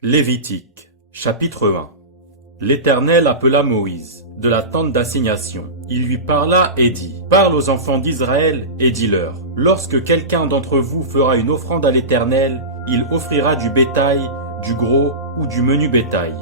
Lévitique, chapitre 1. L'Éternel appela Moïse de la tente d'assignation. Il lui parla et dit, « Parle aux enfants d'Israël et dis-leur, lorsque quelqu'un d'entre vous fera une offrande à l'Éternel, il offrira du bétail, du gros ou du menu bétail.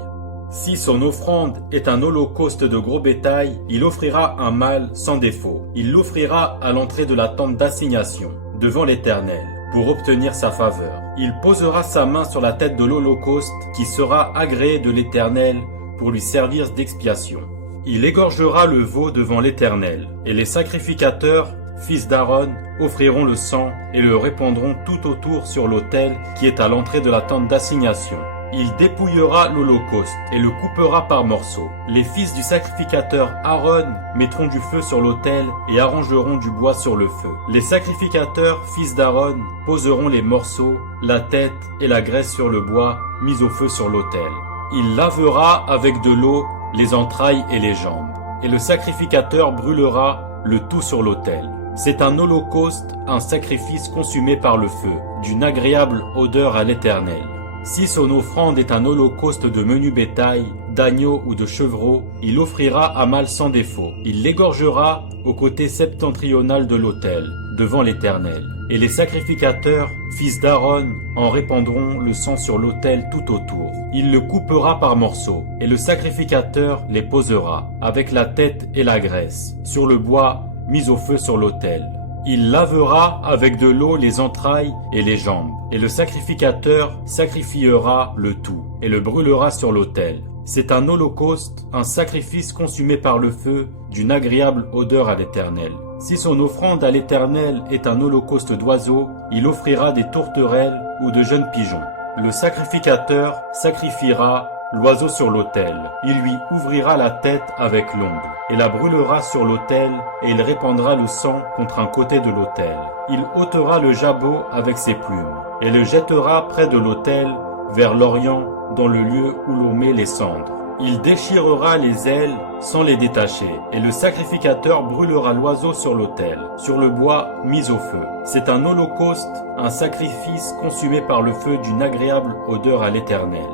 Si son offrande est un holocauste de gros bétail, il offrira un mâle sans défaut. Il l'offrira à l'entrée de la tente d'assignation, devant l'Éternel, pour obtenir sa faveur. Il posera sa main sur la tête de l'holocauste qui sera agréé de l'Éternel pour lui servir d'expiation. Il égorgera le veau devant l'Éternel, et les sacrificateurs, fils d'Aaron, offriront le sang et le répandront tout autour sur l'autel qui est à l'entrée de la tente d'assignation. Il dépouillera l'holocauste et le coupera par morceaux. Les fils du sacrificateur Aaron mettront du feu sur l'autel et arrangeront du bois sur le feu. Les sacrificateurs, fils d'Aaron, poseront les morceaux, la tête et la graisse sur le bois mis au feu sur l'autel. Il lavera avec de l'eau les entrailles et les jambes, et le sacrificateur brûlera le tout sur l'autel. C'est un holocauste, un sacrifice consumé par le feu, d'une agréable odeur à l'Éternel. Si son offrande est un holocauste de menu bétail, d'agneau ou de chevreau, il offrira un mâle sans défaut. Il l'égorgera au côté septentrional de l'autel, devant l'Éternel. Et les sacrificateurs, fils d'Aaron, en répandront le sang sur l'autel tout autour. Il le coupera par morceaux, et le sacrificateur les posera, avec la tête et la graisse, sur le bois mis au feu sur l'autel. Il lavera avec de l'eau les entrailles et les jambes, et le sacrificateur sacrifiera le tout, et le brûlera sur l'autel. C'est un holocauste, un sacrifice consumé par le feu, d'une agréable odeur à l'Éternel. Si son offrande à l'Éternel est un holocauste d'oiseaux, il offrira des tourterelles ou de jeunes pigeons. Le sacrificateur sacrifiera l'oiseau sur l'autel. Il lui ouvrira la tête avec l'ongle, et la brûlera sur l'autel, et il répandra le sang contre un côté de l'autel. Il ôtera le jabot avec ses plumes, et le jettera près de l'autel, vers l'orient, dans le lieu où l'on met les cendres. Il déchirera les ailes sans les détacher, et le sacrificateur brûlera l'oiseau sur l'autel, sur le bois mis au feu. C'est un holocauste, un sacrifice consumé par le feu d'une agréable odeur à l'Éternel.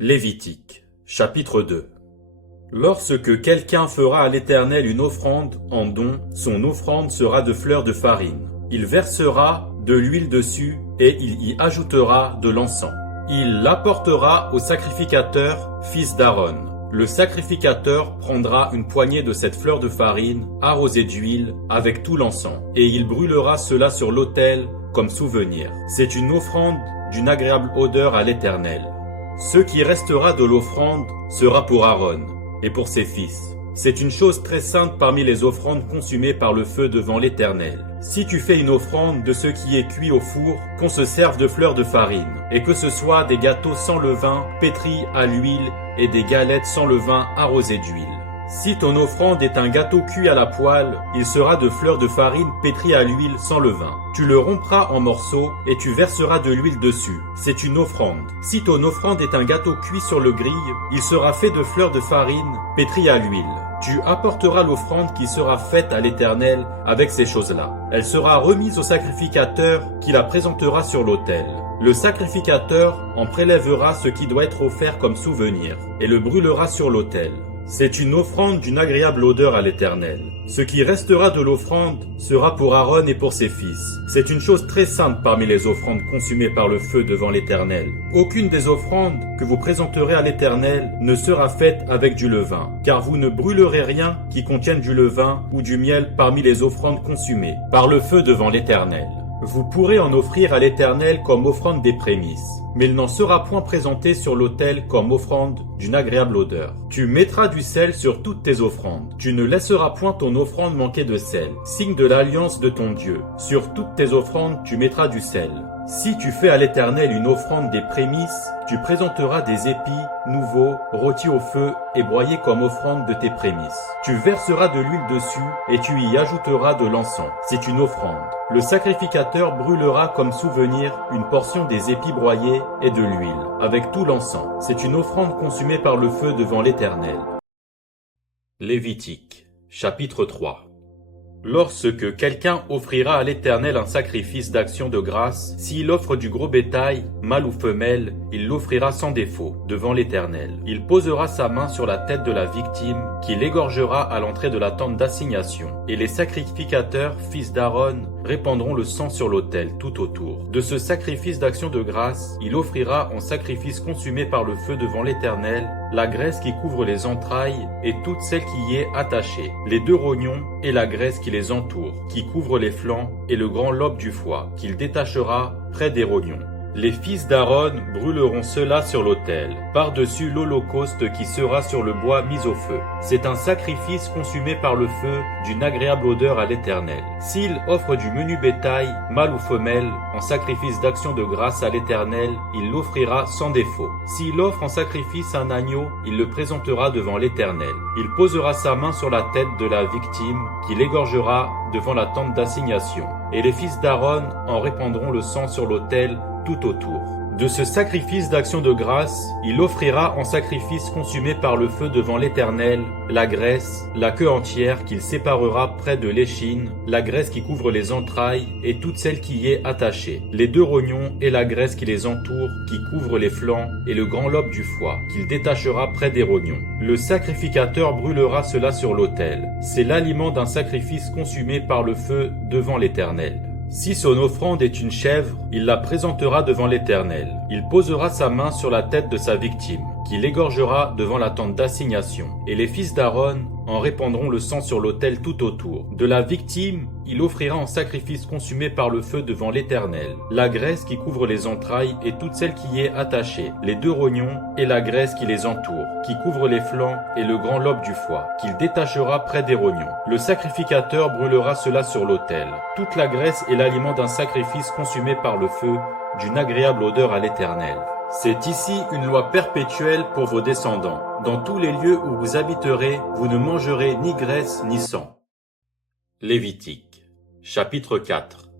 Lévitique, chapitre 2. Lorsque quelqu'un fera à l'Éternel une offrande en don, son offrande sera de fleurs de farine. Il versera de l'huile dessus et il y ajoutera de l'encens. Il l'apportera au sacrificateur, fils d'Aaron. Le sacrificateur prendra une poignée de cette fleur de farine arrosée d'huile avec tout l'encens, et il brûlera cela sur l'autel comme souvenir. C'est une offrande d'une agréable odeur à l'Éternel. Ce qui restera de l'offrande sera pour Aaron et pour ses fils. C'est une chose très sainte parmi les offrandes consumées par le feu devant l'Éternel. Si tu fais une offrande de ce qui est cuit au four, qu'on se serve de fleurs de farine, et que ce soit des gâteaux sans levain pétris à l'huile et des galettes sans levain arrosées d'huile. Si ton offrande est un gâteau cuit à la poêle, il sera de fleurs de farine pétries à l'huile sans levain. Tu le rompras en morceaux et tu verseras de l'huile dessus. C'est une offrande. Si ton offrande est un gâteau cuit sur le grille, il sera fait de fleurs de farine pétries à l'huile. Tu apporteras l'offrande qui sera faite à l'Éternel avec ces choses-là. Elle sera remise au sacrificateur qui la présentera sur l'autel. Le sacrificateur en prélèvera ce qui doit être offert comme souvenir et le brûlera sur l'autel. C'est une offrande d'une agréable odeur à l'Éternel. Ce qui restera de l'offrande sera pour Aaron et pour ses fils. C'est une chose très sainte parmi les offrandes consumées par le feu devant l'Éternel. Aucune des offrandes que vous présenterez à l'Éternel ne sera faite avec du levain, car vous ne brûlerez rien qui contienne du levain ou du miel parmi les offrandes consumées par le feu devant l'Éternel. Vous pourrez en offrir à l'Éternel comme offrande des prémices, mais il n'en sera point présenté sur l'autel comme offrande d'une agréable odeur. Tu mettras du sel sur toutes tes offrandes. Tu ne laisseras point ton offrande manquer de sel, signe de l'alliance de ton Dieu. Sur toutes tes offrandes, tu mettras du sel. Si tu fais à l'Éternel une offrande des prémices, tu présenteras des épis nouveaux, rôtis au feu et broyés comme offrande de tes prémices. Tu verseras de l'huile dessus et tu y ajouteras de l'encens. C'est une offrande. Le sacrificateur brûlera comme souvenir une portion des épis broyés et de l'huile, avec tout l'encens. C'est une offrande consumée par le feu devant l'Éternel. Lévitique, chapitre 3. Lorsque quelqu'un offrira à l'Éternel un sacrifice d'action de grâce, s'il offre du gros bétail, mâle ou femelle, il l'offrira sans défaut, devant l'Éternel. Il posera sa main sur la tête de la victime, qu'il égorgera à l'entrée de la tente d'assignation. Et les sacrificateurs, fils d'Aaron, répandront le sang sur l'autel tout autour. De ce sacrifice d'action de grâce, il offrira en sacrifice consumé par le feu devant l'Éternel, la graisse qui couvre les entrailles et toute celle qui y est attachée, les 2 rognons et la graisse qui les entoure, qui couvre les flancs et le grand lobe du foie, qu'il détachera près des rognons. Les fils d'Aaron brûleront cela sur l'autel, par-dessus l'holocauste qui sera sur le bois mis au feu. C'est un sacrifice consumé par le feu d'une agréable odeur à l'Éternel. S'il offre du menu bétail, mâle ou femelle, en sacrifice d'action de grâce à l'Éternel, il l'offrira sans défaut. S'il offre en sacrifice un agneau, il le présentera devant l'Éternel. Il posera sa main sur la tête de la victime, qu'il égorgera devant la tente d'assignation. Et les fils d'Aaron en répandront le sang sur l'autel tout autour. De ce sacrifice d'action de grâce, il offrira en sacrifice consumé par le feu devant l'Éternel la graisse, la queue entière qu'il séparera près de l'échine, la graisse qui couvre les entrailles et toute celle qui y est attachée, les 2 rognons et la graisse qui les entoure, qui couvre les flancs et le grand lobe du foie, qu'il détachera près des rognons. Le sacrificateur brûlera cela sur l'autel. C'est l'aliment d'un sacrifice consumé par le feu devant l'Éternel. Si son offrande est une chèvre, il la présentera devant l'Éternel. Il posera sa main sur la tête de sa victime, qu'il égorgera devant la tente d'assignation. Et les fils d'Aaron en répandront le sang sur l'autel tout autour. De la victime, il offrira en sacrifice consumé par le feu devant l'Éternel la graisse qui couvre les entrailles et toute celle qui y est attachée, les 2 rognons et la graisse qui les entoure, qui couvre les flancs et le grand lobe du foie, qu'il détachera près des rognons. Le sacrificateur brûlera cela sur l'autel. Toute la graisse est l'aliment d'un sacrifice consumé par le feu, d'une agréable odeur à l'Éternel. C'est ici une loi perpétuelle pour vos descendants. Dans tous les lieux où vous habiterez, vous ne mangerez ni graisse ni sang. Lévitique, chapitre 4.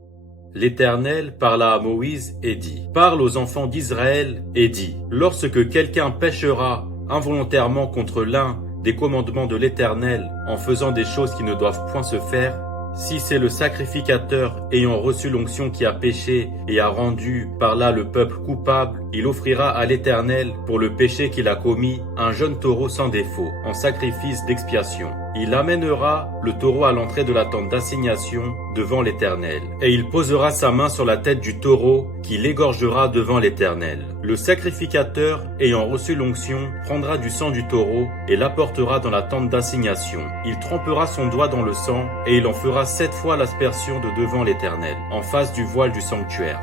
L'Éternel parla à Moïse et dit: Parle aux enfants d'Israël et dis: Lorsque quelqu'un péchera involontairement contre l'un des commandements de l'Éternel en faisant des choses qui ne doivent point se faire, si c'est le sacrificateur ayant reçu l'onction qui a péché et a rendu par là le peuple coupable, il offrira à l'Éternel pour le péché qu'il a commis un jeune taureau sans défaut, en sacrifice d'expiation. Il amènera le taureau à l'entrée de la tente d'assignation devant l'Éternel, et il posera sa main sur la tête du taureau qu'il égorgera devant l'Éternel. Le sacrificateur ayant reçu l'onction prendra du sang du taureau et l'apportera dans la tente d'assignation. Il trempera son doigt dans le sang et il en fera 7 fois l'aspersion de devant l'Éternel, en face du voile du sanctuaire.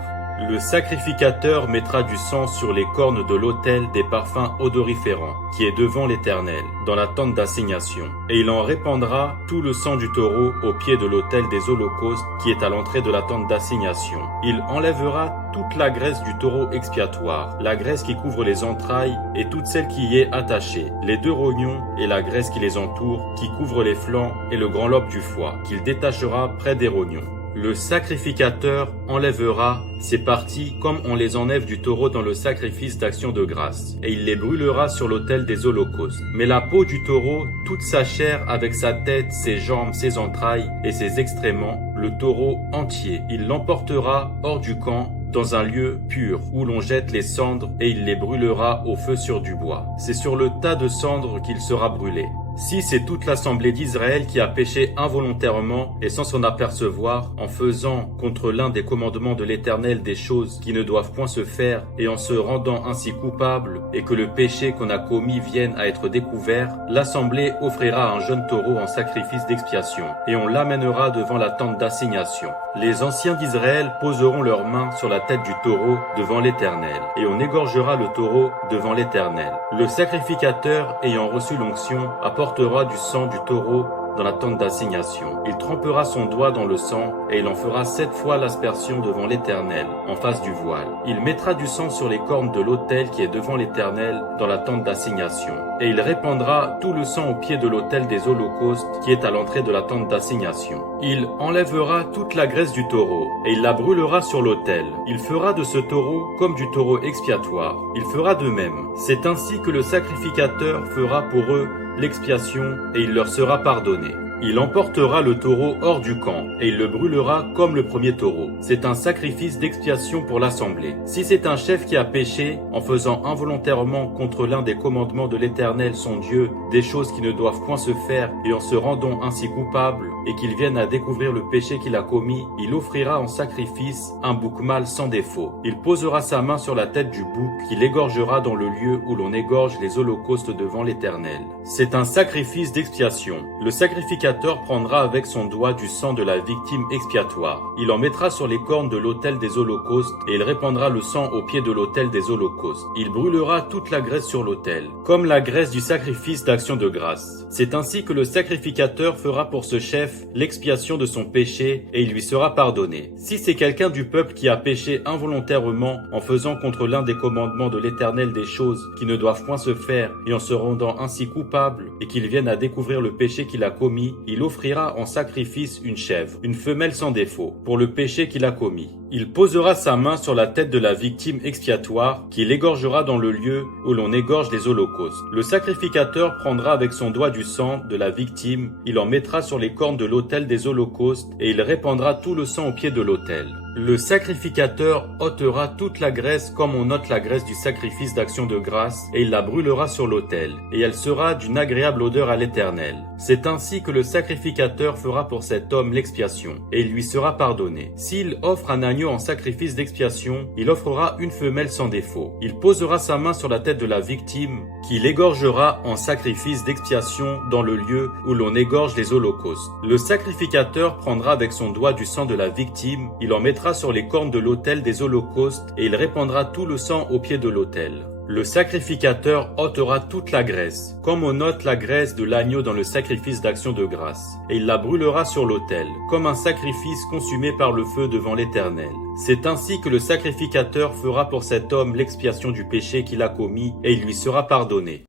Le sacrificateur mettra du sang sur les cornes de l'autel des parfums odoriférants, qui est devant l'Éternel, dans la tente d'assignation. Et il en répandra tout le sang du taureau au pied de l'autel des holocaustes, qui est à l'entrée de la tente d'assignation. Il enlèvera toute la graisse du taureau expiatoire, la graisse qui couvre les entrailles et toute celle qui y est attachée, les 2 rognons et la graisse qui les entoure, qui couvre les flancs et le grand lobe du foie, qu'il détachera près des rognons. Le sacrificateur enlèvera ces parties comme on les enlève du taureau dans le sacrifice d'action de grâce, et il les brûlera sur l'autel des holocaustes. Mais la peau du taureau, toute sa chair avec sa tête, ses jambes, ses entrailles et ses excréments, le taureau entier, il l'emportera hors du camp, dans un lieu pur où l'on jette les cendres et il les brûlera au feu sur du bois. C'est sur le tas de cendres qu'il sera brûlé. Si c'est toute l'assemblée d'Israël qui a péché involontairement et sans s'en apercevoir, en faisant contre l'un des commandements de l'Éternel des choses qui ne doivent point se faire et en se rendant ainsi coupable, et que le péché qu'on a commis vienne à être découvert, l'assemblée offrira un jeune taureau en sacrifice d'expiation, et on l'amènera devant la tente d'assignation. Les anciens d'Israël poseront leurs mains sur la tête du taureau devant l'Éternel, et on égorgera le taureau devant l'Éternel. Le sacrificateur ayant reçu l'onction apportera du sang du taureau dans la tente d'assignation. Il trempera son doigt dans le sang et il en fera 7 fois l'aspersion devant l'Éternel, en face du voile. Il mettra du sang sur les cornes de l'autel qui est devant l'Éternel dans la tente d'assignation. Et il répandra tout le sang au pied de l'autel des holocaustes qui est à l'entrée de la tente d'assignation. Il enlèvera toute la graisse du taureau et il la brûlera sur l'autel. Il fera de ce taureau comme du taureau expiatoire. Il fera de même. C'est ainsi que le sacrificateur fera pour eux l'expiation et il leur sera pardonné. Il emportera le taureau hors du camp, et il le brûlera comme le premier taureau. C'est un sacrifice d'expiation pour l'assemblée. Si c'est un chef qui a péché, en faisant involontairement contre l'un des commandements de l'Éternel son Dieu, des choses qui ne doivent point se faire, et en se rendant ainsi coupable, et qu'il vienne à découvrir le péché qu'il a commis, il offrira en sacrifice un bouc mâle sans défaut. Il posera sa main sur la tête du bouc, qu'il égorgera dans le lieu où l'on égorge les holocaustes devant l'Éternel. C'est un sacrifice d'expiation. Le sacrificateur prendra avec son doigt du sang de la victime expiatoire. Il en mettra sur les cornes de l'autel des holocaustes, et il répandra le sang au pied de l'autel des holocaustes. Il brûlera toute la graisse sur l'autel, comme la graisse du sacrifice d'action de grâce. C'est ainsi que le sacrificateur fera pour ce chef l'expiation de son péché, et il lui sera pardonné. Si c'est quelqu'un du peuple qui a péché involontairement en faisant contre l'un des commandements de l'Éternel des choses qui ne doivent point se faire, et en se rendant ainsi coupable, et qu'il vienne à découvrir le péché qu'il a commis, il offrira en sacrifice une chèvre, une femelle sans défaut, pour le péché qu'il a commis. Il posera sa main sur la tête de la victime expiatoire, qu'il égorgera dans le lieu où l'on égorge les holocaustes. Le sacrificateur prendra avec son doigt du sang de la victime, il en mettra sur les cornes de l'autel des holocaustes, et il répandra tout le sang au pied de l'autel. Le sacrificateur ôtera toute la graisse comme on ôte la graisse du sacrifice d'action de grâce, et il la brûlera sur l'autel, et elle sera d'une agréable odeur à l'Éternel. C'est ainsi que le sacrificateur fera pour cet homme l'expiation, et il lui sera pardonné. S'il offre un agneau en sacrifice d'expiation, il offrera une femelle sans défaut. Il posera sa main sur la tête de la victime, qu'il égorgera en sacrifice d'expiation dans le lieu où l'on égorge les holocaustes. Le sacrificateur prendra avec son doigt du sang de la victime, il en mettra sur les cornes de l'autel des holocaustes, et il répandra tout le sang au pied de l'autel. Le sacrificateur ôtera toute la graisse, comme on ôte la graisse de l'agneau dans le sacrifice d'action de grâce, et il la brûlera sur l'autel, comme un sacrifice consumé par le feu devant l'Éternel. C'est ainsi que le sacrificateur fera pour cet homme l'expiation du péché qu'il a commis, et il lui sera pardonné.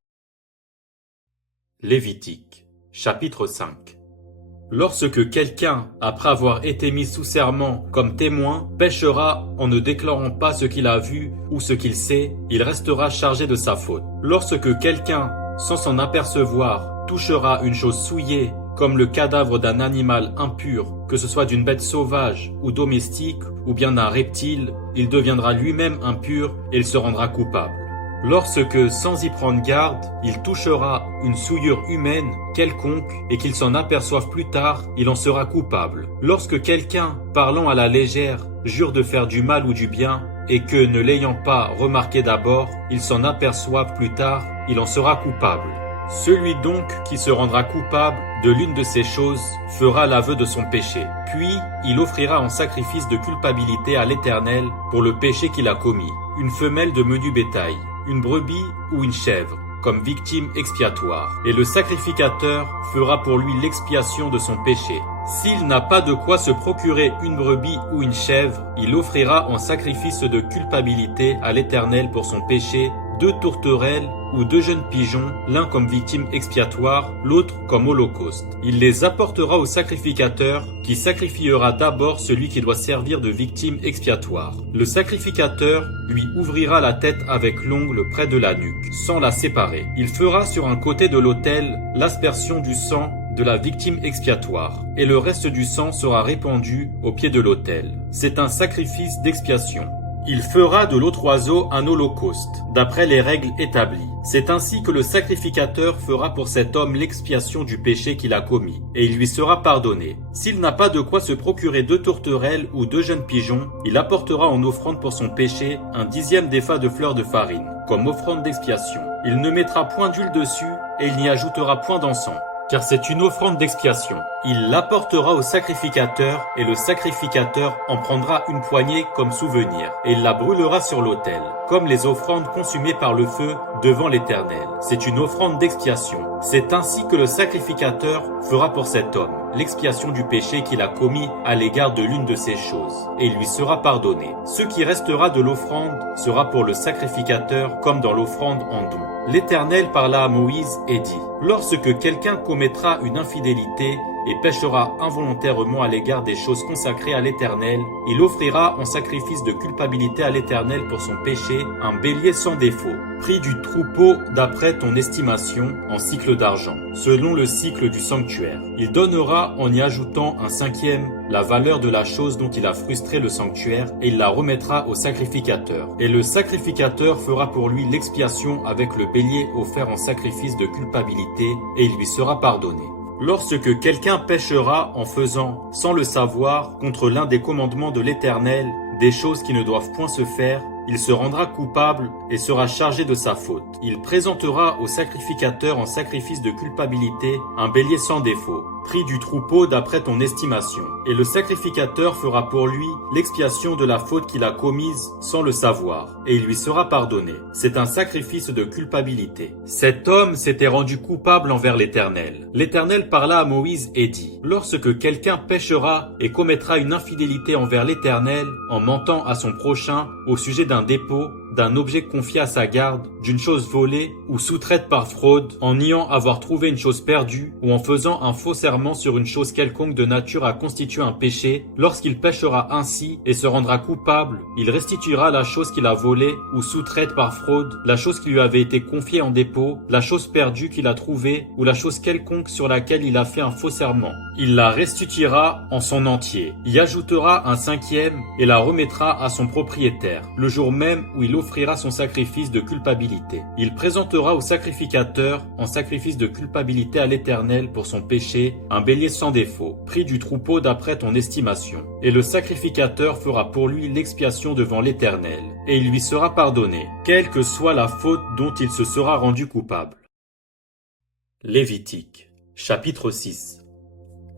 Lévitique, chapitre 5. Lorsque quelqu'un, après avoir été mis sous serment comme témoin, péchera en ne déclarant pas ce qu'il a vu ou ce qu'il sait, il restera chargé de sa faute. Lorsque quelqu'un, sans s'en apercevoir, touchera une chose souillée, comme le cadavre d'un animal impur, que ce soit d'une bête sauvage ou domestique, ou bien d'un reptile, il deviendra lui-même impur et il se rendra coupable. Lorsque, sans y prendre garde, il touchera une souillure humaine quelconque et qu'il s'en aperçoive plus tard, il en sera coupable. Lorsque quelqu'un, parlant à la légère, jure de faire du mal ou du bien, et que, ne l'ayant pas remarqué d'abord, il s'en aperçoive plus tard, il en sera coupable. Celui donc qui se rendra coupable de l'une de ces choses fera l'aveu de son péché. Puis, il offrira en sacrifice de culpabilité à l'Éternel pour le péché qu'il a commis, une femelle de menu bétail, une brebis ou une chèvre, comme victime expiatoire. Et le sacrificateur fera pour lui l'expiation de son péché. S'il n'a pas de quoi se procurer une brebis ou une chèvre, il offrira en sacrifice de culpabilité à l'Éternel pour son péché 2 tourterelles ou 2 jeunes pigeons, l'un comme victime expiatoire, l'autre comme holocauste. Il les apportera au sacrificateur, qui sacrifiera d'abord celui qui doit servir de victime expiatoire. Le sacrificateur lui ouvrira la tête avec l'ongle près de la nuque, sans la séparer. Il fera sur un côté de l'autel l'aspersion du sang de la victime expiatoire, et le reste du sang sera répandu au pied de l'autel. C'est un sacrifice d'expiation. Il fera de l'autre oiseau un holocauste, d'après les règles établies. C'est ainsi que le sacrificateur fera pour cet homme l'expiation du péché qu'il a commis, et il lui sera pardonné. S'il n'a pas de quoi se procurer 2 tourterelles ou 2 jeunes pigeons, il apportera en offrande pour son péché un 10e d'épha de fleur de farine, comme offrande d'expiation. Il ne mettra point d'huile dessus, et il n'y ajoutera point d'encens, car c'est une offrande d'expiation. Il l'apportera au sacrificateur, et le sacrificateur en prendra une poignée comme souvenir, et il la brûlera sur l'autel, comme les offrandes consumées par le feu devant l'Éternel. C'est une offrande d'expiation. C'est ainsi que le sacrificateur fera pour cet homme l'expiation du péché qu'il a commis à l'égard de l'une de ces choses, et il lui sera pardonné. Ce qui restera de l'offrande sera pour le sacrificateur comme dans l'offrande en don. L'Éternel parla à Moïse et dit : Lorsque quelqu'un commettra une infidélité et péchera involontairement à l'égard des choses consacrées à l'Éternel, il offrira en sacrifice de culpabilité à l'Éternel pour son péché un bélier sans défaut, prix du troupeau d'après ton estimation en cycle d'argent, selon le cycle du sanctuaire. Il donnera en y ajoutant un cinquième la valeur de la chose dont il a frustré le sanctuaire et il la remettra au sacrificateur. Et le sacrificateur fera pour lui l'expiation avec le bélier offert en sacrifice de culpabilité et il lui sera pardonné. Lorsque quelqu'un péchera en faisant, sans le savoir, contre l'un des commandements de l'Éternel, des choses qui ne doivent point se faire, il se rendra coupable et sera chargé de sa faute. Il présentera au sacrificateur en sacrifice de culpabilité un bélier sans défaut, prix du troupeau d'après ton estimation. Et le sacrificateur fera pour lui l'expiation de la faute qu'il a commise sans le savoir, et il lui sera pardonné. C'est un sacrifice de culpabilité. Cet homme s'était rendu coupable envers l'Éternel. L'Éternel parla à Moïse et dit, « Lorsque quelqu'un péchera et commettra une infidélité envers l'Éternel en mentant à son prochain au sujet d'un dépôt, d'un objet confié à sa garde, d'une chose volée ou sous-traite par fraude, en niant avoir trouvé une chose perdue ou en faisant un faux serment sur une chose quelconque de nature à constituer un péché, lorsqu'il péchera ainsi et se rendra coupable, il restituera la chose qu'il a volée ou sous-traite par fraude, la chose qui lui avait été confiée en dépôt, la chose perdue qu'il a trouvée ou la chose quelconque sur laquelle il a fait un faux serment. Il la restituera en son entier, y ajoutera un cinquième et la remettra à son propriétaire, le jour même où il offrira son sacrifice de culpabilité. Il présentera au sacrificateur, en sacrifice de culpabilité à l'Éternel pour son péché, un bélier sans défaut, prix du troupeau d'après ton estimation. Et le sacrificateur fera pour lui l'expiation devant l'Éternel, et il lui sera pardonné, quelle que soit la faute dont il se sera rendu coupable. Lévitique, chapitre 6.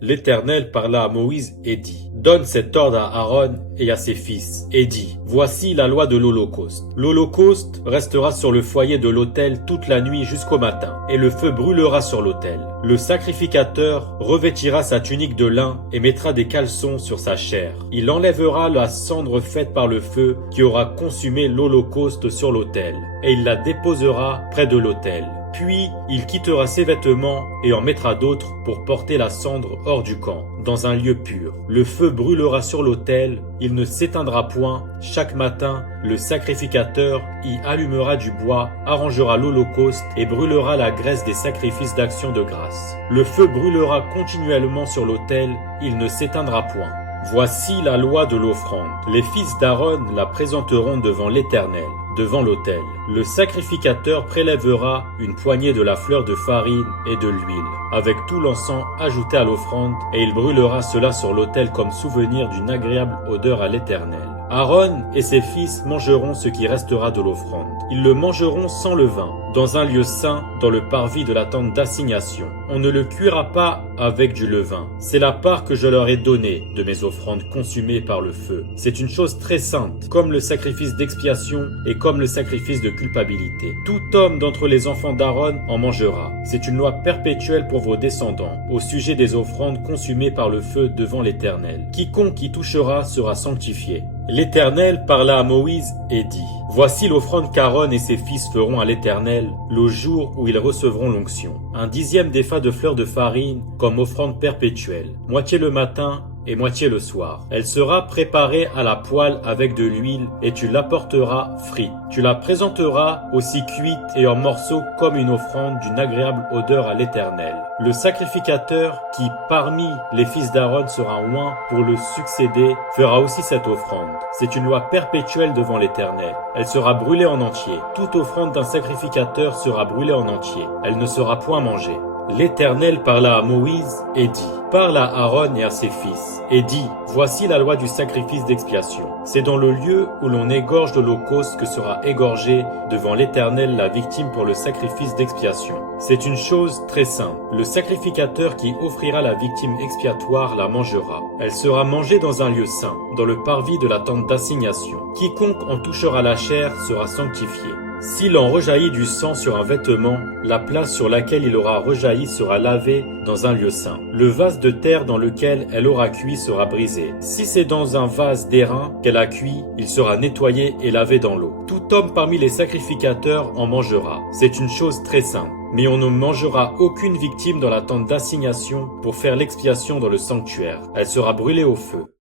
L'Éternel parla à Moïse et dit, « Donne cet ordre à Aaron et à ses fils, et dis, voici la loi de l'Holocauste. L'Holocauste restera sur le foyer de l'autel toute la nuit jusqu'au matin, et le feu brûlera sur l'autel. Le sacrificateur revêtira sa tunique de lin et mettra des caleçons sur sa chair. Il enlèvera la cendre faite par le feu qui aura consumé l'Holocauste sur l'autel, et il la déposera près de l'autel. Puis il quittera ses vêtements et en mettra d'autres pour porter la cendre hors du camp, dans un lieu pur. Le feu brûlera sur l'autel, il ne s'éteindra point. Chaque matin, le sacrificateur y allumera du bois, arrangera l'holocauste et brûlera la graisse des sacrifices d'action de grâce. Le feu brûlera continuellement sur l'autel, il ne s'éteindra point. Voici la loi de l'offrande. Les fils d'Aaron la présenteront devant l'Éternel, devant l'autel. Le sacrificateur prélèvera une poignée de la fleur de farine et de l'huile, avec tout l'encens ajouté à l'offrande, et il brûlera cela sur l'autel comme souvenir d'une agréable odeur à l'Éternel. Aaron et ses fils mangeront ce qui restera de l'offrande. Ils le mangeront sans levain, dans un lieu saint, dans le parvis de la tente d'assignation. On ne le cuira pas avec du levain. C'est la part que je leur ai donnée de mes offrandes consumées par le feu. C'est une chose très sainte, comme le sacrifice d'expiation et comme le sacrifice de culpabilité. Tout homme d'entre les enfants d'Aaron en mangera. C'est une loi perpétuelle pour vos descendants, au sujet des offrandes consumées par le feu devant l'Éternel. Quiconque y touchera sera sanctifié. L'Éternel parla à Moïse et dit, « Voici l'offrande qu'Aaron et ses fils feront à l'Éternel le jour où ils recevront l'onction. Un dixième d'épha de fleur de farine comme offrande perpétuelle, moitié le matin et moitié le soir. Elle sera préparée à la poêle avec de l'huile et tu l'apporteras frite. Tu la présenteras aussi cuite et en morceaux comme une offrande d'une agréable odeur à l'Éternel. Le sacrificateur qui parmi les fils d'Aaron sera oint pour le succéder fera aussi cette offrande. C'est une loi perpétuelle devant l'Éternel. Elle sera brûlée en entier. Toute offrande d'un sacrificateur sera brûlée en entier. Elle ne sera point mangée. L'Éternel parla à Moïse et dit, « Parle à Aaron et à ses fils, et dis, voici la loi du sacrifice d'expiation. C'est dans le lieu où l'on égorge de l'holocauste que sera égorgée devant l'Éternel la victime pour le sacrifice d'expiation. C'est une chose très sainte. Le sacrificateur qui offrira la victime expiatoire la mangera. Elle sera mangée dans un lieu saint, dans le parvis de la tente d'assignation. Quiconque en touchera la chair sera sanctifié. S'il en rejaillit du sang sur un vêtement, la place sur laquelle il aura rejailli sera lavée dans un lieu saint. Le vase de terre dans lequel elle aura cuit sera brisé. Si c'est dans un vase d'airain qu'elle a cuit, il sera nettoyé et lavé dans l'eau. Tout homme parmi les sacrificateurs en mangera. C'est une chose très sainte. Mais on ne mangera aucune victime dans la tente d'assignation pour faire l'expiation dans le sanctuaire. Elle sera brûlée au feu.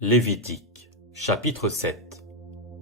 Lévitique, chapitre 7.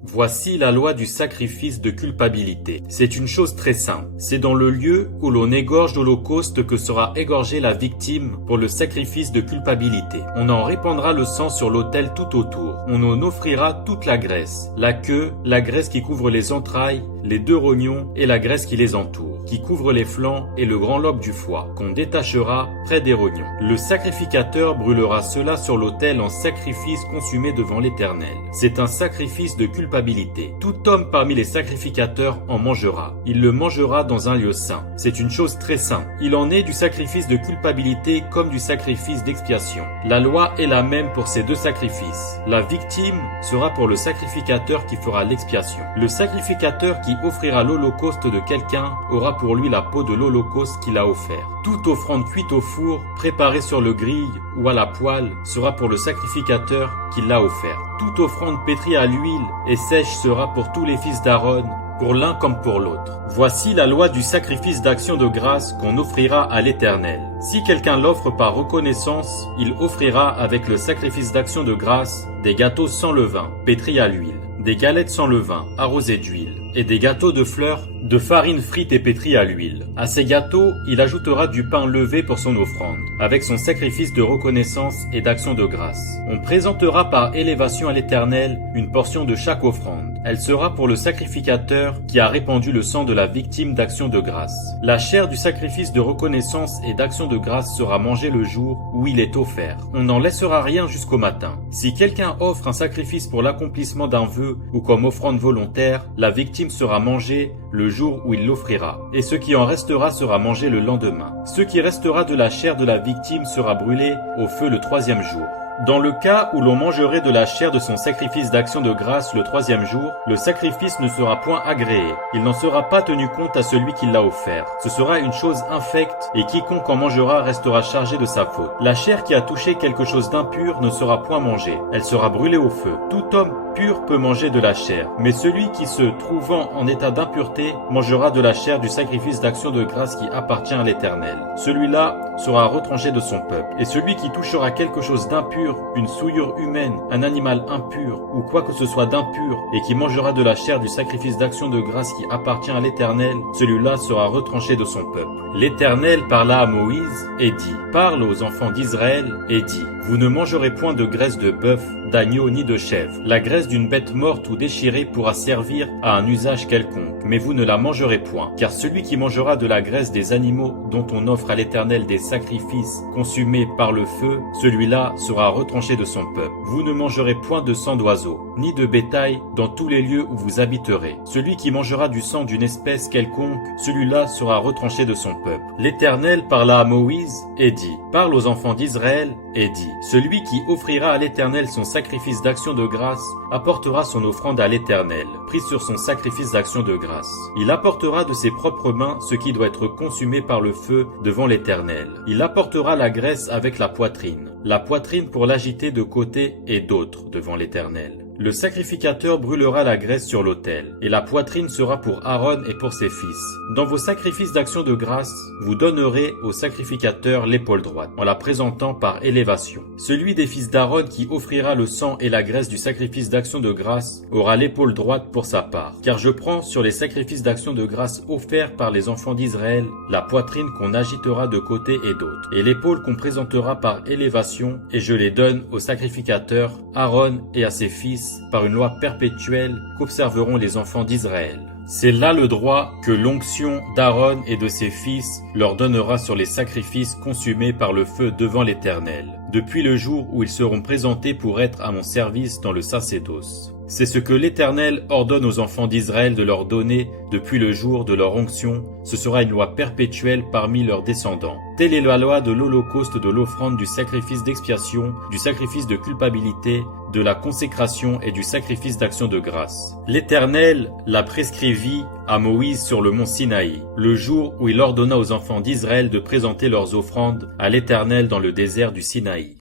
Voici la loi du sacrifice de culpabilité. C'est une chose très simple. C'est dans le lieu où l'on égorge l'holocauste que sera égorgée la victime pour le sacrifice de culpabilité. On en répandra le sang sur l'autel tout autour. On en offrira toute la graisse, la queue, la graisse qui couvre les entrailles, les deux rognons et la graisse qui les entoure, qui couvre les flancs et le grand lobe du foie, qu'on détachera près des rognons. Le sacrificateur brûlera cela sur l'autel en sacrifice consumé devant l'Éternel. C'est un sacrifice de culpabilité. Tout homme parmi les sacrificateurs en mangera. Il le mangera dans un lieu saint. C'est une chose très sainte. Il en est du sacrifice de culpabilité comme du sacrifice d'expiation. La loi est la même pour ces deux sacrifices. La victime sera pour le sacrificateur qui fera l'expiation. Le sacrificateur qui offrira l'holocauste de quelqu'un aura pour lui la peau de l'holocauste qu'il a offert. Toute offrande cuite au four, préparée sur le grille ou à la poêle, sera pour le sacrificateur qui l'a offert. Toute offrande pétrie à l'huile et sèche sera pour tous les fils d'Aaron, pour l'un comme pour l'autre. Voici la loi du sacrifice d'action de grâce qu'on offrira à l'Éternel. Si quelqu'un l'offre par reconnaissance, il offrira avec le sacrifice d'action de grâce des gâteaux sans levain, pétris à l'huile, des galettes sans levain, arrosées d'huile, et des gâteaux de fleurs, de farine frite et pétrie à l'huile. À ces gâteaux, il ajoutera du pain levé pour son offrande, avec son sacrifice de reconnaissance et d'action de grâce. On présentera par élévation à l'Éternel une portion de chaque offrande. Elle sera pour le sacrificateur qui a répandu le sang de la victime d'action de grâce. La chair du sacrifice de reconnaissance et d'action de grâce sera mangée le jour où il est offert. On n'en laissera rien jusqu'au matin. Si quelqu'un offre un sacrifice pour l'accomplissement d'un vœu ou comme offrande volontaire, la victime sera mangée le jour où il l'offrira, et ce qui en restera sera mangé le lendemain. Ce qui restera de la chair de la victime sera brûlé au feu le troisième jour. Dans le cas où l'on mangerait de la chair de son sacrifice d'action de grâce le troisième jour, le sacrifice ne sera point agréé. Il n'en sera pas tenu compte à celui qui l'a offert. Ce sera une chose infecte, et quiconque en mangera restera chargé de sa faute. La chair qui a touché quelque chose d'impur ne sera point mangée. Elle sera brûlée au feu. Tout homme pur peut manger de la chair, mais celui qui se trouvant en état d'impureté mangera de la chair du sacrifice d'action de grâce qui appartient à l'Éternel. Celui-là sera retranché de son peuple. Et celui qui touchera quelque chose d'impur, une souillure humaine, un animal impur, ou quoi que ce soit d'impur, et qui mangera de la chair du sacrifice d'action de grâce qui appartient à l'Éternel, celui-là sera retranché de son peuple. L'Éternel parla à Moïse et dit, « Parle aux enfants d'Israël et dis, vous ne mangerez point de graisse de bœuf, d'agneau ni de chèvre. La graisse d'une bête morte ou déchirée pourra servir à un usage quelconque, mais vous ne la mangerez point. Car celui qui mangera de la graisse des animaux dont on offre à l'Éternel des sacrifices consumés par le feu, celui-là sera retranché de son peuple. Vous ne mangerez point de sang d'oiseau, ni de bétail dans tous les lieux où vous habiterez. Celui qui mangera du sang d'une espèce quelconque, celui-là sera retranché de son peuple. L'Éternel parla à Moïse et dit, « Parle aux enfants d'Israël et dis, celui qui offrira à l'Éternel son sacrifice d'action de grâce apportera son offrande à l'Éternel, pris sur son sacrifice d'action de grâce. Il apportera de ses propres mains ce qui doit être consumé par le feu devant l'Éternel. Il apportera la graisse avec la poitrine pour l'agiter de côté et d'autre devant l'Éternel. Le sacrificateur brûlera la graisse sur l'autel, et la poitrine sera pour Aaron et pour ses fils. Dans vos sacrifices d'action de grâce, vous donnerez au sacrificateur l'épaule droite, en la présentant par élévation. Celui des fils d'Aaron qui offrira le sang et la graisse du sacrifice d'action de grâce aura l'épaule droite pour sa part. Car je prends sur les sacrifices d'action de grâce offerts par les enfants d'Israël la poitrine qu'on agitera de côté et d'autre, et l'épaule qu'on présentera par élévation, et je les donne au sacrificateur Aaron et à ses fils par une loi perpétuelle qu'observeront les enfants d'Israël. C'est là le droit que l'onction d'Aaron et de ses fils leur donnera sur les sacrifices consumés par le feu devant l'Éternel, depuis le jour où ils seront présentés pour être à mon service dans le sacerdoce. C'est ce que l'Éternel ordonne aux enfants d'Israël de leur donner depuis le jour de leur onction. Ce sera une loi perpétuelle parmi leurs descendants. Telle est la loi de l'holocauste, de l'offrande, du sacrifice d'expiation, du sacrifice de culpabilité, de la consécration et du sacrifice d'action de grâce. L'Éternel la prescrivit à Moïse sur le mont Sinaï, le jour où il ordonna aux enfants d'Israël de présenter leurs offrandes à l'Éternel dans le désert du Sinaï.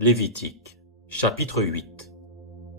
Lévitique. Chapitre 8.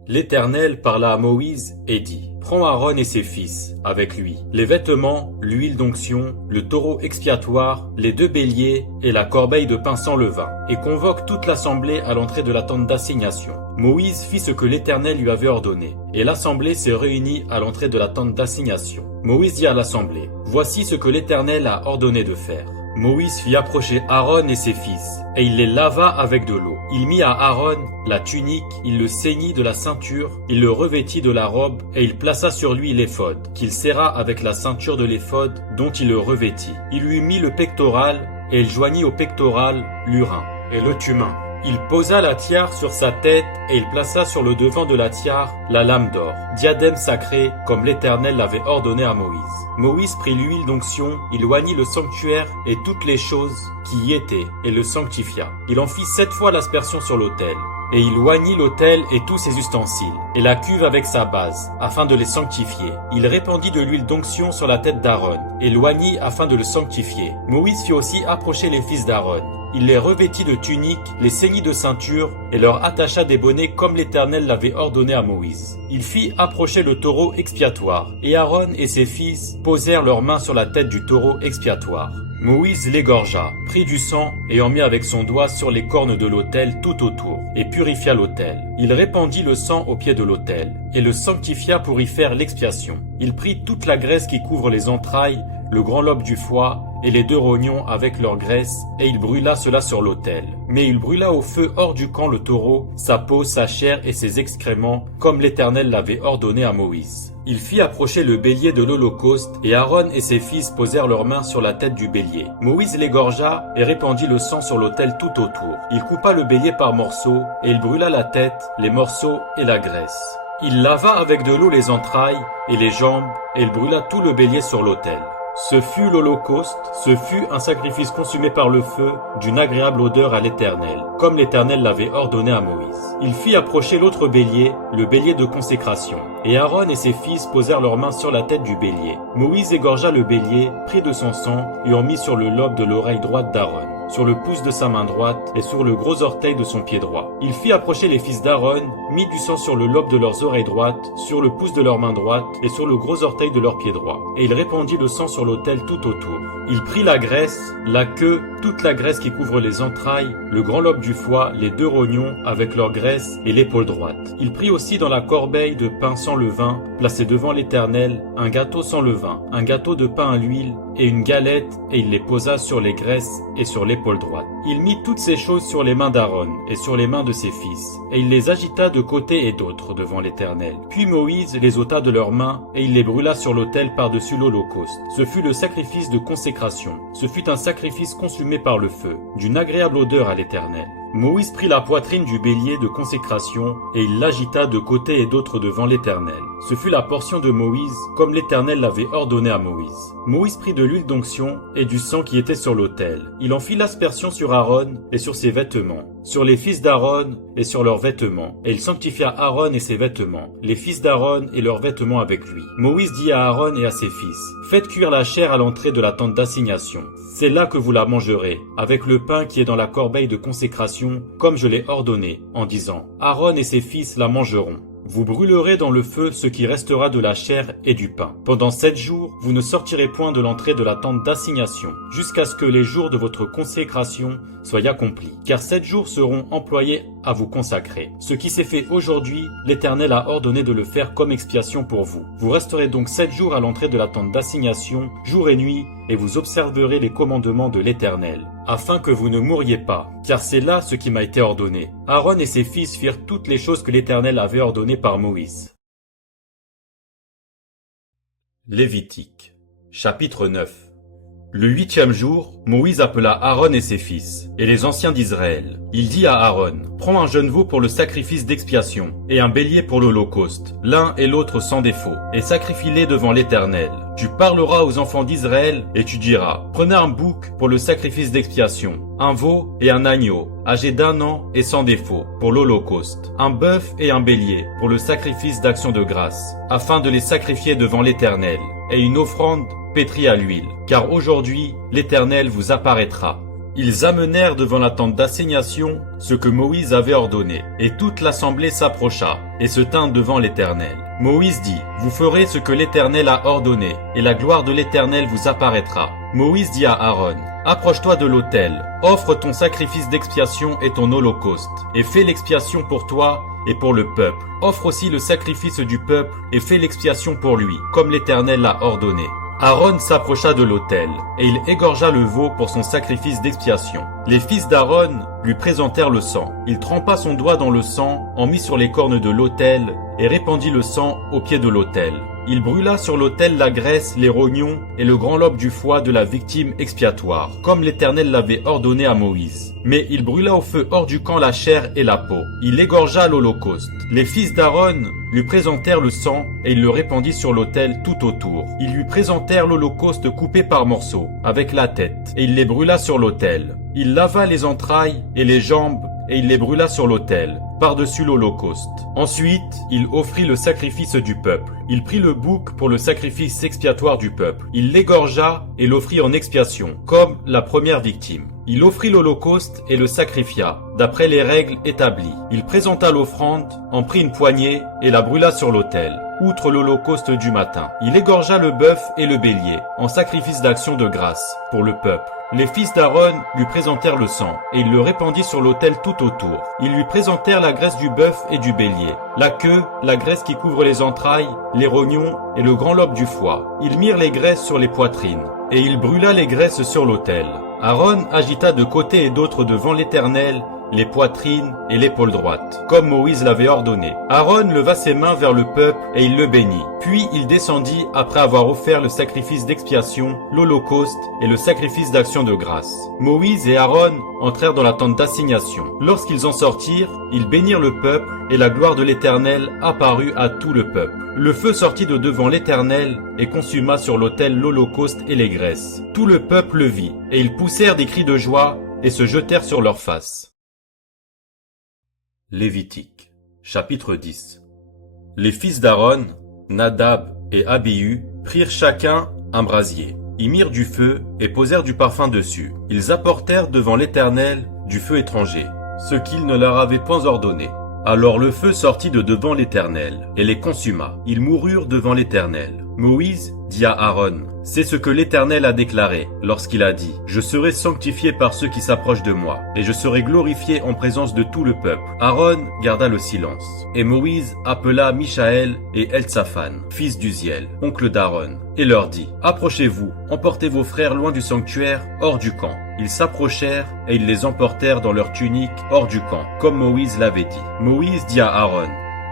L'Éternel parla à Moïse et dit, « Prends Aaron et ses fils, avec lui, les vêtements, l'huile d'onction, le taureau expiatoire, les 2 béliers et la corbeille de pain sans levain, et convoque toute l'assemblée à l'entrée de la tente d'assignation. » Moïse fit ce que l'Éternel lui avait ordonné, et l'assemblée se réunit à l'entrée de la tente d'assignation. Moïse dit à l'assemblée, « Voici ce que l'Éternel a ordonné de faire. » Moïse fit approcher Aaron et ses fils, et il les lava avec de l'eau. Il mit à Aaron la tunique, il le ceignit de la ceinture, il le revêtit de la robe, et il plaça sur lui l'éphod, qu'il serra avec la ceinture de l'éphod dont il le revêtit. Il lui mit le pectoral, et il joignit au pectoral l'urin et le thummim. Il posa la tiare sur sa tête et il plaça sur le devant de la tiare la lame d'or, diadème sacré comme l'Éternel l'avait ordonné à Moïse. Moïse prit l'huile d'onction, il oignit le sanctuaire et toutes les choses qui y étaient et le sanctifia. Il en fit 7 fois l'aspersion sur l'autel. Et il oignit l'autel et tous ses ustensiles, et la cuve avec sa base, afin de les sanctifier. Il répandit de l'huile d'onction sur la tête d'Aaron, et l'oignit afin de le sanctifier. Moïse fit aussi approcher les fils d'Aaron. Il les revêtit de tuniques, les ceignit de ceinture, et leur attacha des bonnets comme l'Éternel l'avait ordonné à Moïse. Il fit approcher le taureau expiatoire, et Aaron et ses fils posèrent leurs mains sur la tête du taureau expiatoire. Moïse l'égorgea, prit du sang et en mit avec son doigt sur les cornes de l'autel tout autour, et purifia l'autel. Il répandit le sang au pied de l'autel, et le sanctifia pour y faire l'expiation. Il prit toute la graisse qui couvre les entrailles, le grand lobe du foie, et les 2 rognons avec leur graisse, et il brûla cela sur l'autel. Mais il brûla au feu hors du camp le taureau, sa peau, sa chair et ses excréments, comme l'Éternel l'avait ordonné à Moïse. Il fit approcher le bélier de l'Holocauste, et Aaron et ses fils posèrent leurs mains sur la tête du bélier. Moïse l'égorgea et répandit le sang sur l'autel tout autour. Il coupa le bélier par morceaux, et il brûla la tête, les morceaux et la graisse. Il lava avec de l'eau les entrailles et les jambes, et il brûla tout le bélier sur l'autel. Ce fut l'Holocauste, ce fut un sacrifice consumé par le feu, d'une agréable odeur à l'Éternel, comme l'Éternel l'avait ordonné à Moïse. Il fit approcher l'autre bélier, le bélier de consécration. Et Aaron et ses fils posèrent leurs mains sur la tête du bélier. Moïse égorgea le bélier, prit de son sang, et en mit sur le lobe de l'oreille droite d'Aaron, sur le pouce de sa main droite, et sur le gros orteil de son pied droit. Il fit approcher les fils d'Aaron, mit du sang sur le lobe de leurs oreilles droites, sur le pouce de leur main droite, et sur le gros orteil de leur pied droit. Et il répandit le sang sur l'autel tout autour. Il prit la graisse, la queue, toute la graisse qui couvre les entrailles, le grand lobe du foie, les 2 rognons avec leur graisse et l'épaule droite. Il prit aussi dans la corbeille de pain sans levain, placé devant l'Éternel, un gâteau sans levain, un gâteau de pain à l'huile et une galette, et il les posa sur les graisses et sur l'épaule droite. Il mit toutes ces choses sur les mains d'Aaron et sur les mains de ses fils, et il les agita de côté et d'autre devant l'Éternel. Puis Moïse les ôta de leurs mains, et il les brûla sur l'autel par-dessus l'Holocauste. Ce fut le sacrifice de consécration. Ce fut un sacrifice consumé par le feu, d'une agréable odeur à l'Éternel. Moïse prit la poitrine du bélier de consécration, et il l'agita de côté et d'autre devant l'Éternel. Ce fut la portion de Moïse, comme l'Éternel l'avait ordonné à Moïse. Moïse prit de l'huile d'onction et du sang qui était sur l'autel. Il en fit l'aspersion sur Aaron et sur ses vêtements, sur les fils d'Aaron et sur leurs vêtements. Et il sanctifia Aaron et ses vêtements, les fils d'Aaron et leurs vêtements avec lui. Moïse dit à Aaron et à ses fils, « Faites cuire la chair à l'entrée de la tente d'assignation. C'est là que vous la mangerez, avec le pain qui est dans la corbeille de consécration, comme je l'ai ordonné, en disant, Aaron et ses fils la mangeront. Vous brûlerez dans le feu ce qui restera de la chair et du pain. Pendant 7 jours, vous ne sortirez point de l'entrée de la tente d'assignation, jusqu'à ce que les jours de votre consécration soient accomplis. Car 7 jours seront employés à vous consacrer. Ce qui s'est fait aujourd'hui, l'Éternel a ordonné de le faire comme expiation pour vous. Vous resterez donc 7 jours à l'entrée de la tente d'assignation, jour et nuit, et vous observerez les commandements de l'Éternel, afin que vous ne mouriez pas, car c'est là ce qui m'a été ordonné. Aaron et ses fils firent toutes les choses que l'Éternel avait ordonnées par Moïse. Lévitique, chapitre 9. Le 8e jour, Moïse appela Aaron et ses fils, et les anciens d'Israël. Il dit à Aaron, « Prends un jeune veau pour le sacrifice d'expiation, et un bélier pour l'holocauste, l'un et l'autre sans défaut, et sacrifie-les devant l'Éternel. Tu parleras aux enfants d'Israël, et tu diras, prenez un bouc pour le sacrifice d'expiation, un veau et un agneau, âgés d'1 an et sans défaut, pour l'holocauste, un bœuf et un bélier, pour le sacrifice d'action de grâce, afin de les sacrifier devant l'Éternel, et une offrande pétrie à l'huile, car aujourd'hui l'Éternel vous apparaîtra. Ils amenèrent devant la tente d'assignation ce que Moïse avait ordonné, et toute l'assemblée s'approcha et se tint devant l'Éternel. Moïse dit, « Vous ferez ce que l'Éternel a ordonné, et la gloire de l'Éternel vous apparaîtra. » Moïse dit à Aaron, « Approche-toi de l'autel, offre ton sacrifice d'expiation et ton holocauste, et fais l'expiation pour toi et pour le peuple. Offre aussi le sacrifice du peuple et fais l'expiation pour lui, comme l'Éternel l'a ordonné. » Aaron s'approcha de l'autel, et il égorgea le veau pour son sacrifice d'expiation. Les fils d'Aaron lui présentèrent le sang. Il trempa son doigt dans le sang, en mit sur les cornes de l'autel, et répandit le sang au pied de l'autel. Il brûla sur l'autel la graisse, les rognons et le grand lobe du foie de la victime expiatoire, comme l'Éternel l'avait ordonné à Moïse. Mais il brûla au feu hors du camp la chair et la peau. Il égorgea l'holocauste. Les fils d'Aaron lui présentèrent le sang et il le répandit sur l'autel tout autour. Ils lui présentèrent l'holocauste coupé par morceaux, avec la tête, et il les brûla sur l'autel. Il lava les entrailles et les jambes et il les brûla sur l'autel, par-dessus l'holocauste. Ensuite, il offrit le sacrifice du peuple. Il prit le bouc pour le sacrifice expiatoire du peuple. Il l'égorgea et l'offrit en expiation, comme la première victime. Il offrit l'holocauste et le sacrifia, d'après les règles établies. Il présenta l'offrande, en prit une poignée et la brûla sur l'autel, outre l'holocauste du matin. Il égorgea le bœuf et le bélier, en sacrifice d'action de grâce, pour le peuple. Les fils d'Aaron lui présentèrent le sang, et il le répandit sur l'autel tout autour. Ils lui présentèrent la graisse du bœuf et du bélier, la queue, la graisse qui couvre les entrailles, les rognons et le grand lobe du foie. Ils mirent les graisses sur les poitrines, et il brûla les graisses sur l'autel. Aaron agita de côté et d'autre devant l'Éternel les poitrines et l'épaule droite, comme Moïse l'avait ordonné. Aaron leva ses mains vers le peuple et il le bénit. Puis il descendit après avoir offert le sacrifice d'expiation, l'holocauste et le sacrifice d'action de grâce. Moïse et Aaron entrèrent dans la tente d'assignation. Lorsqu'ils en sortirent, ils bénirent le peuple et la gloire de l'Éternel apparut à tout le peuple. Le feu sortit de devant l'Éternel et consuma sur l'autel l'holocauste et les graisses. Tout le peuple le vit et ils poussèrent des cris de joie et se jetèrent sur leurs faces. Lévitique, chapitre 10. Les fils d'Aaron, Nadab et Abihu, prirent chacun un brasier. Ils mirent du feu et posèrent du parfum dessus. Ils apportèrent devant l'Éternel du feu étranger, ce qu'il ne leur avait point ordonné. Alors le feu sortit de devant l'Éternel et les consuma. Ils moururent devant l'Éternel. Moïse dit à Aaron, « C'est ce que l'Éternel a déclaré lorsqu'il a dit, « Je serai sanctifié par ceux qui s'approchent de moi, et je serai glorifié en présence de tout le peuple. » Aaron garda le silence. Et Moïse appela Michaël et Eltsaphan, fils d'Uziel, oncle d'Aaron, et leur dit, « Approchez-vous, emportez vos frères loin du sanctuaire, hors du camp. » Ils s'approchèrent et ils les emportèrent dans leurs tuniques hors du camp, comme Moïse l'avait dit. Moïse dit à Aaron,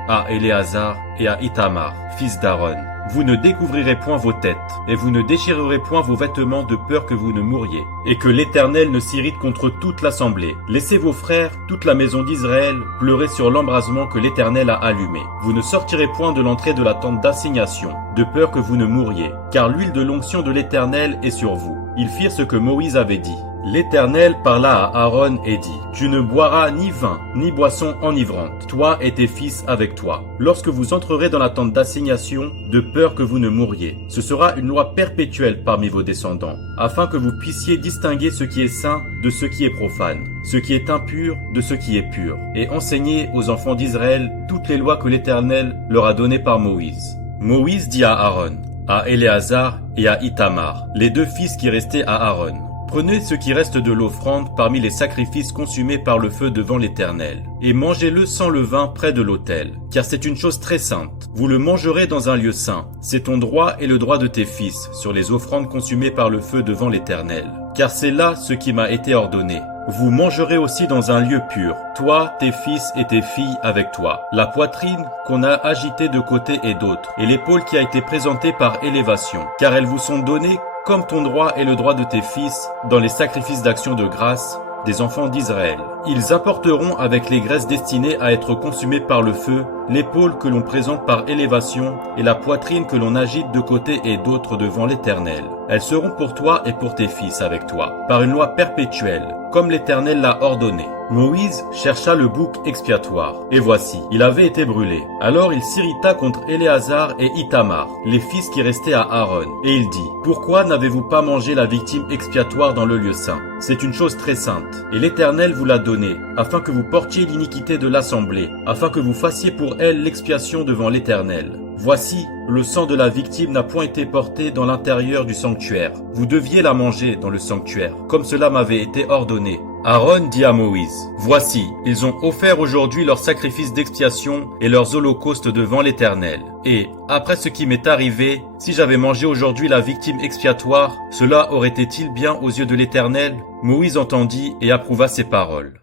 à Éléazar et à Ithamar, fils d'Aaron, « Vous ne découvrirez point vos têtes, et vous ne déchirerez point vos vêtements de peur que vous ne mouriez, et que l'Éternel ne s'irrite contre toute l'assemblée. Laissez vos frères, toute la maison d'Israël, pleurer sur l'embrasement que l'Éternel a allumé. Vous ne sortirez point de l'entrée de la tente d'assignation, de peur que vous ne mouriez, car l'huile de l'onction de l'Éternel est sur vous. » Ils firent ce que Moïse avait dit. L'Éternel parla à Aaron et dit, « Tu ne boiras ni vin, ni boisson enivrante, toi et tes fils avec toi, lorsque vous entrerez dans la tente d'assignation, de peur que vous ne mouriez. Ce sera une loi perpétuelle parmi vos descendants, afin que vous puissiez distinguer ce qui est saint de ce qui est profane, ce qui est impur de ce qui est pur, et enseigner aux enfants d'Israël toutes les lois que l'Éternel leur a données par Moïse. » Moïse dit à Aaron, à Éléazar et à Ithamar, les deux fils qui restaient à Aaron, « Prenez ce qui reste de l'offrande parmi les sacrifices consumés par le feu devant l'Éternel, et mangez-le sans levain près de l'autel, car c'est une chose très sainte. Vous le mangerez dans un lieu saint. C'est ton droit et le droit de tes fils sur les offrandes consumées par le feu devant l'Éternel, car c'est là ce qui m'a été ordonné. Vous mangerez aussi dans un lieu pur, toi, tes fils et tes filles avec toi, la poitrine qu'on a agitée de côté et d'autre, et l'épaule qui a été présentée par élévation, car elles vous sont données comme ton droit et le droit de tes fils dans les sacrifices d'action de grâce des enfants d'Israël. Ils apporteront avec les graisses destinées à être consumées par le feu, l'épaule que l'on présente par élévation et la poitrine que l'on agite de côté et d'autre devant l'Éternel. Elles seront pour toi et pour tes fils avec toi, par une loi perpétuelle, comme l'Éternel l'a ordonné. Moïse chercha le bouc expiatoire, et voici, il avait été brûlé. Alors il s'irrita contre Éléazar et Ithamar, les fils qui restaient à Aaron, et il dit, « Pourquoi n'avez-vous pas mangé la victime expiatoire dans le lieu saint? C'est une chose très sainte, et l'Éternel vous l'a donnée, afin que vous portiez l'iniquité de l'assemblée, afin que vous fassiez pour elle l'expiation devant l'Éternel. Voici, le sang de la victime n'a point été porté dans l'intérieur du sanctuaire. Vous deviez la manger dans le sanctuaire, comme cela m'avait été ordonné. » Aaron dit à Moïse, « Voici, ils ont offert aujourd'hui leurs sacrifices d'expiation et leurs holocaustes devant l'Éternel. Et, après ce qui m'est arrivé, si j'avais mangé aujourd'hui la victime expiatoire, cela aurait été-il bien aux yeux de l'Éternel ?» Moïse entendit et approuva ces paroles.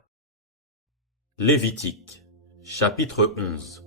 Lévitique, chapitre 11.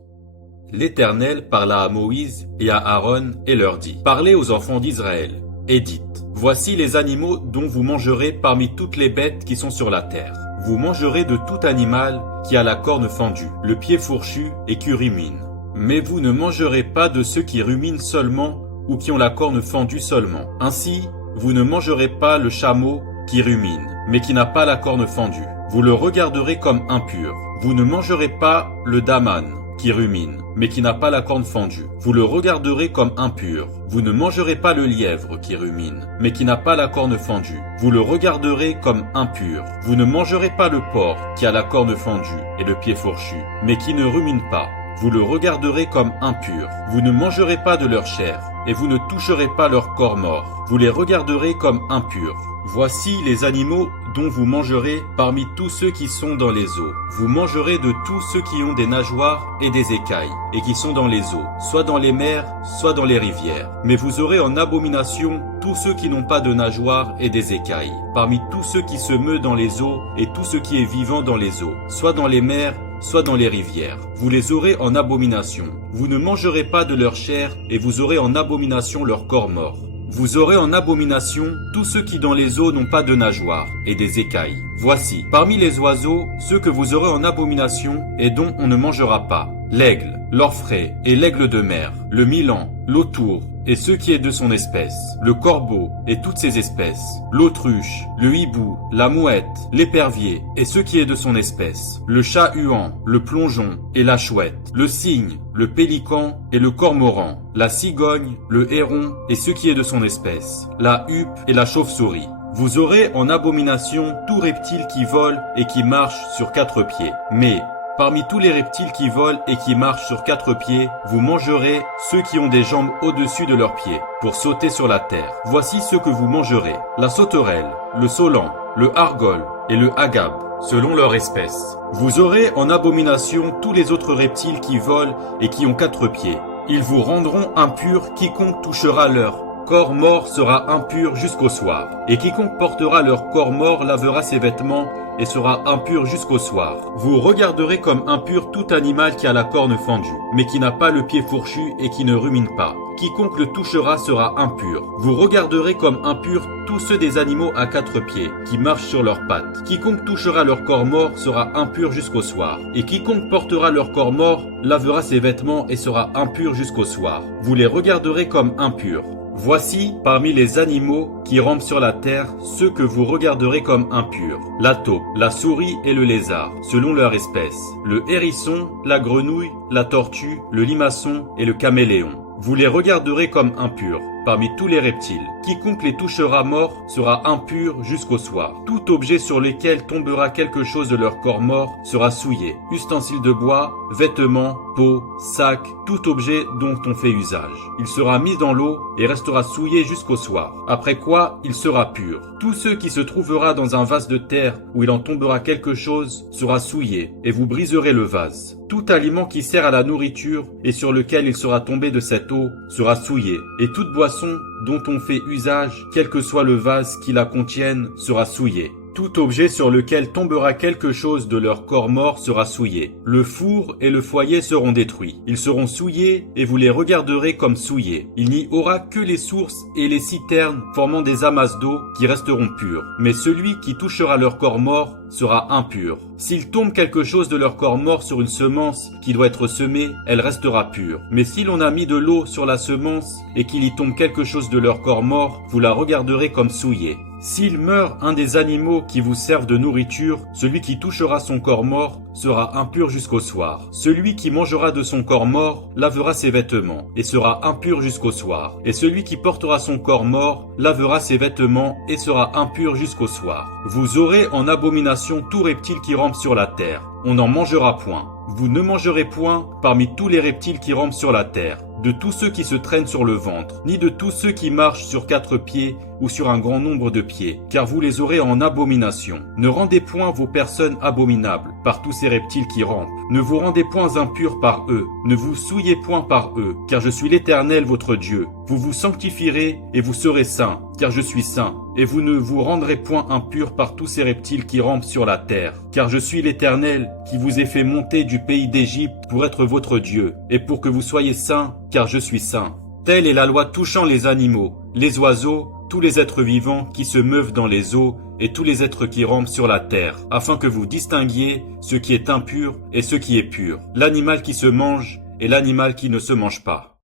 L'Éternel parla à Moïse et à Aaron et leur dit, « Parlez aux enfants d'Israël, et dites, voici les animaux dont vous mangerez parmi toutes les bêtes qui sont sur la terre. Vous mangerez de tout animal qui a la corne fendue, le pied fourchu et qui rumine. Mais vous ne mangerez pas de ceux qui ruminent seulement ou qui ont la corne fendue seulement. Ainsi, vous ne mangerez pas le chameau qui rumine, mais qui n'a pas la corne fendue. Vous le regarderez comme impur. Vous ne mangerez pas le daman qui rumine, mais qui n'a pas la corne fendue. Vous le regarderez comme impur. Vous ne mangerez pas le lièvre qui rumine, mais qui n'a pas la corne fendue. Vous le regarderez comme impur. Vous ne mangerez pas le porc qui a la corne fendue et le pied fourchu, mais qui ne rumine pas. Vous le regarderez comme impur. Vous ne mangerez pas de leur chair, et vous ne toucherez pas leur corps mort. Vous les regarderez comme impurs. Voici les animaux dont vous mangerez parmi tous ceux qui sont dans les eaux. Vous mangerez de tous ceux qui ont des nageoires et des écailles, et qui sont dans les eaux, soit dans les mers, soit dans les rivières. Mais vous aurez en abomination tous ceux qui n'ont pas de nageoires et des écailles, parmi tous ceux qui se meuvent dans les eaux, et tout ce qui est vivant dans les eaux, soit dans les mers, soit dans les rivières. Vous les aurez en abomination. Vous ne mangerez pas de leur chair, et vous aurez en abomination leur corps mort. Vous aurez en abomination tous ceux qui dans les eaux n'ont pas de nageoires et des écailles. Voici, parmi les oiseaux, ceux que vous aurez en abomination et dont on ne mangera pas. L'aigle, l'orfraie et l'aigle de mer, le milan, l'autour et ce qui est de son espèce, le corbeau et toutes ses espèces, l'autruche, le hibou, la mouette, l'épervier et ce qui est de son espèce, le chat-huant, le plongeon et la chouette, le cygne, le pélican et le cormoran, la cigogne, le héron et ce qui est de son espèce, la huppe et la chauve-souris. Vous aurez en abomination tout reptile qui vole et qui marche sur 4 pieds. Mais parmi tous les reptiles qui volent et qui marchent sur 4 pieds, vous mangerez ceux qui ont des jambes au-dessus de leurs pieds, pour sauter sur la terre. Voici ceux que vous mangerez, la sauterelle, le saulan, le argol et le agab, selon leur espèce. Vous aurez en abomination tous les autres reptiles qui volent et qui ont 4 pieds. Ils vous rendront impurs quiconque touchera leur corps mort sera impur jusqu'au soir. Et quiconque portera leur corps mort lavera ses vêtements et sera impur jusqu'au soir. Vous regarderez comme impur tout animal qui a la corne fendue, mais qui n'a pas le pied fourchu et qui ne rumine pas. Quiconque le touchera sera impur. Vous regarderez comme impurs tous ceux des animaux à 4 pieds, qui marchent sur leurs pattes. Quiconque touchera leur corps mort sera impur jusqu'au soir. Et quiconque portera leur corps mort lavera ses vêtements et sera impur jusqu'au soir. Vous les regarderez comme impurs. Voici, parmi les animaux qui rampent sur la terre, ceux que vous regarderez comme impurs. La taupe, la souris et le lézard, selon leur espèce. Le hérisson, la grenouille, la tortue, le limaçon et le caméléon. Vous les regarderez comme impurs, parmi tous les reptiles. Quiconque les touchera mort sera impur jusqu'au soir. Tout objet sur lequel tombera quelque chose de leur corps mort sera souillé. Ustensiles de bois, vêtements, peaux, sacs, tout objet dont on fait usage. Il sera mis dans l'eau et restera souillé jusqu'au soir. Après quoi, il sera pur. Tout ce qui se trouvera dans un vase de terre où il en tombera quelque chose sera souillé et vous briserez le vase. Tout aliment qui sert à la nourriture et sur lequel il sera tombé de cette eau sera souillé. Et toute boisson dont on fait usage, quel que soit le vase qui la contienne, sera souillé. Tout objet sur lequel tombera quelque chose de leur corps mort sera souillé. Le four et le foyer seront détruits. Ils seront souillés et vous les regarderez comme souillés. Il n'y aura que les sources et les citernes formant des amasses d'eau qui resteront pures. Mais celui qui touchera leur corps mort sera impur. S'il tombe quelque chose de leur corps mort sur une semence qui doit être semée, elle restera pure. Mais si l'on a mis de l'eau sur la semence et qu'il y tombe quelque chose de leur corps mort, vous la regarderez comme souillée. S'il meurt un des animaux qui vous servent de nourriture, celui qui touchera son corps mort sera impur jusqu'au soir. Celui qui mangera de son corps mort lavera ses vêtements et sera impur jusqu'au soir. Et celui qui portera son corps mort lavera ses vêtements et sera impur jusqu'au soir. Vous aurez en abomination tout reptile qui rampe sur la terre. On n'en mangera point. Vous ne mangerez point parmi tous les reptiles qui rampent sur la terre, de tous ceux qui se traînent sur le ventre, ni de tous ceux qui marchent sur 4 pieds ou sur un grand nombre de pieds, car vous les aurez en abomination. Ne rendez point vos personnes abominables par tous ces reptiles qui rampent. Ne vous rendez point impurs par eux, ne vous souillez point par eux, car je suis l'Éternel votre Dieu. Vous vous sanctifierez et vous serez saints, car je suis saint, et vous ne vous rendrez point impurs par tous ces reptiles qui rampent sur la terre, car je suis l'Éternel qui vous ai fait monter du pays d'Égypte pour être votre Dieu, et pour que vous soyez saints, car je suis saint. Telle est la loi touchant les animaux, les oiseaux, tous les êtres vivants qui se meuvent dans les eaux, et tous les êtres qui rampent sur la terre, afin que vous distinguiez ce qui est impur et ce qui est pur, l'animal qui se mange et l'animal qui ne se mange pas.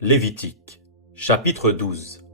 Lévitique, chapitre 12.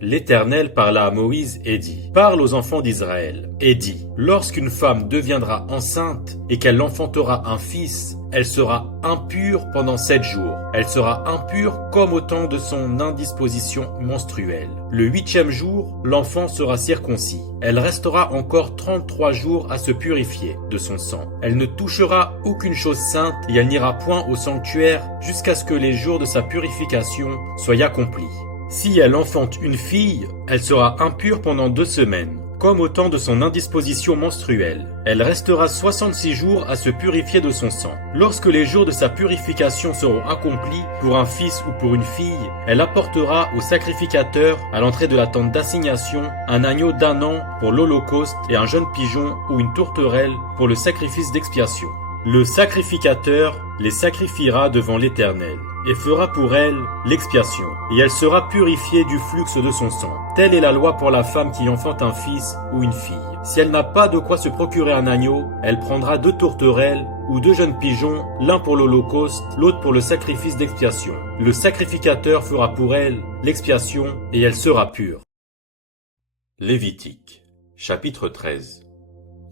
L'Éternel parla à Moïse et dit: Parle aux enfants d'Israël et dis: Lorsqu'une femme deviendra enceinte et qu'elle enfantera un fils, elle sera impure pendant 7 jours. Elle sera impure comme au temps de son indisposition menstruelle. Le 8e jour, l'enfant sera circoncis. Elle restera encore 33 jours à se purifier de son sang. Elle ne touchera aucune chose sainte et elle n'ira point au sanctuaire jusqu'à ce que les jours de sa purification soient accomplis. Si elle enfante une fille, elle sera impure pendant 2 semaines, comme au temps de son indisposition menstruelle. Elle restera 66 jours à se purifier de son sang. Lorsque les jours de sa purification seront accomplis, pour un fils ou pour une fille, elle apportera au sacrificateur, à l'entrée de la tente d'assignation, un agneau d'1 an pour l'holocauste et un jeune pigeon ou une tourterelle pour le sacrifice d'expiation. Le sacrificateur les sacrifiera devant l'Éternel et fera pour elle l'expiation, et elle sera purifiée du flux de son sang. Telle est la loi pour la femme qui enfante un fils ou une fille. Si elle n'a pas de quoi se procurer un agneau, elle prendra 2 tourterelles ou 2 jeunes pigeons, l'un pour l'holocauste, l'autre pour le sacrifice d'expiation. Le sacrificateur fera pour elle l'expiation et elle sera pure. Lévitique, chapitre 13.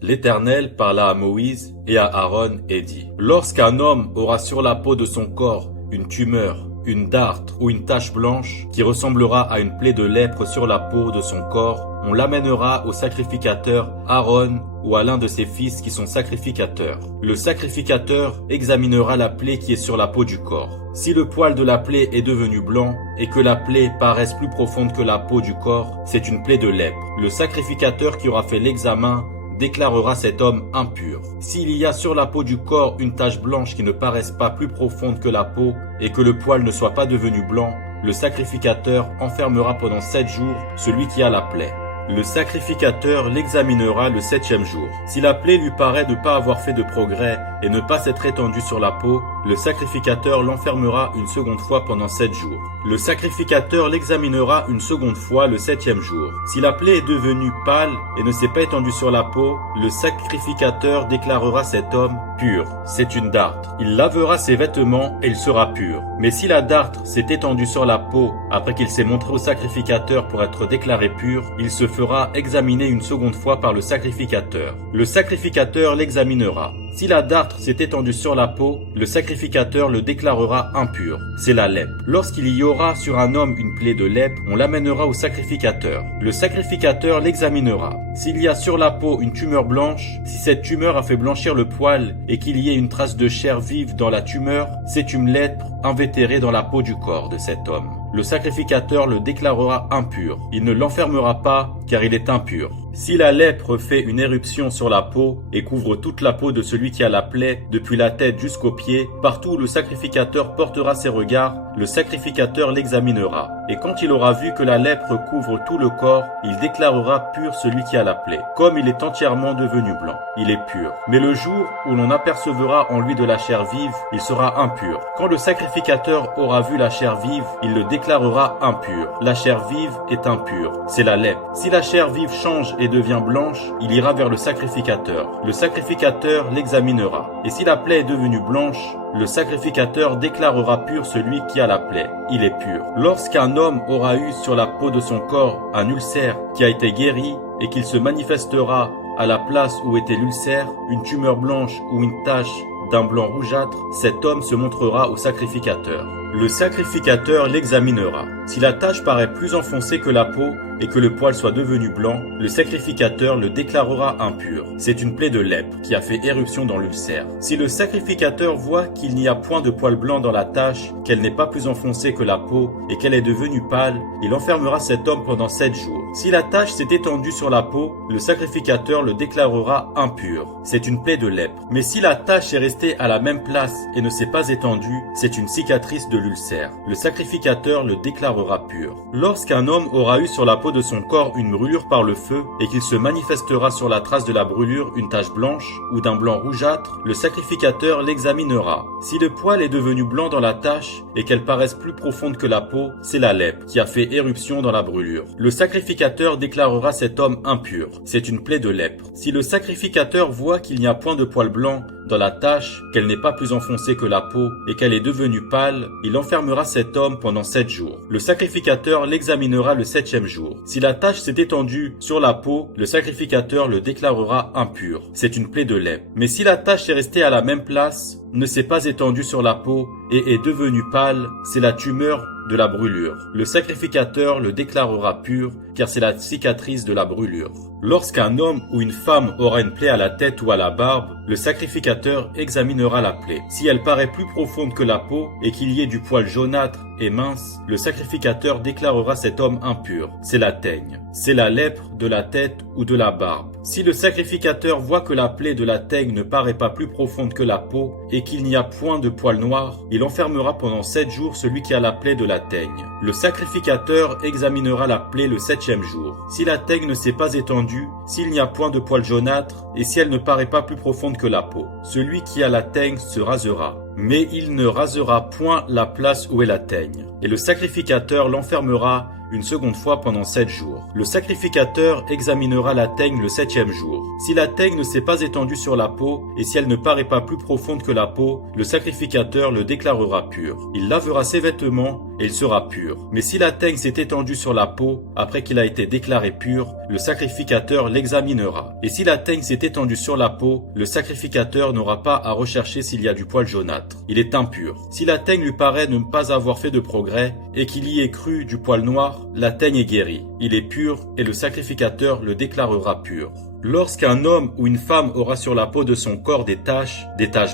L'Éternel parla à Moïse et à Aaron et dit: Lorsqu'un homme aura sur la peau de son corps une tumeur, une dartre ou une tache blanche qui ressemblera à une plaie de lèpre sur la peau de son corps, on l'amènera au sacrificateur Aaron ou à l'un de ses fils qui sont sacrificateurs. Le sacrificateur examinera la plaie qui est sur la peau du corps. Si le poil de la plaie est devenu blanc et que la plaie paraisse plus profonde que la peau du corps, c'est une plaie de lèpre. Le sacrificateur qui aura fait l'examen déclarera cet homme impur. S'il y a sur la peau du corps une tache blanche qui ne paraisse pas plus profonde que la peau et que le poil ne soit pas devenu blanc, le sacrificateur enfermera pendant 7 jours celui qui a la plaie. Le sacrificateur l'examinera le 7e jour. Si la plaie lui paraît ne pas avoir fait de progrès et ne pas s'être étendue sur la peau, le sacrificateur l'enfermera une seconde fois pendant 7 jours. Le sacrificateur l'examinera une seconde fois le 7e jour. Si la plaie est devenue pâle et ne s'est pas étendue sur la peau, le sacrificateur déclarera cet homme pur. C'est une dartre. Il lavera ses vêtements et il sera pur. Mais si la dartre s'est étendue sur la peau après qu'il s'est montré au sacrificateur pour être déclaré pur, il se fera examiner une seconde fois par le sacrificateur. Le sacrificateur l'examinera. Si la dartre s'est étendue sur la peau, le sacrificateur le déclarera impur. C'est la lèpre. Lorsqu'il y aura sur un homme une plaie de lèpre, on l'amènera au sacrificateur. Le sacrificateur l'examinera. S'il y a sur la peau une tumeur blanche, si cette tumeur a fait blanchir le poil et qu'il y ait une trace de chair vive dans la tumeur, c'est une lèpre invétérée dans la peau du corps de cet homme. Le sacrificateur le déclarera impur. Il ne l'enfermera pas car il est impur. Si la lèpre fait une éruption sur la peau et couvre toute la peau de celui qui a la plaie, depuis la tête jusqu'aux pieds, partout où le sacrificateur portera ses regards, le sacrificateur l'examinera. Et quand il aura vu que la lèpre couvre tout le corps, il déclarera pur celui qui a la plaie. Comme il est entièrement devenu blanc, il est pur. Mais le jour où l'on apercevra en lui de la chair vive, il sera impur. Quand le sacrificateur aura vu la chair vive, il le déclarera impur. La chair vive est impure, c'est la lèpre. Si la chair vive change et devient blanche, il ira vers le sacrificateur. Le sacrificateur l'examinera. Et si la plaie est devenue blanche, le sacrificateur déclarera pur celui qui a la plaie. Il est pur. Lorsqu'un homme aura eu sur la peau de son corps un ulcère qui a été guéri et qu'il se manifestera à la place où était l'ulcère, une tumeur blanche ou une tache d'un blanc rougeâtre, cet homme se montrera au sacrificateur. Le sacrificateur l'examinera. Si la tache paraît plus enfoncée que la peau et que le poil soit devenu blanc, le sacrificateur le déclarera impur. C'est une plaie de lèpre qui a fait éruption dans l'ulcère. Si le sacrificateur voit qu'il n'y a point de poil blanc dans la tache, qu'elle n'est pas plus enfoncée que la peau et qu'elle est devenue pâle, il enfermera cet homme pendant 7 jours. Si la tache s'est étendue sur la peau, le sacrificateur le déclarera impur. C'est une plaie de lèpre. Mais si la tache est restée à la même place et ne s'est pas étendue, c'est une cicatrice de l'ulcère. Le sacrificateur le déclarera pur. Lorsqu'un homme aura eu sur la peau de son corps une brûlure par le feu et qu'il se manifestera sur la trace de la brûlure une tache blanche ou d'un blanc rougeâtre, le sacrificateur l'examinera. Si le poil est devenu blanc dans la tache et qu'elle paraisse plus profonde que la peau, c'est la lèpre qui a fait éruption dans la brûlure. Le sacrificateur déclarera cet homme impur. C'est une plaie de lèpre. Si le sacrificateur voit qu'il n'y a point de poil blanc dans la tache, qu'elle n'est pas plus enfoncée que la peau et qu'elle est devenue pâle, il enfermera cet homme pendant 7 jours. Le sacrificateur l'examinera le 7e jour. Si la tache s'est étendue sur la peau, le sacrificateur le déclarera impur. C'est une plaie de lèpre. Mais si la tache est restée à la même place, ne s'est pas étendue sur la peau et est devenue pâle, c'est la tumeur de la brûlure. Le sacrificateur le déclarera pur, car c'est la cicatrice de la brûlure. Lorsqu'un homme ou une femme aura une plaie à la tête ou à la barbe, le sacrificateur examinera la plaie. Si elle paraît plus profonde que la peau et qu'il y ait du poil jaunâtre et mince, le sacrificateur déclarera cet homme impur. C'est la teigne. C'est la lèpre de la tête ou de la barbe. Si le sacrificateur voit que la plaie de la teigne ne paraît pas plus profonde que la peau et qu'il n'y a point de poil noir, il enfermera pendant 7 jours celui qui a la plaie de la teigne. Le sacrificateur examinera la plaie le 7e jour. Si la teigne ne s'est pas étendue, s'il n'y a point de poil jaunâtre et si elle ne paraît pas plus profonde que la peau, celui qui a la teigne se rasera. Mais il ne rasera point la place où est la teigne. Et le sacrificateur l'enfermera une seconde fois pendant 7 jours. Le sacrificateur examinera la teigne le 7e jour. Si la teigne ne s'est pas étendue sur la peau et si elle ne paraît pas plus profonde que la peau, le sacrificateur le déclarera pur. Il lavera ses vêtements et il sera pur. Mais si la teigne s'est étendue sur la peau après qu'il a été déclaré pur, le sacrificateur l'examinera. Et si la teigne s'est étendue sur la peau, le sacrificateur n'aura pas à rechercher s'il y a du poil jaunâtre. Il est impur. Si la teigne lui paraît ne pas avoir fait de progrès et qu'il y ait cru du poil noir, la teigne est guérie. Il est pur et le sacrificateur le déclarera pur. Lorsqu'un homme ou une femme aura sur la peau de son corps des taches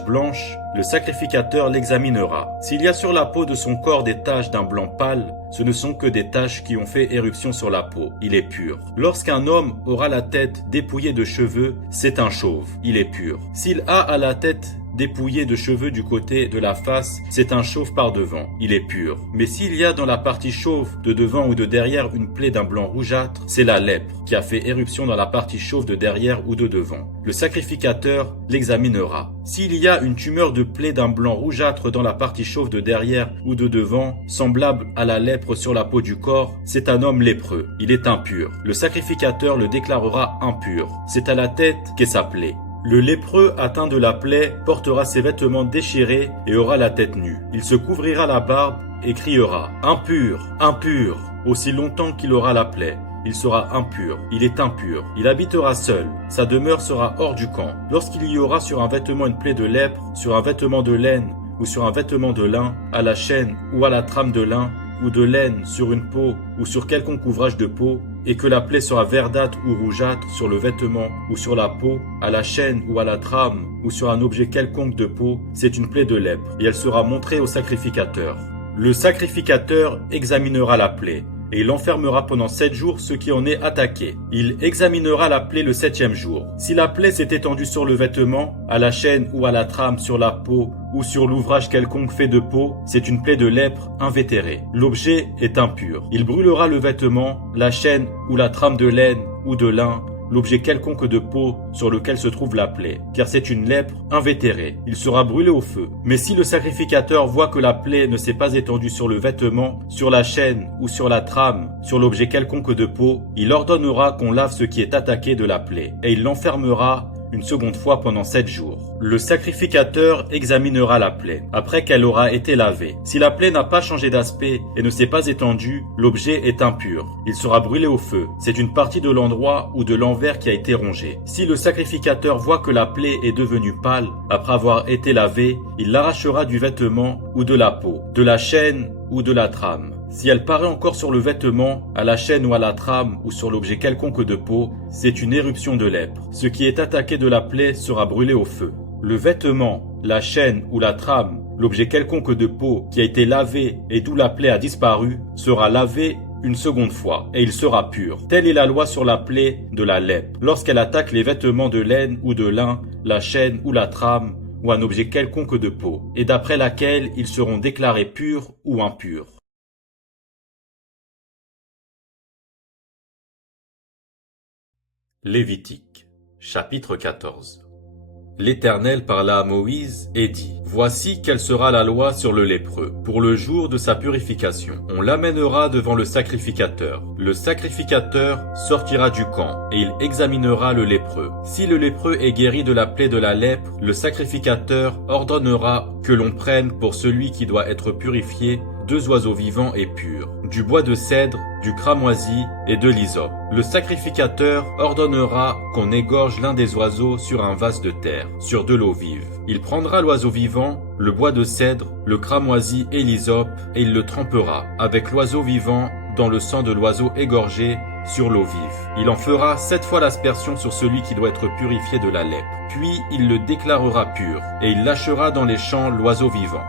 blanches, le sacrificateur l'examinera. S'il y a sur la peau de son corps des taches d'un blanc pâle, ce ne sont que des taches qui ont fait éruption sur la peau. Il est pur. Lorsqu'un homme aura la tête dépouillée de cheveux, c'est un chauve. Il est pur. S'il a à la tête dépouillé de cheveux du côté de la face, c'est un chauve par devant. Il est pur. Mais s'il y a dans la partie chauve de devant ou de derrière une plaie d'un blanc rougeâtre, c'est la lèpre qui a fait éruption dans la partie chauve de derrière ou de devant. Le sacrificateur l'examinera. S'il y a une tumeur de plaie d'un blanc rougeâtre dans la partie chauve de derrière ou de devant, semblable à la lèpre sur la peau du corps, c'est un homme lépreux. Il est impur. Le sacrificateur le déclarera impur. C'est à la tête qu'est sa plaie. Le lépreux atteint de la plaie portera ses vêtements déchirés et aura la tête nue. Il se couvrira la barbe et criera « Impur, impur !» aussi longtemps qu'il aura la plaie. Il sera impur, il est impur, il habitera seul, sa demeure sera hors du camp. Lorsqu'il y aura sur un vêtement une plaie de lèpre, sur un vêtement de laine ou sur un vêtement de lin, à la chaîne ou à la trame de lin, ou de laine sur une peau ou sur quelconque ouvrage de peau, et que la plaie sera verdâtre ou rougeâtre sur le vêtement ou sur la peau, à la chaîne ou à la trame ou sur un objet quelconque de peau, c'est une plaie de lèpre, et elle sera montrée au sacrificateur. Le sacrificateur examinera la plaie. et il enfermera pendant 7 jours ce qui en est attaqué. Il examinera la plaie le 7e jour. Si la plaie s'est étendue sur le vêtement, à la chaîne ou à la trame, sur la peau ou sur l'ouvrage quelconque fait de peau, c'est une plaie de lèpre invétérée. L'objet est impur. Il brûlera le vêtement, la chaîne ou la trame de laine ou de lin, l'objet quelconque de peau sur lequel se trouve la plaie, car c'est une lèpre invétérée. Il sera brûlé au feu. Mais si le sacrificateur voit que la plaie ne s'est pas étendue sur le vêtement, sur la chaîne ou sur la trame, sur l'objet quelconque de peau, il ordonnera qu'on lave ce qui est attaqué de la plaie, et il l'enfermera une seconde fois pendant 7 jours. Le sacrificateur examinera la plaie, après qu'elle aura été lavée. Si la plaie n'a pas changé d'aspect et ne s'est pas étendue, l'objet est impur. Il sera brûlé au feu. C'est une partie de l'endroit ou de l'envers qui a été rongée. Si le sacrificateur voit que la plaie est devenue pâle, après avoir été lavée, il l'arrachera du vêtement ou de la peau, de la chaîne ou de la trame. Si elle paraît encore sur le vêtement, à la chaîne ou à la trame ou sur l'objet quelconque de peau, c'est une éruption de lèpre. Ce qui est attaqué de la plaie sera brûlé au feu. Le vêtement, la chaîne ou la trame, l'objet quelconque de peau qui a été lavé et d'où la plaie a disparu, sera lavé une seconde fois, et il sera pur. Telle est la loi sur la plaie de la lèpre. Lorsqu'elle attaque les vêtements de laine ou de lin, la chaîne ou la trame, ou un objet quelconque de peau, et d'après laquelle ils seront déclarés purs ou impurs. Lévitique, chapitre 14. L'Éternel parla à Moïse et dit : Voici quelle sera la loi sur le lépreux, pour le jour de sa purification. On l'amènera devant le sacrificateur. Le sacrificateur sortira du camp, et il examinera le lépreux. Si le lépreux est guéri de la plaie de la lèpre, le sacrificateur ordonnera que l'on prenne pour celui qui doit être purifié 2 oiseaux vivants et purs, du bois de cèdre, du cramoisi et de l'hysope. Le sacrificateur ordonnera qu'on égorge l'un des oiseaux sur un vase de terre, sur de l'eau vive. Il prendra l'oiseau vivant, le bois de cèdre, le cramoisi et l'hysope, et il le trempera, avec l'oiseau vivant, dans le sang de l'oiseau égorgé, sur l'eau vive. Il en fera 7 fois l'aspersion sur celui qui doit être purifié de la lèpre. Puis il le déclarera pur, et il lâchera dans les champs l'oiseau vivant.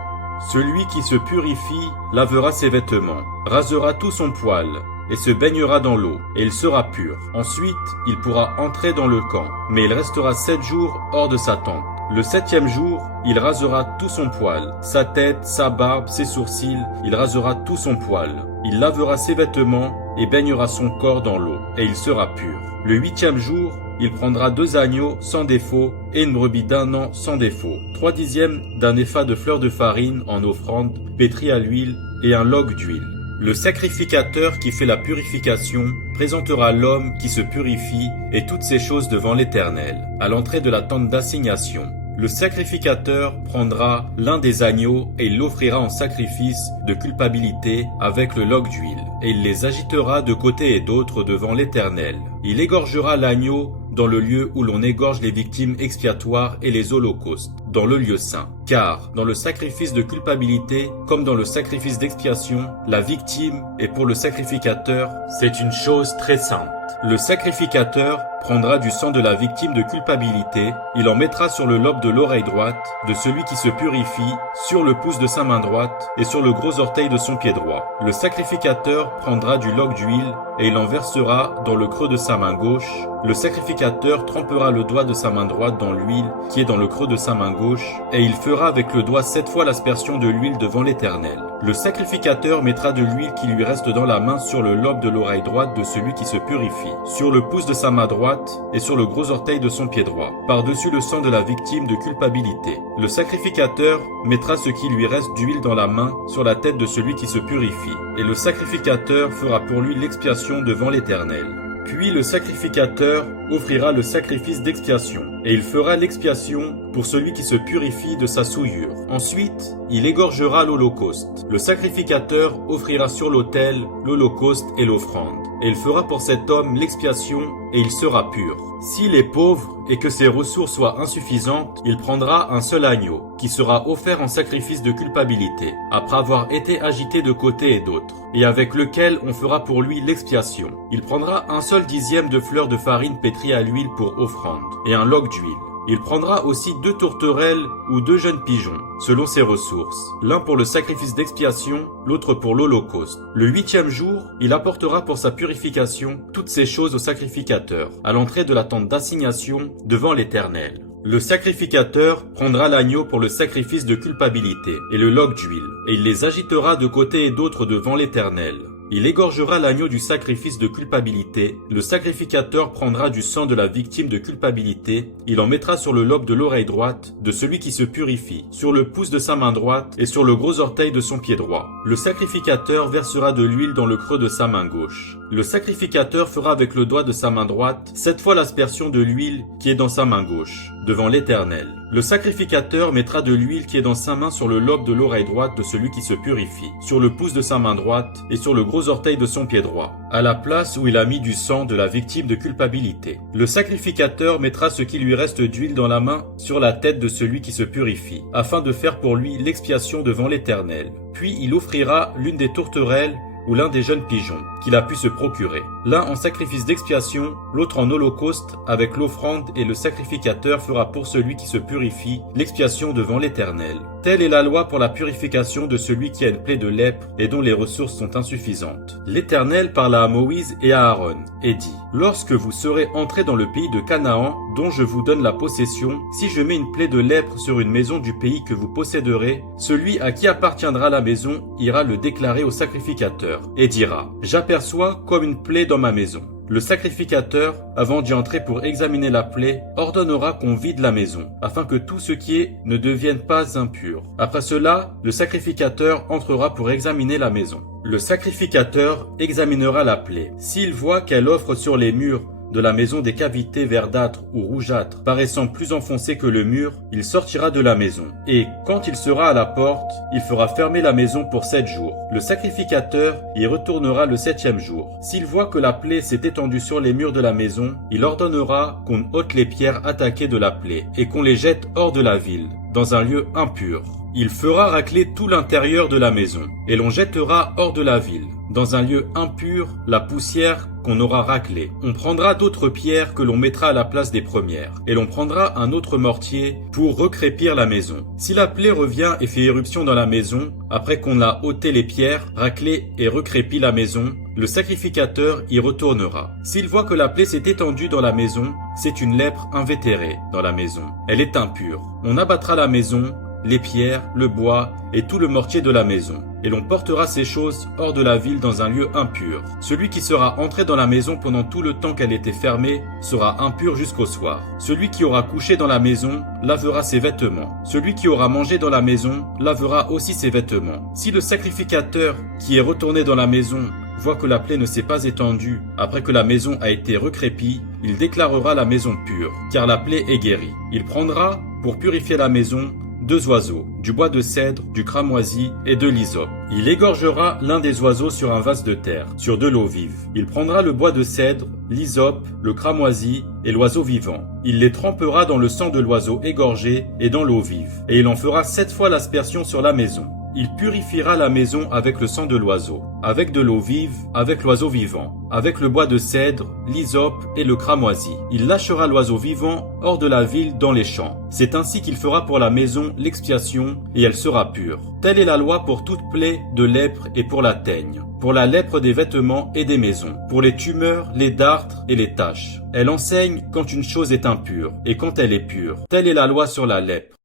Celui qui se purifie lavera ses vêtements, rasera tout son poil, et se baignera dans l'eau, et il sera pur. Ensuite, il pourra entrer dans le camp, mais il restera 7 jours hors de sa tente. Le 7e jour, il rasera tout son poil, sa tête, sa barbe, ses sourcils, il rasera tout son poil. Il lavera ses vêtements et baignera son corps dans l'eau, et il sera pur. Le 8e jour, il prendra 2 agneaux sans défaut et une brebis d'1 an sans défaut, 3/10 d'un épha de fleurs de farine en offrande, pétrie à l'huile et un log d'huile. Le sacrificateur qui fait la purification présentera l'homme qui se purifie et toutes ces choses devant l'Éternel, à l'entrée de la tente d'assignation. Le sacrificateur prendra l'un des agneaux et il l'offrira en sacrifice de culpabilité avec le log d'huile, et il les agitera de côté et d'autre devant l'Éternel. Il égorgera l'agneau dans le lieu où l'on égorge les victimes expiatoires et les holocaustes, dans le lieu saint. Car dans le sacrifice de culpabilité, comme dans le sacrifice d'expiation, la victime est pour le sacrificateur, c'est une chose très sainte. Le sacrificateur prendra du sang de la victime de culpabilité, il en mettra sur le lobe de l'oreille droite de celui qui se purifie, sur le pouce de sa main droite et sur le gros orteil de son pied droit. Le sacrificateur prendra du log d'huile et il en versera dans le creux de sa main gauche. Le sacrificateur trempera le doigt de sa main droite dans l'huile qui est dans le creux de sa main gauche, et il fera avec le doigt 7 fois l'aspersion de l'huile devant l'Éternel. Le sacrificateur mettra de l'huile qui lui reste dans la main sur le lobe de l'oreille droite de celui qui se purifie, sur le pouce de sa main droite et sur le gros orteil de son pied droit, par-dessus le sang de la victime de culpabilité. Le sacrificateur mettra ce qui lui reste d'huile dans la main sur la tête de celui qui se purifie, et le sacrificateur fera pour lui l'expiation devant l'Éternel. Puis le sacrificateur offrira le sacrifice d'expiation, et il fera l'expiation pour celui qui se purifie de sa souillure. Ensuite, il égorgera l'holocauste. Le sacrificateur offrira sur l'autel l'holocauste et l'offrande, et il fera pour cet homme l'expiation, et il sera pur. S'il est pauvre et que ses ressources soient insuffisantes, il prendra un seul agneau, qui sera offert en sacrifice de culpabilité, après avoir été agité de côté et d'autre, et avec lequel on fera pour lui l'expiation. Il prendra un seul 10e de fleurs de farine pétrie à l'huile pour offrande, et un log d'huile. Il prendra aussi 2 tourterelles ou 2 jeunes pigeons, selon ses ressources, l'un pour le sacrifice d'expiation, l'autre pour l'holocauste. Le 8e jour, il apportera pour sa purification toutes ces choses au sacrificateur, à l'entrée de la tente d'assignation devant l'Éternel. Le sacrificateur prendra l'agneau pour le sacrifice de culpabilité et le log d'huile, et il les agitera de côté et d'autre devant l'Éternel. Il égorgera l'agneau du sacrifice de culpabilité, le sacrificateur prendra du sang de la victime de culpabilité, il en mettra sur le lobe de l'oreille droite de celui qui se purifie, sur le pouce de sa main droite et sur le gros orteil de son pied droit. Le sacrificateur versera de l'huile dans le creux de sa main gauche. Le sacrificateur fera avec le doigt de sa main droite 7 fois l'aspersion de l'huile qui est dans sa main gauche, devant l'Éternel. Le sacrificateur mettra de l'huile qui est dans sa main sur le lobe de l'oreille droite de celui qui se purifie, sur le pouce de sa main droite et sur le gros orteil de son pied droit, à la place où il a mis du sang de la victime de culpabilité. Le sacrificateur mettra ce qui lui reste d'huile dans la main sur la tête de celui qui se purifie, afin de faire pour lui l'expiation devant l'Éternel. Puis il offrira l'une des tourterelles ou l'un des jeunes pigeons qu'il a pu se procurer, l'un en sacrifice d'expiation, l'autre en holocauste avec l'offrande, et le sacrificateur fera pour celui qui se purifie l'expiation devant l'Éternel. Telle est la loi pour la purification de celui qui a une plaie de lèpre et dont les ressources sont insuffisantes. L'Éternel parla à Moïse et à Aaron et dit: Lorsque vous serez entrés dans le pays de Canaan, dont je vous donne la possession, si je mets une plaie de lèpre sur une maison du pays que vous posséderez, celui à qui appartiendra la maison ira le déclarer au sacrificateur et dira: J'aperçois comme une plaie dans ma maison. Le sacrificateur, avant d'y entrer pour examiner la plaie, ordonnera qu'on vide la maison, afin que tout ce qui est ne devienne pas impur. Après cela, le sacrificateur entrera pour examiner la maison. Le sacrificateur examinera la plaie. S'il voit qu'elle offre sur les murs de la maison des cavités verdâtres ou rougeâtres paraissant plus enfoncées que le mur, il sortira de la maison. Et quand il sera à la porte, il fera fermer la maison pour 7 jours. Le sacrificateur y retournera le 7e jour. S'il voit que la plaie s'est étendue sur les murs de la maison, il ordonnera qu'on ôte les pierres attaquées de la plaie et qu'on les jette hors de la ville, dans un lieu impur. Il fera racler tout l'intérieur de la maison, et l'on jettera hors de la ville, dans un lieu impur, la poussière qu'on aura raclée. On prendra d'autres pierres que l'on mettra à la place des premières, et l'on prendra un autre mortier pour recrépir la maison. Si la plaie revient et fait éruption dans la maison, après qu'on a ôté les pierres, raclé et recrépi la maison, le sacrificateur y retournera. S'il voit que la plaie s'est étendue dans la maison, c'est une lèpre invétérée dans la maison. Elle est impure. On abattra la maison, les pierres, le bois et tout le mortier de la maison, et l'on portera ces choses hors de la ville dans un lieu impur. Celui qui sera entré dans la maison pendant tout le temps qu'elle était fermée sera impur jusqu'au soir. Celui qui aura couché dans la maison lavera ses vêtements. Celui qui aura mangé dans la maison lavera aussi ses vêtements. Si le sacrificateur qui est retourné dans la maison voit que la plaie ne s'est pas étendue après que la maison a été recrépie, il déclarera la maison pure, car la plaie est guérie. Il prendra, pour purifier la maison, 2 oiseaux, du bois de cèdre, du cramoisi et de l'hysope. Il égorgera l'un des oiseaux sur un vase de terre, sur de l'eau vive. Il prendra le bois de cèdre, l'hysope, le cramoisi et l'oiseau vivant. Il les trempera dans le sang de l'oiseau égorgé et dans l'eau vive, et il en fera 7 fois l'aspersion sur la maison. Il purifiera la maison avec le sang de l'oiseau, avec de l'eau vive, avec l'oiseau vivant, avec le bois de cèdre, l'hysope et le cramoisi. Il lâchera l'oiseau vivant hors de la ville dans les champs. C'est ainsi qu'il fera pour la maison l'expiation, et elle sera pure. Telle est la loi pour toute plaie de lèpre et pour la teigne, pour la lèpre des vêtements et des maisons, pour les tumeurs, les dartres et les taches. Elle enseigne quand une chose est impure et quand elle est pure. Telle est la loi sur la lèpre.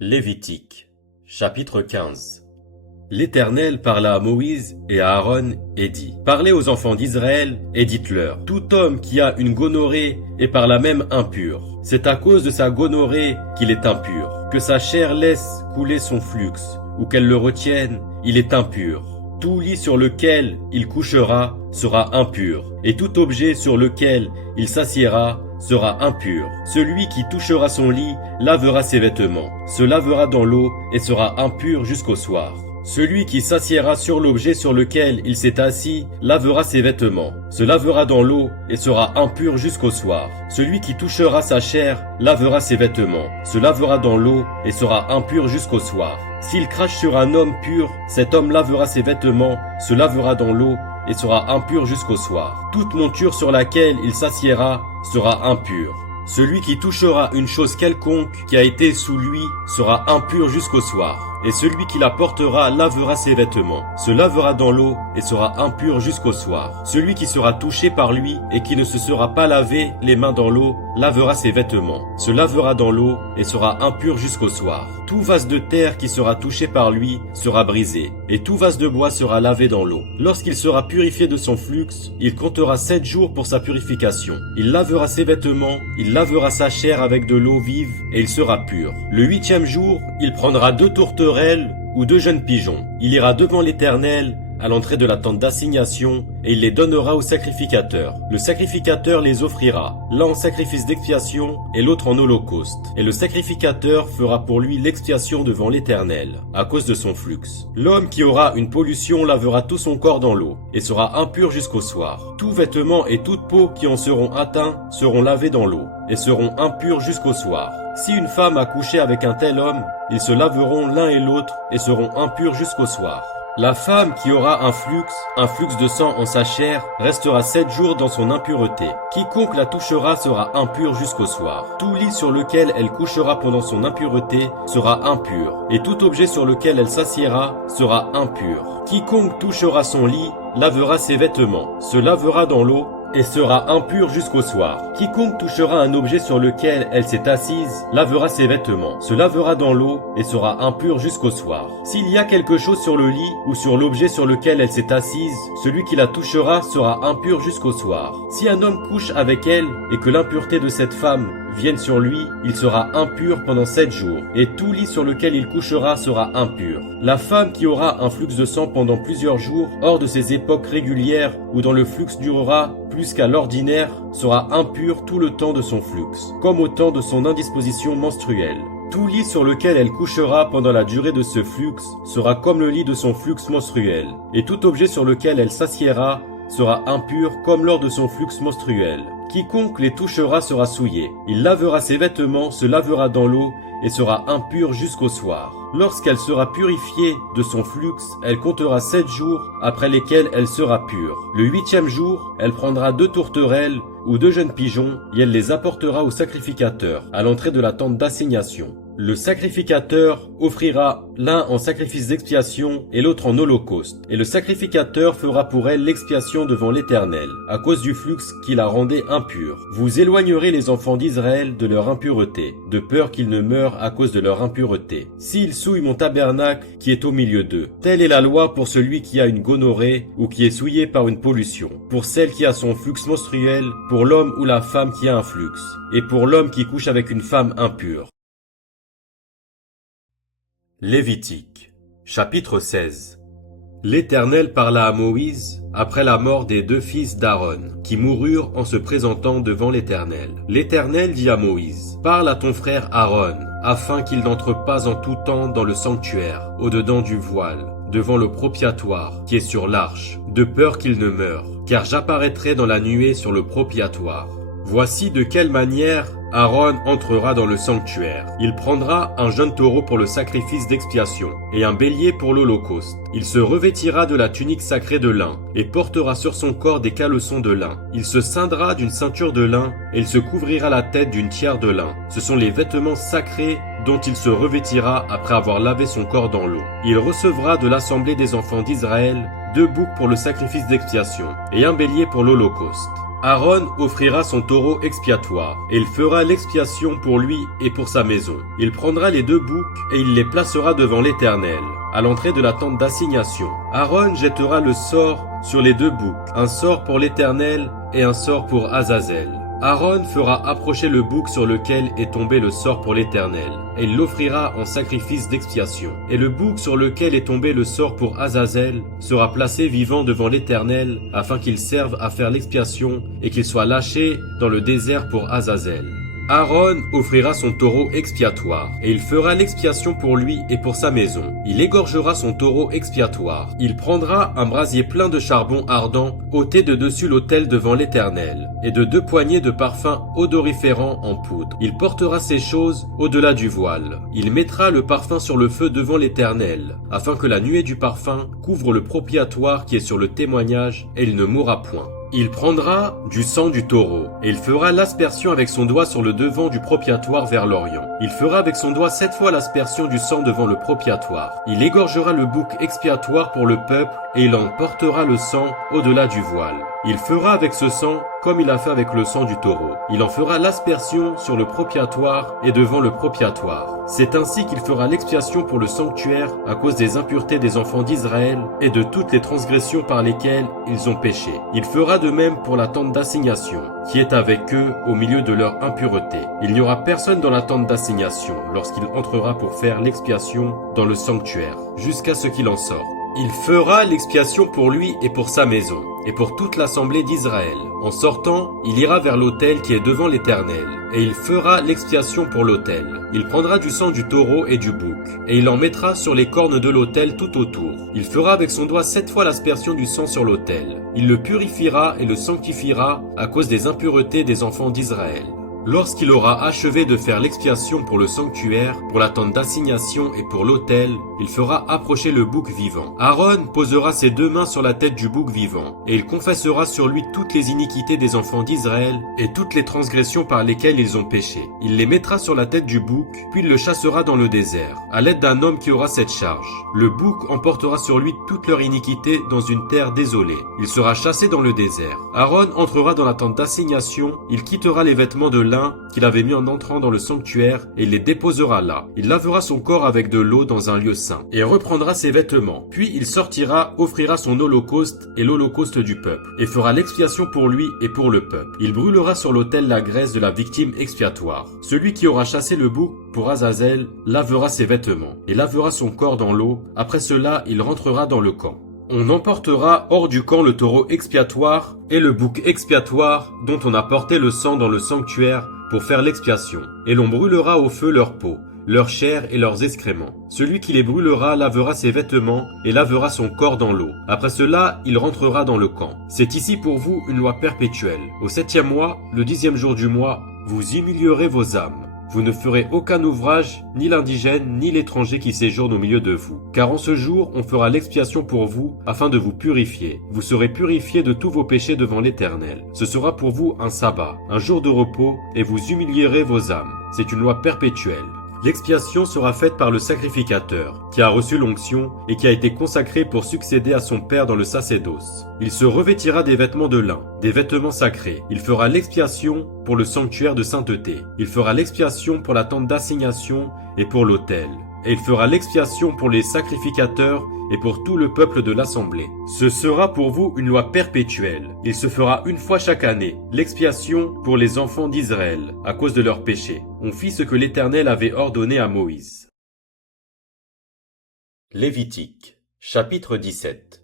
Lévitique, chapitre 15. L'Éternel parla à Moïse et à Aaron et dit: Parlez aux enfants d'Israël et dites-leur: Tout homme qui a une gonorrhée est par là même impur. C'est à cause de sa gonorrhée qu'il est impur. Que sa chair laisse couler son flux, ou qu'elle le retienne, il est impur. Tout lit sur lequel il couchera sera impur, et tout objet sur lequel il s'assiera sera impur. Celui qui touchera son lit lavera ses vêtements, se lavera dans l'eau et sera impur jusqu'au soir. Celui qui s'assiera sur l'objet sur lequel il s'est assis lavera ses vêtements, se lavera dans l'eau et sera impur jusqu'au soir. Celui qui touchera sa chair lavera ses vêtements, se lavera dans l'eau et sera impur jusqu'au soir. S'il crache sur un homme pur, cet homme lavera ses vêtements, se lavera dans l'eau et sera impur jusqu'au soir. Toute monture sur laquelle il s'assiera sera impure. Celui qui touchera une chose quelconque qui a été sous lui sera impur jusqu'au soir. Et celui qui la portera lavera ses vêtements, se lavera dans l'eau et sera impur jusqu'au soir. Celui qui sera touché par lui et qui ne se sera pas lavé les mains dans l'eau, lavera ses vêtements, se lavera dans l'eau et sera impur jusqu'au soir. Tout vase de terre qui sera touché par lui sera brisé, et tout vase de bois sera lavé dans l'eau. Lorsqu'il sera purifié de son flux, il comptera 7 jours pour sa purification. Il lavera ses vêtements, il lavera sa chair avec de l'eau vive, et il sera pur. Le 8e jour, il prendra 2 tourterelles ou 2 jeunes pigeons. Il ira devant l'Éternel à l'entrée de la tente d'assignation, et il les donnera au sacrificateur. Le sacrificateur les offrira, l'un en sacrifice d'expiation et l'autre en holocauste. Et le sacrificateur fera pour lui l'expiation devant l'Éternel, à cause de son flux. L'homme qui aura une pollution lavera tout son corps dans l'eau, et sera impur jusqu'au soir. Tout vêtement et toute peau qui en seront atteints seront lavés dans l'eau, et seront impurs jusqu'au soir. Si une femme a couché avec un tel homme, ils se laveront l'un et l'autre, et seront impurs jusqu'au soir. La femme qui aura un flux de sang en sa chair, restera 7 jours dans son impureté. Quiconque la touchera sera impur jusqu'au soir. Tout lit sur lequel elle couchera pendant son impureté sera impur, et tout objet sur lequel elle s'assiera sera impur. Quiconque touchera son lit lavera ses vêtements, se lavera dans l'eau, et sera impur jusqu'au soir. Quiconque touchera un objet sur lequel elle s'est assise, lavera ses vêtements, se lavera dans l'eau, et sera impur jusqu'au soir. S'il y a quelque chose sur le lit, ou sur l'objet sur lequel elle s'est assise, celui qui la touchera sera impur jusqu'au soir. Si un homme couche avec elle, et que l'impureté de cette femme vienne sur lui, il sera impur pendant 7 jours, et tout lit sur lequel il couchera sera impur. La femme qui aura un flux de sang pendant plusieurs jours, hors de ses époques régulières, où dans le flux durera plus qu'à l'ordinaire, sera impure tout le temps de son flux, comme au temps de son indisposition menstruelle. Tout lit sur lequel elle couchera pendant la durée de ce flux sera comme le lit de son flux menstruel, et tout objet sur lequel elle s'assiera sera impur comme lors de son flux menstruel. Quiconque les touchera sera souillé. Il lavera ses vêtements, se lavera dans l'eau, et sera impur jusqu'au soir. Lorsqu'elle sera purifiée de son flux, elle comptera 7 jours, après lesquels elle sera pure. Le 8e jour, elle prendra 2 tourterelles ou 2 jeunes pigeons, et elle les apportera au sacrificateur, à l'entrée de la tente d'assignation. Le sacrificateur offrira l'un en sacrifice d'expiation et l'autre en holocauste. Et le sacrificateur fera pour elle l'expiation devant l'Éternel, à cause du flux qui la rendait impure. Vous éloignerez les enfants d'Israël de leur impureté, de peur qu'ils ne meurent à cause de leur impureté. S'ils souillent mon tabernacle qui est au milieu d'eux. Telle est la loi pour celui qui a une gonorrhée ou qui est souillé par une pollution, pour celle qui a son flux menstruel, pour l'homme ou la femme qui a un flux, et pour l'homme qui couche avec une femme impure. Lévitique, chapitre 16. L'Éternel parla à Moïse après la mort des 2 fils d'Aaron, qui moururent en se présentant devant l'Éternel. L'Éternel dit à Moïse, « Parle à ton frère Aaron, afin qu'il n'entre pas en tout temps dans le sanctuaire, au-dedans du voile, devant le propiatoire, qui est sur l'arche, de peur qu'il ne meure, car j'apparaîtrai dans la nuée sur le propiatoire. Voici de quelle manière Aaron entrera dans le sanctuaire. Il prendra un jeune taureau pour le sacrifice d'expiation et un bélier pour l'holocauste. Il se revêtira de la tunique sacrée de lin et portera sur son corps des caleçons de lin. Il se ceindra d'une ceinture de lin et il se couvrira la tête d'une tiare de lin. Ce sont les vêtements sacrés dont il se revêtira après avoir lavé son corps dans l'eau. Il recevra de l'assemblée des enfants d'Israël 2 boucs pour le sacrifice d'expiation et un bélier pour l'holocauste. Aaron offrira son taureau expiatoire, et il fera l'expiation pour lui et pour sa maison. Il prendra les 2 boucs, et il les placera devant l'Éternel, à l'entrée de la tente d'assignation. Aaron jettera le sort sur les 2 boucs, un sort pour l'Éternel et un sort pour Azazel. Aaron fera approcher le bouc sur lequel est tombé le sort pour l'Éternel, et il l'offrira en sacrifice d'expiation. Et le bouc sur lequel est tombé le sort pour Azazel sera placé vivant devant l'Éternel, afin qu'il serve à faire l'expiation et qu'il soit lâché dans le désert pour Azazel. Aaron offrira son taureau expiatoire, et il fera l'expiation pour lui et pour sa maison. Il égorgera son taureau expiatoire. Il prendra un brasier plein de charbon ardent, ôté de dessus l'autel devant l'Éternel, et de 2 poignées de parfum odoriférant en poudre. Il portera ces choses au-delà du voile. Il mettra le parfum sur le feu devant l'Éternel, afin que la nuée du parfum couvre le propiatoire qui est sur le témoignage, et il ne mourra point. Il prendra du sang du taureau, et il fera l'aspersion avec son doigt sur le devant du propiatoire vers l'Orient. Il fera avec son doigt 7 fois l'aspersion du sang devant le propiatoire. Il égorgera le bouc expiatoire pour le peuple, et il en portera le sang au-delà du voile. Il fera avec ce sang comme il a fait avec le sang du taureau. Il en fera l'aspersion sur le propiatoire et devant le propiatoire. C'est ainsi qu'il fera l'expiation pour le sanctuaire à cause des impuretés des enfants d'Israël et de toutes les transgressions par lesquelles ils ont péché. Il fera de même pour la tente d'assignation, qui est avec eux au milieu de leur impureté. Il n'y aura personne dans la tente d'assignation lorsqu'il entrera pour faire l'expiation dans le sanctuaire, jusqu'à ce qu'il en sorte. Il fera l'expiation pour lui et pour sa maison, et pour toute l'assemblée d'Israël. En sortant, il ira vers l'autel qui est devant l'Éternel, et il fera l'expiation pour l'autel. Il prendra du sang du taureau et du bouc, et il en mettra sur les cornes de l'autel tout autour. Il fera avec son doigt 7 fois l'aspersion du sang sur l'autel. Il le purifiera et le sanctifiera à cause des impuretés des enfants d'Israël. Lorsqu'il aura achevé de faire l'expiation pour le sanctuaire, pour la tente d'assignation et pour l'autel, il fera approcher le bouc vivant. Aaron posera ses 2 mains sur la tête du bouc vivant, et il confessera sur lui toutes les iniquités des enfants d'Israël et toutes les transgressions par lesquelles ils ont péché. Il les mettra sur la tête du bouc, puis il le chassera dans le désert, à l'aide d'un homme qui aura cette charge. Le bouc emportera sur lui toute leur iniquité dans une terre désolée. Il sera chassé dans le désert. Aaron entrera dans la tente d'assignation, il quittera les vêtements de lin qu'il avait mis en entrant dans le sanctuaire et il les déposera là. Il lavera son corps avec de l'eau dans un lieu saint et reprendra ses vêtements. Puis il sortira, offrira son holocauste et l'holocauste du peuple et fera l'expiation pour lui et pour le peuple. Il brûlera sur l'autel la graisse de la victime expiatoire. Celui qui aura chassé le bouc pour Azazel lavera ses vêtements et lavera son corps dans l'eau. Après cela, il rentrera dans le camp. On emportera hors du camp le taureau expiatoire et le bouc expiatoire dont on a porté le sang dans le sanctuaire pour faire l'expiation. Et l'on brûlera au feu leur peau, leur chair et leurs excréments. Celui qui les brûlera lavera ses vêtements et lavera son corps dans l'eau. Après cela, il rentrera dans le camp. C'est ici pour vous une loi perpétuelle. Au 7e mois, le 10e jour du mois, vous humilierez vos âmes. Vous ne ferez aucun ouvrage, ni l'indigène, ni l'étranger qui séjourne au milieu de vous. Car en ce jour, on fera l'expiation pour vous, afin de vous purifier. Vous serez purifiés de tous vos péchés devant l'Éternel. Ce sera pour vous un sabbat, un jour de repos, et vous humilierez vos âmes. C'est une loi perpétuelle. L'expiation sera faite par le sacrificateur, qui a reçu l'onction et qui a été consacré pour succéder à son père dans le sacerdoce. Il se revêtira des vêtements de lin, des vêtements sacrés. Il fera l'expiation pour le sanctuaire de sainteté. Il fera l'expiation pour la tente d'assignation et pour l'autel. Et il fera l'expiation pour les sacrificateurs et pour tout le peuple de l'assemblée. Ce sera pour vous une loi perpétuelle. Il se fera une fois chaque année, l'expiation pour les enfants d'Israël, à cause de leurs péchés. On fit ce que l'Éternel avait ordonné à Moïse. Lévitique, chapitre 17.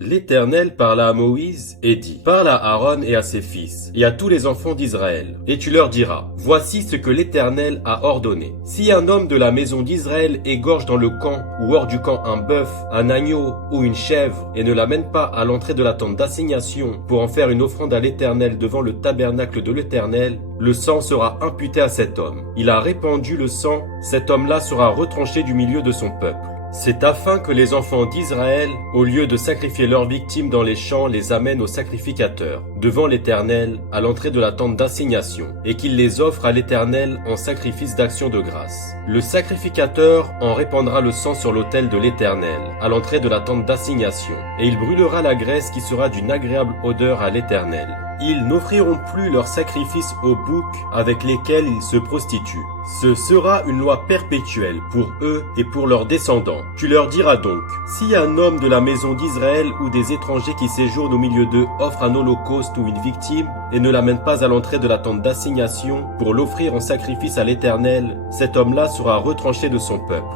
L'Éternel parla à Moïse et dit: Parle à Aaron et à ses fils, et à tous les enfants d'Israël, et tu leur diras: Voici ce que l'Éternel a ordonné. Si un homme de la maison d'Israël égorge dans le camp ou hors du camp un bœuf, un agneau ou une chèvre, et ne l'amène pas à l'entrée de la tente d'assignation pour en faire une offrande à l'Éternel devant le tabernacle de l'Éternel, le sang sera imputé à cet homme. Il a répandu le sang, cet homme-là sera retranché du milieu de son peuple. C'est afin que les enfants d'Israël, au lieu de sacrifier leurs victimes dans les champs, les amènent au sacrificateur, devant l'Éternel, à l'entrée de la tente d'assignation, et qu'ils les offrent à l'Éternel en sacrifice d'action de grâce. Le sacrificateur en répandra le sang sur l'autel de l'Éternel, à l'entrée de la tente d'assignation, et il brûlera la graisse qui sera d'une agréable odeur à l'Éternel. Ils n'offriront plus leurs sacrifices aux boucs avec lesquels ils se prostituent. Ce sera une loi perpétuelle pour eux et pour leurs descendants. Tu leur diras donc: si un homme de la maison d'Israël ou des étrangers qui séjournent au milieu d'eux offre un holocauste ou une victime et ne l'amène pas à l'entrée de la tente d'assignation pour l'offrir en sacrifice à l'Éternel, cet homme-là sera retranché de son peuple.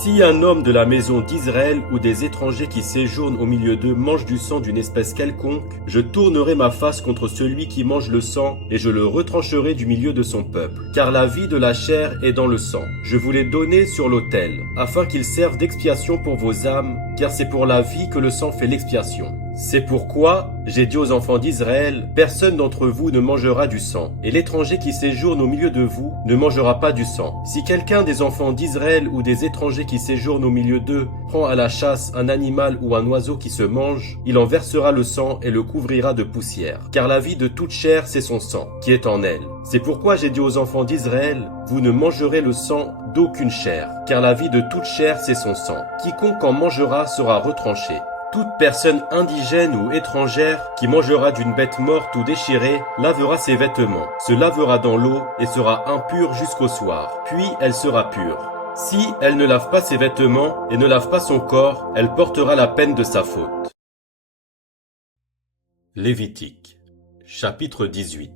Si un homme de la maison d'Israël ou des étrangers qui séjournent au milieu d'eux mange du sang d'une espèce quelconque, je tournerai ma face contre celui qui mange le sang et je le retrancherai du milieu de son peuple. Car la vie de la chair est dans le sang. Je vous l'ai donné sur l'autel, afin qu'il serve d'expiation pour vos âmes, car c'est pour la vie que le sang fait l'expiation. C'est pourquoi j'ai dit aux enfants d'Israël, personne d'entre vous ne mangera du sang, et l'étranger qui séjourne au milieu de vous ne mangera pas du sang. Si quelqu'un des enfants d'Israël ou des étrangers qui séjournent au milieu d'eux prend à la chasse un animal ou un oiseau qui se mange, il en versera le sang et le couvrira de poussière. Car la vie de toute chair, c'est son sang, qui est en elle. C'est pourquoi j'ai dit aux enfants d'Israël, vous ne mangerez le sang d'aucune chair, car la vie de toute chair, c'est son sang. Quiconque en mangera sera retranché. Toute personne indigène ou étrangère qui mangera d'une bête morte ou déchirée lavera ses vêtements, se lavera dans l'eau et sera impure jusqu'au soir, puis elle sera pure. Si elle ne lave pas ses vêtements et ne lave pas son corps, elle portera la peine de sa faute. Lévitique, chapitre 18.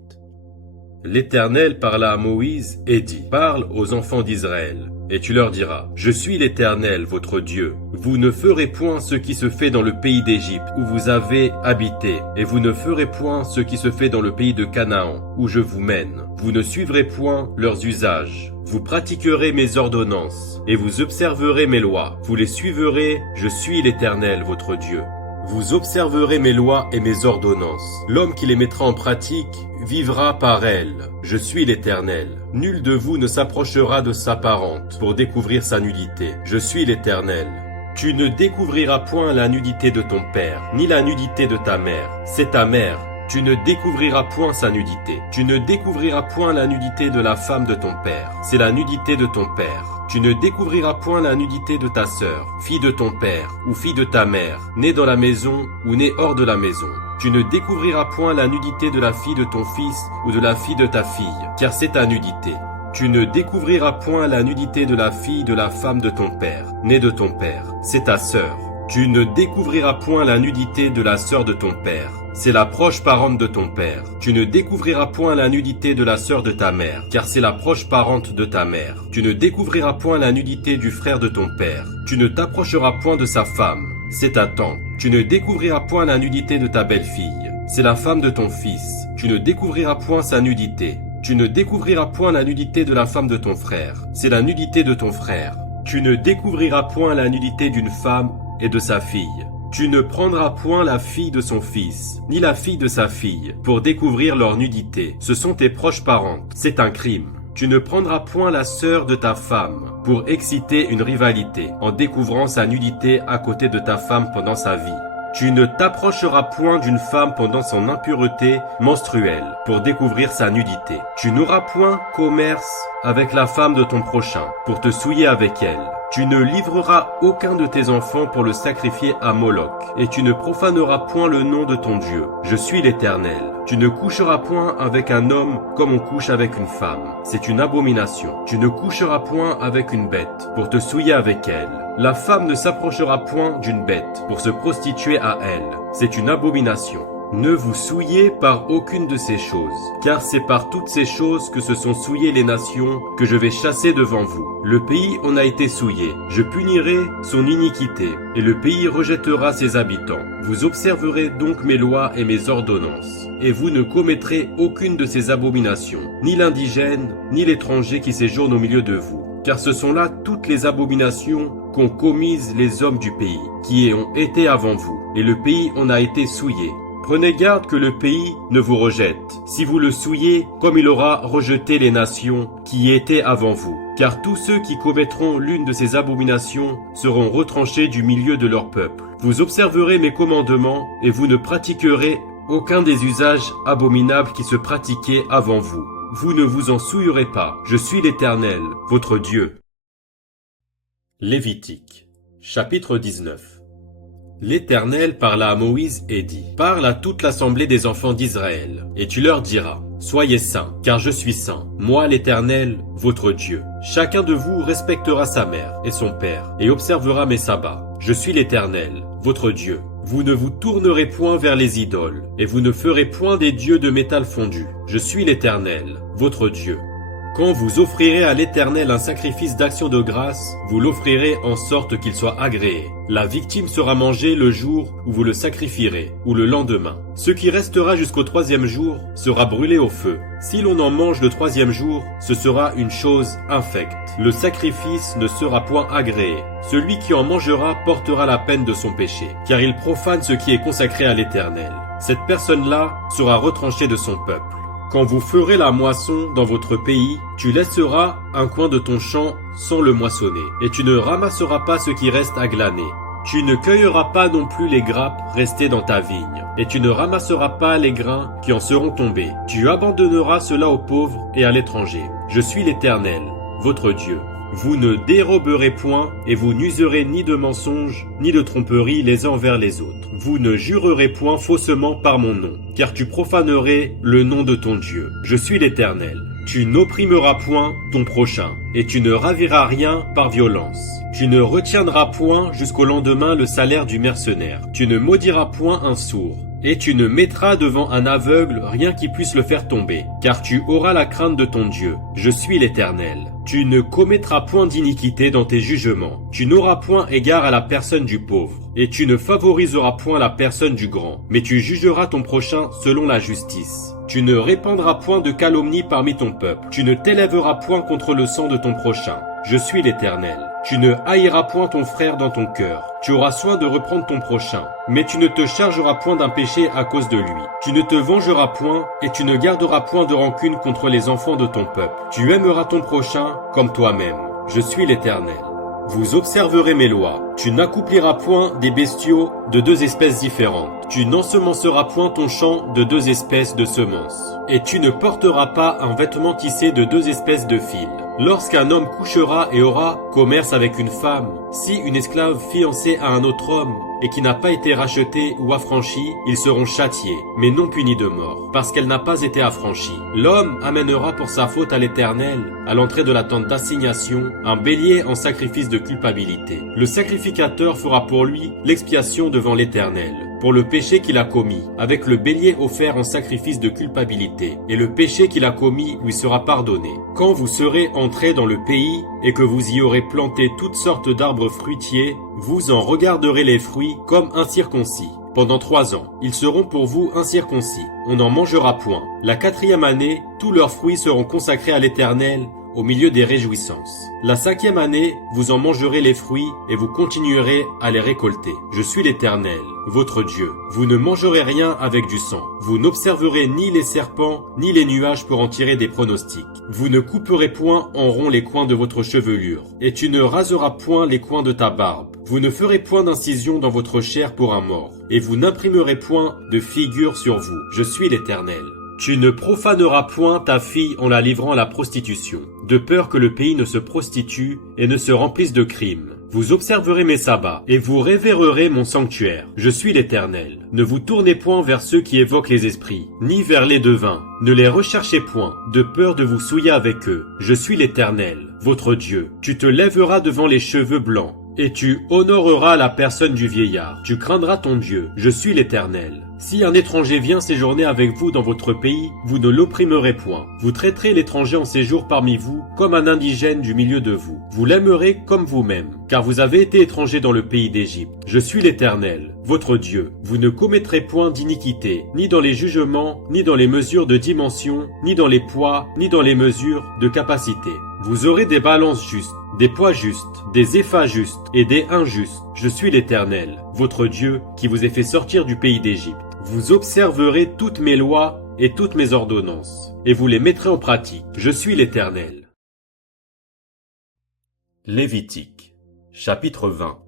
L'Éternel parla à Moïse et dit, « Parle aux enfants d'Israël, et tu leur diras, « Je suis l'Éternel, votre Dieu. Vous ne ferez point ce qui se fait dans le pays d'Égypte, où vous avez habité, et vous ne ferez point ce qui se fait dans le pays de Canaan, où je vous mène. Vous ne suivrez point leurs usages. Vous pratiquerez mes ordonnances, et vous observerez mes lois. Vous les suivrez, je suis l'Éternel, votre Dieu. Vous observerez mes lois et mes ordonnances. L'homme qui les mettra en pratique vivra par elles. Je suis l'Éternel. Nul de vous ne s'approchera de sa parente pour découvrir sa nudité. Je suis l'Éternel. Tu ne découvriras point la nudité de ton père, ni la nudité de ta mère. C'est ta mère. Tu ne découvriras point sa nudité. Tu ne découvriras point la nudité de la femme de ton père. C'est la nudité de ton père. Tu ne découvriras point la nudité de ta sœur, fille de ton père, ou fille de ta mère, née dans la maison ou née hors de la maison. Tu ne découvriras point la nudité de la fille de ton fils ou de la fille de ta fille, car c'est ta nudité. Tu ne découvriras point la nudité de la fille de la femme de ton père, née de ton père, c'est ta sœur. Tu ne découvriras point la nudité de la sœur de ton père, c'est la proche parente de ton père. Tu ne découvriras point la nudité de la sœur de ta mère, car c'est la proche parente de ta mère. Tu ne découvriras point la nudité du frère de ton père. Tu ne t'approcheras point de sa femme, c'est ta tante. Tu ne découvriras point la nudité de ta belle-fille, c'est la femme de ton fils. Tu ne découvriras point sa nudité. Tu ne découvriras point la nudité de la femme de ton frère, c'est la nudité de ton frère. Tu ne découvriras point la nudité d'une femme et de sa fille. Tu ne prendras point la fille de son fils, ni la fille de sa fille, pour découvrir leur nudité. Ce sont tes proches parentes. C'est un crime. Tu ne prendras point la sœur de ta femme, pour exciter une rivalité, en découvrant sa nudité à côté de ta femme pendant sa vie. Tu ne t'approcheras point d'une femme pendant son impureté menstruelle, pour découvrir sa nudité. Tu n'auras point commerce avec la femme de ton prochain, pour te souiller avec elle. Tu ne livreras aucun de tes enfants pour le sacrifier à Moloch, et tu ne profaneras point le nom de ton Dieu. Je suis l'Éternel. Tu ne coucheras point avec un homme comme on couche avec une femme. C'est une abomination. Tu ne coucheras point avec une bête pour te souiller avec elle. La femme ne s'approchera point d'une bête pour se prostituer à elle. C'est une abomination. Ne vous souillez par aucune de ces choses, car c'est par toutes ces choses que se sont souillées les nations que je vais chasser devant vous. Le pays en a été souillé, je punirai son iniquité, et le pays rejettera ses habitants. Vous observerez donc mes lois et mes ordonnances, et vous ne commettrez aucune de ces abominations, ni l'indigène, ni l'étranger qui séjourne au milieu de vous. Car ce sont là toutes les abominations qu'ont commises les hommes du pays, qui ont été avant vous, et le pays en a été souillé. Prenez garde que le pays ne vous rejette, si vous le souillez comme il aura rejeté les nations qui étaient avant vous. Car tous ceux qui commettront l'une de ces abominations seront retranchés du milieu de leur peuple. Vous observerez mes commandements et vous ne pratiquerez aucun des usages abominables qui se pratiquaient avant vous. Vous ne vous en souillerez pas. Je suis l'Éternel, votre Dieu. Lévitique, chapitre 19. L'Éternel parla à Moïse et dit, « Parle à toute l'assemblée des enfants d'Israël, et tu leur diras, « Soyez saints, car je suis saint, moi l'Éternel, votre Dieu. Chacun de vous respectera sa mère et son père, et observera mes sabbats. Je suis l'Éternel, votre Dieu. Vous ne vous tournerez point vers les idoles, et vous ne ferez point des dieux de métal fondu. Je suis l'Éternel, votre Dieu. Quand vous offrirez à l'Éternel un sacrifice d'action de grâce, vous l'offrirez en sorte qu'il soit agréé. La victime sera mangée le jour où vous le sacrifierez, ou le lendemain. Ce qui restera jusqu'au 3e jour sera brûlé au feu. Si l'on en mange le 3e jour, ce sera une chose infecte. Le sacrifice ne sera point agréé. Celui qui en mangera portera la peine de son péché, car il profane ce qui est consacré à l'Éternel. Cette personne-là sera retranchée de son peuple. Quand vous ferez la moisson dans votre pays, tu laisseras un coin de ton champ sans le moissonner, et tu ne ramasseras pas ce qui reste à glaner. Tu ne cueilleras pas non plus les grappes restées dans ta vigne, et tu ne ramasseras pas les grains qui en seront tombés. Tu abandonneras cela aux pauvres et à l'étranger. Je suis l'Éternel, votre Dieu. Vous ne déroberez point, et vous n'userez ni de mensonges, ni de tromperie les uns envers les autres. Vous ne jurerez point faussement par mon nom, car tu profanerais le nom de ton Dieu. Je suis l'Éternel. Tu n'opprimeras point ton prochain, et tu ne raviras rien par violence. Tu ne retiendras point jusqu'au lendemain le salaire du mercenaire. Tu ne maudiras point un sourd. Et tu ne mettras devant un aveugle rien qui puisse le faire tomber, car tu auras la crainte de ton Dieu. Je suis l'Éternel. Tu ne commettras point d'iniquité dans tes jugements. Tu n'auras point égard à la personne du pauvre, et tu ne favoriseras point la personne du grand, mais tu jugeras ton prochain selon la justice. Tu ne répandras point de calomnie parmi ton peuple. Tu ne t'élèveras point contre le sang de ton prochain. Je suis l'Éternel. Tu ne haïras point ton frère dans ton cœur. Tu auras soin de reprendre ton prochain, mais tu ne te chargeras point d'un péché à cause de lui. Tu ne te vengeras point, et tu ne garderas point de rancune contre les enfants de ton peuple. Tu aimeras ton prochain comme toi-même. Je suis l'Éternel. Vous observerez mes lois. Tu n'accoupliras point des bestiaux de 2 espèces différentes. Tu n'ensemenceras point ton champ de 2 espèces de semences. Et tu ne porteras pas un vêtement tissé de 2 espèces de fils. Lorsqu'un homme couchera et aura commerce avec une femme, si une esclave fiancée à un autre homme et qui n'a pas été rachetée ou affranchie, ils seront châtiés, mais non punis de mort, parce qu'elle n'a pas été affranchie. L'homme amènera pour sa faute à l'Éternel, à l'entrée de la tente d'assignation, un bélier en sacrifice de culpabilité. Le sacrificateur fera pour lui l'expiation devant l'Éternel, pour le péché qu'il a commis, avec le bélier offert en sacrifice de culpabilité, et le péché qu'il a commis lui sera pardonné. Quand vous serez entrés dans le pays, et que vous y aurez planté toutes sortes d'arbres fruitiers, vous en regarderez les fruits comme incirconcis. Pendant 3 ans, ils seront pour vous incirconcis. On n'en mangera point. La 4e année, tous leurs fruits seront consacrés à l'Éternel, au milieu des réjouissances. La 5e année, vous en mangerez les fruits et vous continuerez à les récolter. Je suis l'Éternel, votre Dieu. Vous ne mangerez rien avec du sang. Vous n'observerez ni les serpents, ni les nuages pour en tirer des pronostics. Vous ne couperez point en rond les coins de votre chevelure, et tu ne raseras point les coins de ta barbe. Vous ne ferez point d'incision dans votre chair pour un mort, et vous n'imprimerez point de figure sur vous. Je suis l'Éternel. Tu ne profaneras point ta fille en la livrant à la prostitution, de peur que le pays ne se prostitue et ne se remplisse de crimes. Vous observerez mes sabbats, et vous révérerez mon sanctuaire. Je suis l'Éternel. Ne vous tournez point vers ceux qui évoquent les esprits, ni vers les devins. Ne les recherchez point, de peur de vous souiller avec eux. Je suis l'Éternel, votre Dieu. Tu te lèveras devant les cheveux blancs, et tu honoreras la personne du vieillard. Tu craindras ton Dieu. Je suis l'Éternel. Si un étranger vient séjourner avec vous dans votre pays, vous ne l'opprimerez point. Vous traiterez l'étranger en séjour parmi vous comme un indigène du milieu de vous. Vous l'aimerez comme vous-même, car vous avez été étranger dans le pays d'Égypte. Je suis l'Éternel, votre Dieu. Vous ne commettrez point d'iniquité, ni dans les jugements, ni dans les mesures de dimension, ni dans les poids, ni dans les mesures de capacité. Vous aurez des balances justes, des poids justes, des éphas justes et des injustes. Je suis l'Éternel, votre Dieu, qui vous ai fait sortir du pays d'Égypte. Vous observerez toutes mes lois et toutes mes ordonnances, et vous les mettrez en pratique. Je suis l'Éternel. Lévitique, chapitre 20.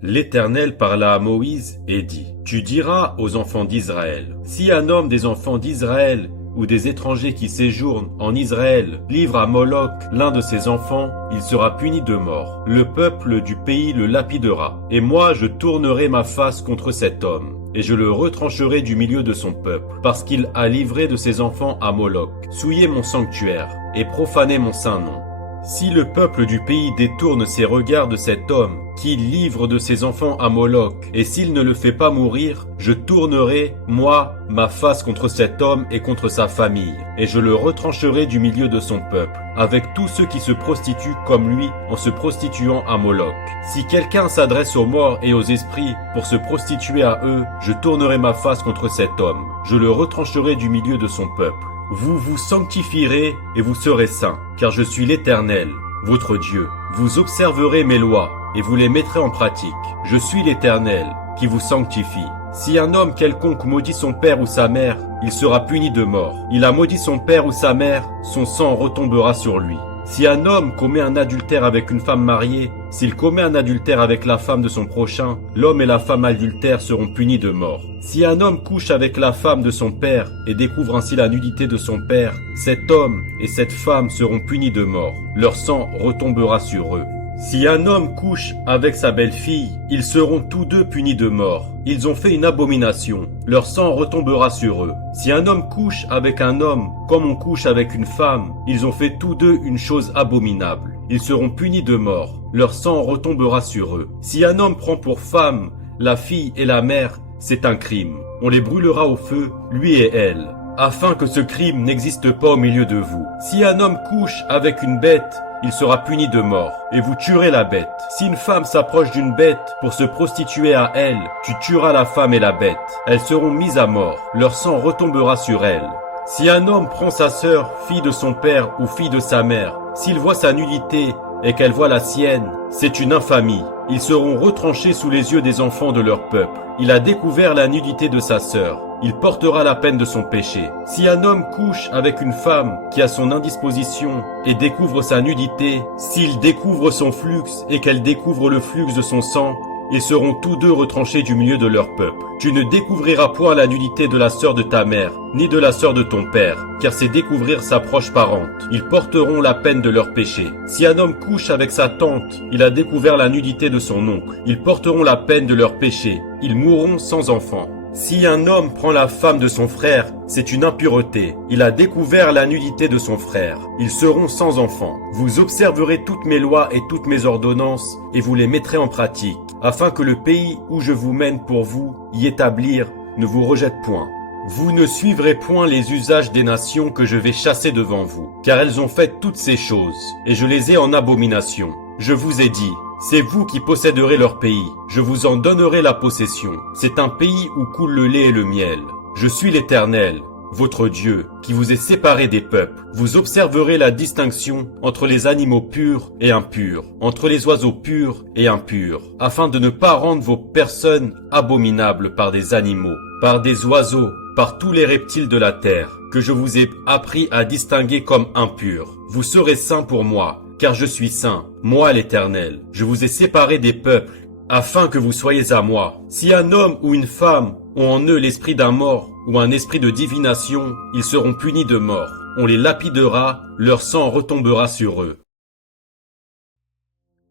L'Éternel parla à Moïse et dit: Tu diras aux enfants d'Israël, si un homme des enfants d'Israël ou des étrangers qui séjournent en Israël livre à Moloch l'un de ses enfants, il sera puni de mort. Le peuple du pays le lapidera, et moi je tournerai ma face contre cet homme, et je le retrancherai du milieu de son peuple, parce qu'il a livré de ses enfants à Moloch, souillé mon sanctuaire, et profané mon saint nom. Si le peuple du pays détourne ses regards de cet homme, qu'il livre de ses enfants à Moloch, et s'il ne le fait pas mourir, je tournerai, moi, ma face contre cet homme et contre sa famille, et je le retrancherai du milieu de son peuple, avec tous ceux qui se prostituent comme lui en se prostituant à Moloch. Si quelqu'un s'adresse aux morts et aux esprits pour se prostituer à eux, je tournerai ma face contre cet homme, je le retrancherai du milieu de son peuple. Vous vous sanctifierez et vous serez saints, car je suis l'Éternel, votre Dieu. Vous observerez mes lois et vous les mettrez en pratique. Je suis l'Éternel qui vous sanctifie. Si un homme quelconque maudit son père ou sa mère, il sera puni de mort. Il a maudit son père ou sa mère, son sang retombera sur lui. Si un homme commet un adultère avec une femme mariée, s'il commet un adultère avec la femme de son prochain, l'homme et la femme adultère seront punis de mort. Si un homme couche avec la femme de son père et découvre ainsi la nudité de son père, cet homme et cette femme seront punis de mort. Leur sang retombera sur eux. Si un homme couche avec sa belle-fille, ils seront tous deux punis de mort. Ils ont fait une abomination. Leur sang retombera sur eux. Si un homme couche avec un homme, comme on couche avec une femme, ils ont fait tous deux une chose abominable. Ils seront punis de mort. Leur sang retombera sur eux. Si un homme prend pour femme la fille et la mère, c'est un crime. On les brûlera au feu, lui et elle, afin que ce crime n'existe pas au milieu de vous. Si un homme couche avec une bête, il sera puni de mort, et vous tuerez la bête. Si une femme s'approche d'une bête pour se prostituer à elle, tu tueras la femme et la bête. Elles seront mises à mort, leur sang retombera sur elles. Si un homme prend sa sœur, fille de son père ou fille de sa mère, s'il voit sa nudité et qu'elle voit la sienne, c'est une infamie. Ils seront retranchés sous les yeux des enfants de leur peuple. Il a découvert la nudité de sa sœur. Il portera la peine de son péché. Si un homme couche avec une femme qui a son indisposition et découvre sa nudité, s'il découvre son flux et qu'elle découvre le flux de son sang, ils seront tous deux retranchés du milieu de leur peuple. Tu ne découvriras point la nudité de la sœur de ta mère, ni de la sœur de ton père, car c'est découvrir sa proche parente. Ils porteront la peine de leur péché. Si un homme couche avec sa tante, il a découvert la nudité de son oncle. Ils porteront la peine de leur péché. Ils mourront sans enfant. Si un homme prend la femme de son frère, c'est une impureté. Il a découvert la nudité de son frère. Ils seront sans enfant. Vous observerez toutes mes lois et toutes mes ordonnances, et vous les mettrez en pratique, afin que le pays où je vous mène pour vous y établir ne vous rejette point. Vous ne suivrez point les usages des nations que je vais chasser devant vous, car elles ont fait toutes ces choses, et je les ai en abomination. Je vous ai dit, c'est vous qui posséderez leur pays. Je vous en donnerai la possession. C'est un pays où coule le lait et le miel. Je suis l'Éternel, votre Dieu, qui vous est séparé des peuples. Vous observerez la distinction entre les animaux purs et impurs, entre les oiseaux purs et impurs, afin de ne pas rendre vos personnes abominables par des animaux, par des oiseaux, par tous les reptiles de la terre, que je vous ai appris à distinguer comme impurs. Vous serez saints pour moi, car je suis saint, moi l'Éternel. Je vous ai séparés des peuples, afin que vous soyez à moi. Si un homme ou une femme ont en eux l'esprit d'un mort, ou un esprit de divination, ils seront punis de mort. On les lapidera, leur sang retombera sur eux.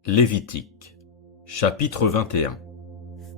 Lévitique, chapitre 21.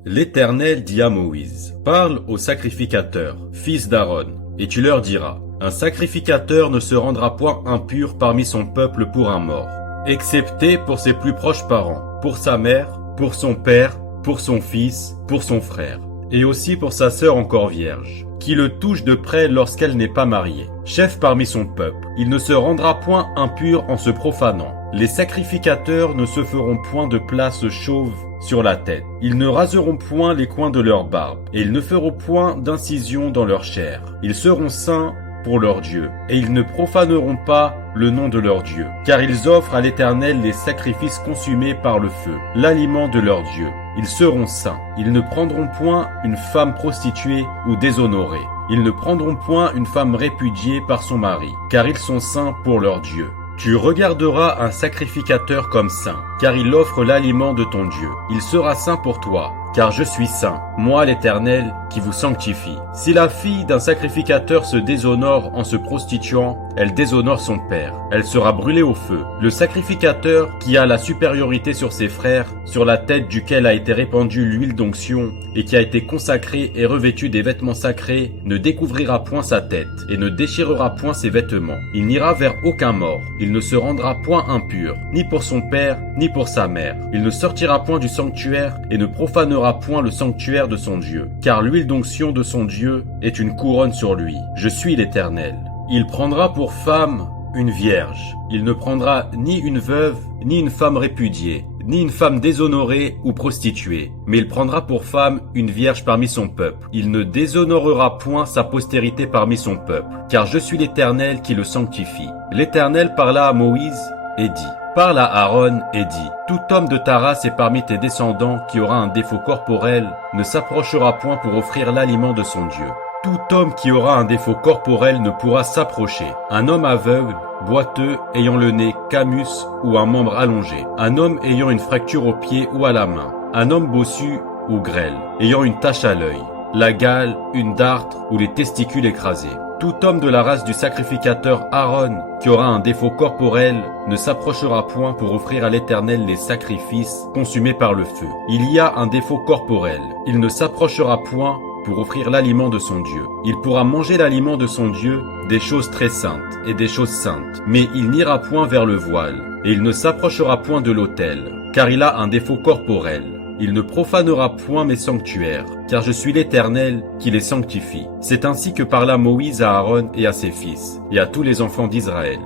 L'Éternel dit à Moïse, parle aux sacrificateurs, fils d'Aaron, et tu leur diras, un sacrificateur ne se rendra point impur parmi son peuple pour un mort, excepté pour ses plus proches parents, pour sa mère, pour son père, pour son fils, pour son frère, et aussi pour sa sœur encore vierge, qui le touche de près lorsqu'elle n'est pas mariée. Chef parmi son peuple, il ne se rendra point impur en se profanant. Les sacrificateurs ne se feront point de place chauve sur la tête. Ils ne raseront point les coins de leur barbe, et ils ne feront point d'incision dans leur chair. Ils seront saints pour leur Dieu, et ils ne profaneront pas le nom de leur Dieu, car ils offrent à l'Éternel les sacrifices consumés par le feu, l'aliment de leur Dieu. Ils seront saints. Ils ne prendront point une femme prostituée ou déshonorée. Ils ne prendront point une femme répudiée par son mari, car ils sont saints pour leur Dieu. Tu regarderas un sacrificateur comme saint, car il offre l'aliment de ton Dieu. Il sera saint pour toi, car je suis saint, moi l'Éternel, qui vous sanctifie. Si la fille d'un sacrificateur se déshonore en se prostituant, elle déshonore son père. Elle sera brûlée au feu. Le sacrificateur, qui a la supériorité sur ses frères, sur la tête duquel a été répandue l'huile d'onction, et qui a été consacré et revêtu des vêtements sacrés, ne découvrira point sa tête, et ne déchirera point ses vêtements. Il n'ira vers aucun mort. Il ne se rendra point impur, ni pour son père, ni pour sa mère. Il ne sortira point du sanctuaire, et ne profanera point le sanctuaire de son Dieu. Car l'huile d'onction de son Dieu est une couronne sur lui. Je suis l'Éternel. Il prendra pour femme une vierge. Il ne prendra ni une veuve, ni une femme répudiée, ni une femme déshonorée ou prostituée, mais il prendra pour femme une vierge parmi son peuple. Il ne déshonorera point sa postérité parmi son peuple, car je suis l'Éternel qui le sanctifie. L'Éternel parla à Moïse et dit, parle à Aaron et dit, tout homme de ta race et parmi tes descendants qui aura un défaut corporel ne s'approchera point pour offrir l'aliment de son Dieu. Tout homme qui aura un défaut corporel ne pourra s'approcher. Un homme aveugle, boiteux, ayant le nez camus ou un membre allongé. Un homme ayant une fracture au pied ou à la main. Un homme bossu ou grêle, ayant une tache à l'œil. La gale, une dartre ou les testicules écrasés. Tout homme de la race du sacrificateur Aaron qui aura un défaut corporel ne s'approchera point pour offrir à l'Éternel les sacrifices consumés par le feu. Il y a un défaut corporel. Il ne s'approchera point pour offrir l'aliment de son Dieu. Il pourra manger l'aliment de son Dieu, des choses très saintes et des choses saintes, mais il n'ira point vers le voile, et il ne s'approchera point de l'autel, car il a un défaut corporel. Il ne profanera point mes sanctuaires, car je suis l'Éternel qui les sanctifie. C'est ainsi que parla Moïse à Aaron et à ses fils, et à tous les enfants d'Israël.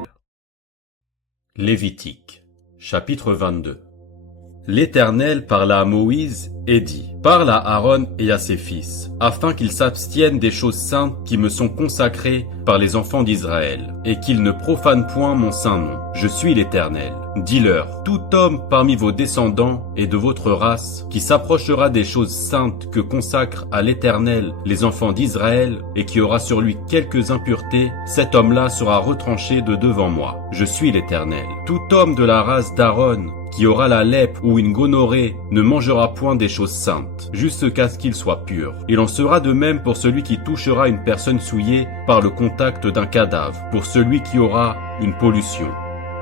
Lévitique, chapitre 22. L'Éternel parla à Moïse et dit, parle à Aaron et à ses fils, afin qu'ils s'abstiennent des choses saintes qui me sont consacrées par les enfants d'Israël, et qu'ils ne profanent point mon saint nom. Je suis l'Éternel. Dis-leur, tout homme parmi vos descendants et de votre race, qui s'approchera des choses saintes que consacrent à l'Éternel les enfants d'Israël, et qui aura sur lui quelques impuretés, cet homme-là sera retranché de devant moi. Je suis l'Éternel. Tout homme de la race d'Aaron, qui aura la lèpre ou une gonorrhée, ne mangera point des choses saintes, jusqu'à ce qu'il soit pur. Il en sera de même pour celui qui touchera une personne souillée par le contact d'un cadavre, pour celui qui aura une pollution,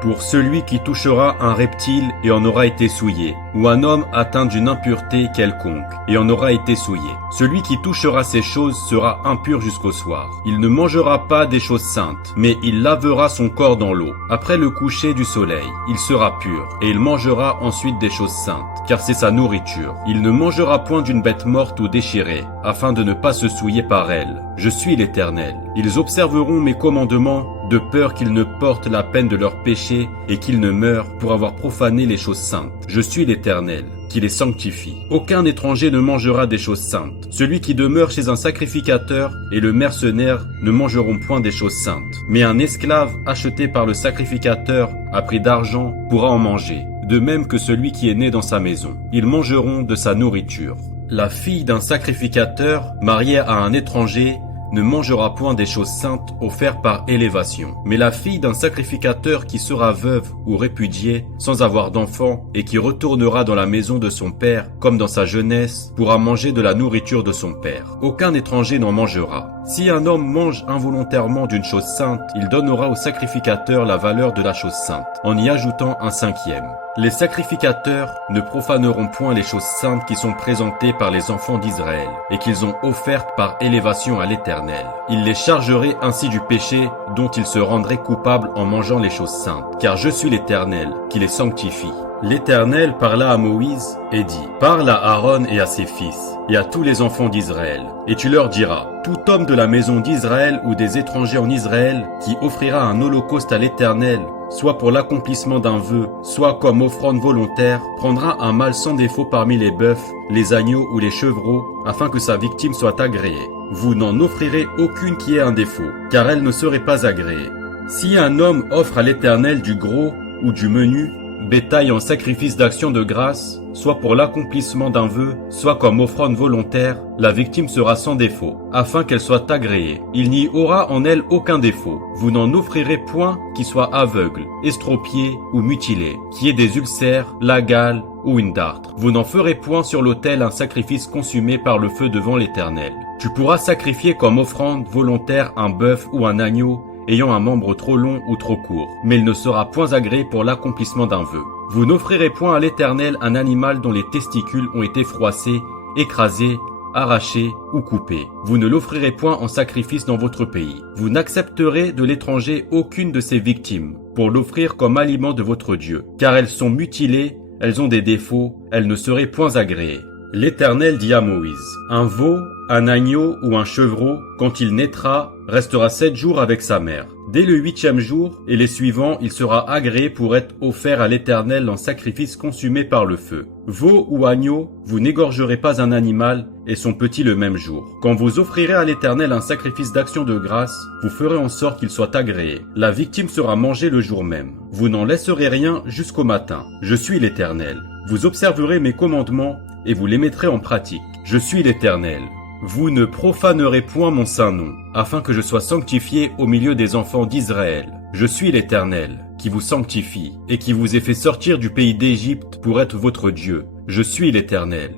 pour celui qui touchera un reptile et en aura été souillé, ou un homme atteint d'une impureté quelconque et en aura été souillé. Celui qui touchera ces choses sera impur jusqu'au soir. Il ne mangera pas des choses saintes, mais il lavera son corps dans l'eau. Après le coucher du soleil, il sera pur, et il mangera ensuite des choses saintes, car c'est sa nourriture. Il ne mangera point d'une bête morte ou déchirée, afin de ne pas se souiller par elle. Je suis l'Éternel. Ils observeront mes commandements, de peur qu'ils ne portent la peine de leur péché et qu'ils ne meurent pour avoir profané les choses saintes. Je suis l'Éternel, qui les sanctifie. Aucun étranger ne mangera des choses saintes. Celui qui demeure chez un sacrificateur et le mercenaire ne mangeront point des choses saintes. Mais un esclave acheté par le sacrificateur à prix d'argent pourra en manger, de même que celui qui est né dans sa maison. Ils mangeront de sa nourriture. La fille d'un sacrificateur mariée à un étranger ne mangera point des choses saintes offertes par élévation. Mais la fille d'un sacrificateur qui sera veuve ou répudiée, sans avoir d'enfant, et qui retournera dans la maison de son père, comme dans sa jeunesse, pourra manger de la nourriture de son père. Aucun étranger n'en mangera. Si un homme mange involontairement d'une chose sainte, il donnera au sacrificateur la valeur de la chose sainte, en y ajoutant un cinquième. Les sacrificateurs ne profaneront point les choses saintes qui sont présentées par les enfants d'Israël et qu'ils ont offertes par élévation à l'Éternel. Ils les chargeraient ainsi du péché dont ils se rendraient coupables en mangeant les choses saintes, car je suis l'Éternel qui les sanctifie. L'Éternel parla à Moïse et dit, parle à Aaron et à ses fils et à tous les enfants d'Israël, et tu leur diras, tout homme de la maison d'Israël ou des étrangers en Israël qui offrira un holocauste à l'Éternel, soit pour l'accomplissement d'un vœu, soit comme offrande volontaire, prendra un mâle sans défaut parmi les bœufs, les agneaux ou les chevreaux, afin que sa victime soit agréée. Vous n'en offrirez aucune qui ait un défaut, car elle ne serait pas agréée. Si un homme offre à l'Éternel du gros ou du menu, bétail en sacrifice d'action de grâce, soit pour l'accomplissement d'un vœu, soit comme offrande volontaire, la victime sera sans défaut, afin qu'elle soit agréée. Il n'y aura en elle aucun défaut. Vous n'en offrirez point qui soit aveugle, estropié ou mutilé, qui ait des ulcères, la gale ou une dartre. Vous n'en ferez point sur l'autel un sacrifice consumé par le feu devant l'Éternel. Tu pourras sacrifier comme offrande volontaire un bœuf ou un agneau, ayant un membre trop long ou trop court, mais il ne sera point agréé pour l'accomplissement d'un vœu. Vous n'offrirez point à l'Éternel un animal dont les testicules ont été froissés, écrasés, arrachés ou coupés. Vous ne l'offrirez point en sacrifice dans votre pays. Vous n'accepterez de l'étranger aucune de ses victimes, pour l'offrir comme aliment de votre Dieu, car elles sont mutilées, elles ont des défauts, elles ne seraient point agréées. L'Éternel dit à Moïse, un veau, un agneau ou un chevreau, quand il naîtra, restera 7 jours avec sa mère. Dès le 8e jour et les suivants, il sera agréé pour être offert à l'Éternel en sacrifice consumé par le feu. Veau ou agneau, vous n'égorgerez pas un animal et son petit le même jour. Quand vous offrirez à l'Éternel un sacrifice d'action de grâce, vous ferez en sorte qu'il soit agréé. La victime sera mangée le jour même. Vous n'en laisserez rien jusqu'au matin. Je suis l'Éternel. Vous observerez mes commandements et vous les mettrez en pratique. Je suis l'Éternel. Vous ne profanerez point mon saint nom, afin que je sois sanctifié au milieu des enfants d'Israël. Je suis l'Éternel, qui vous sanctifie, et qui vous ai fait sortir du pays d'Égypte pour être votre Dieu. Je suis l'Éternel.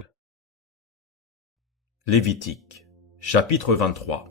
Lévitique, chapitre 23.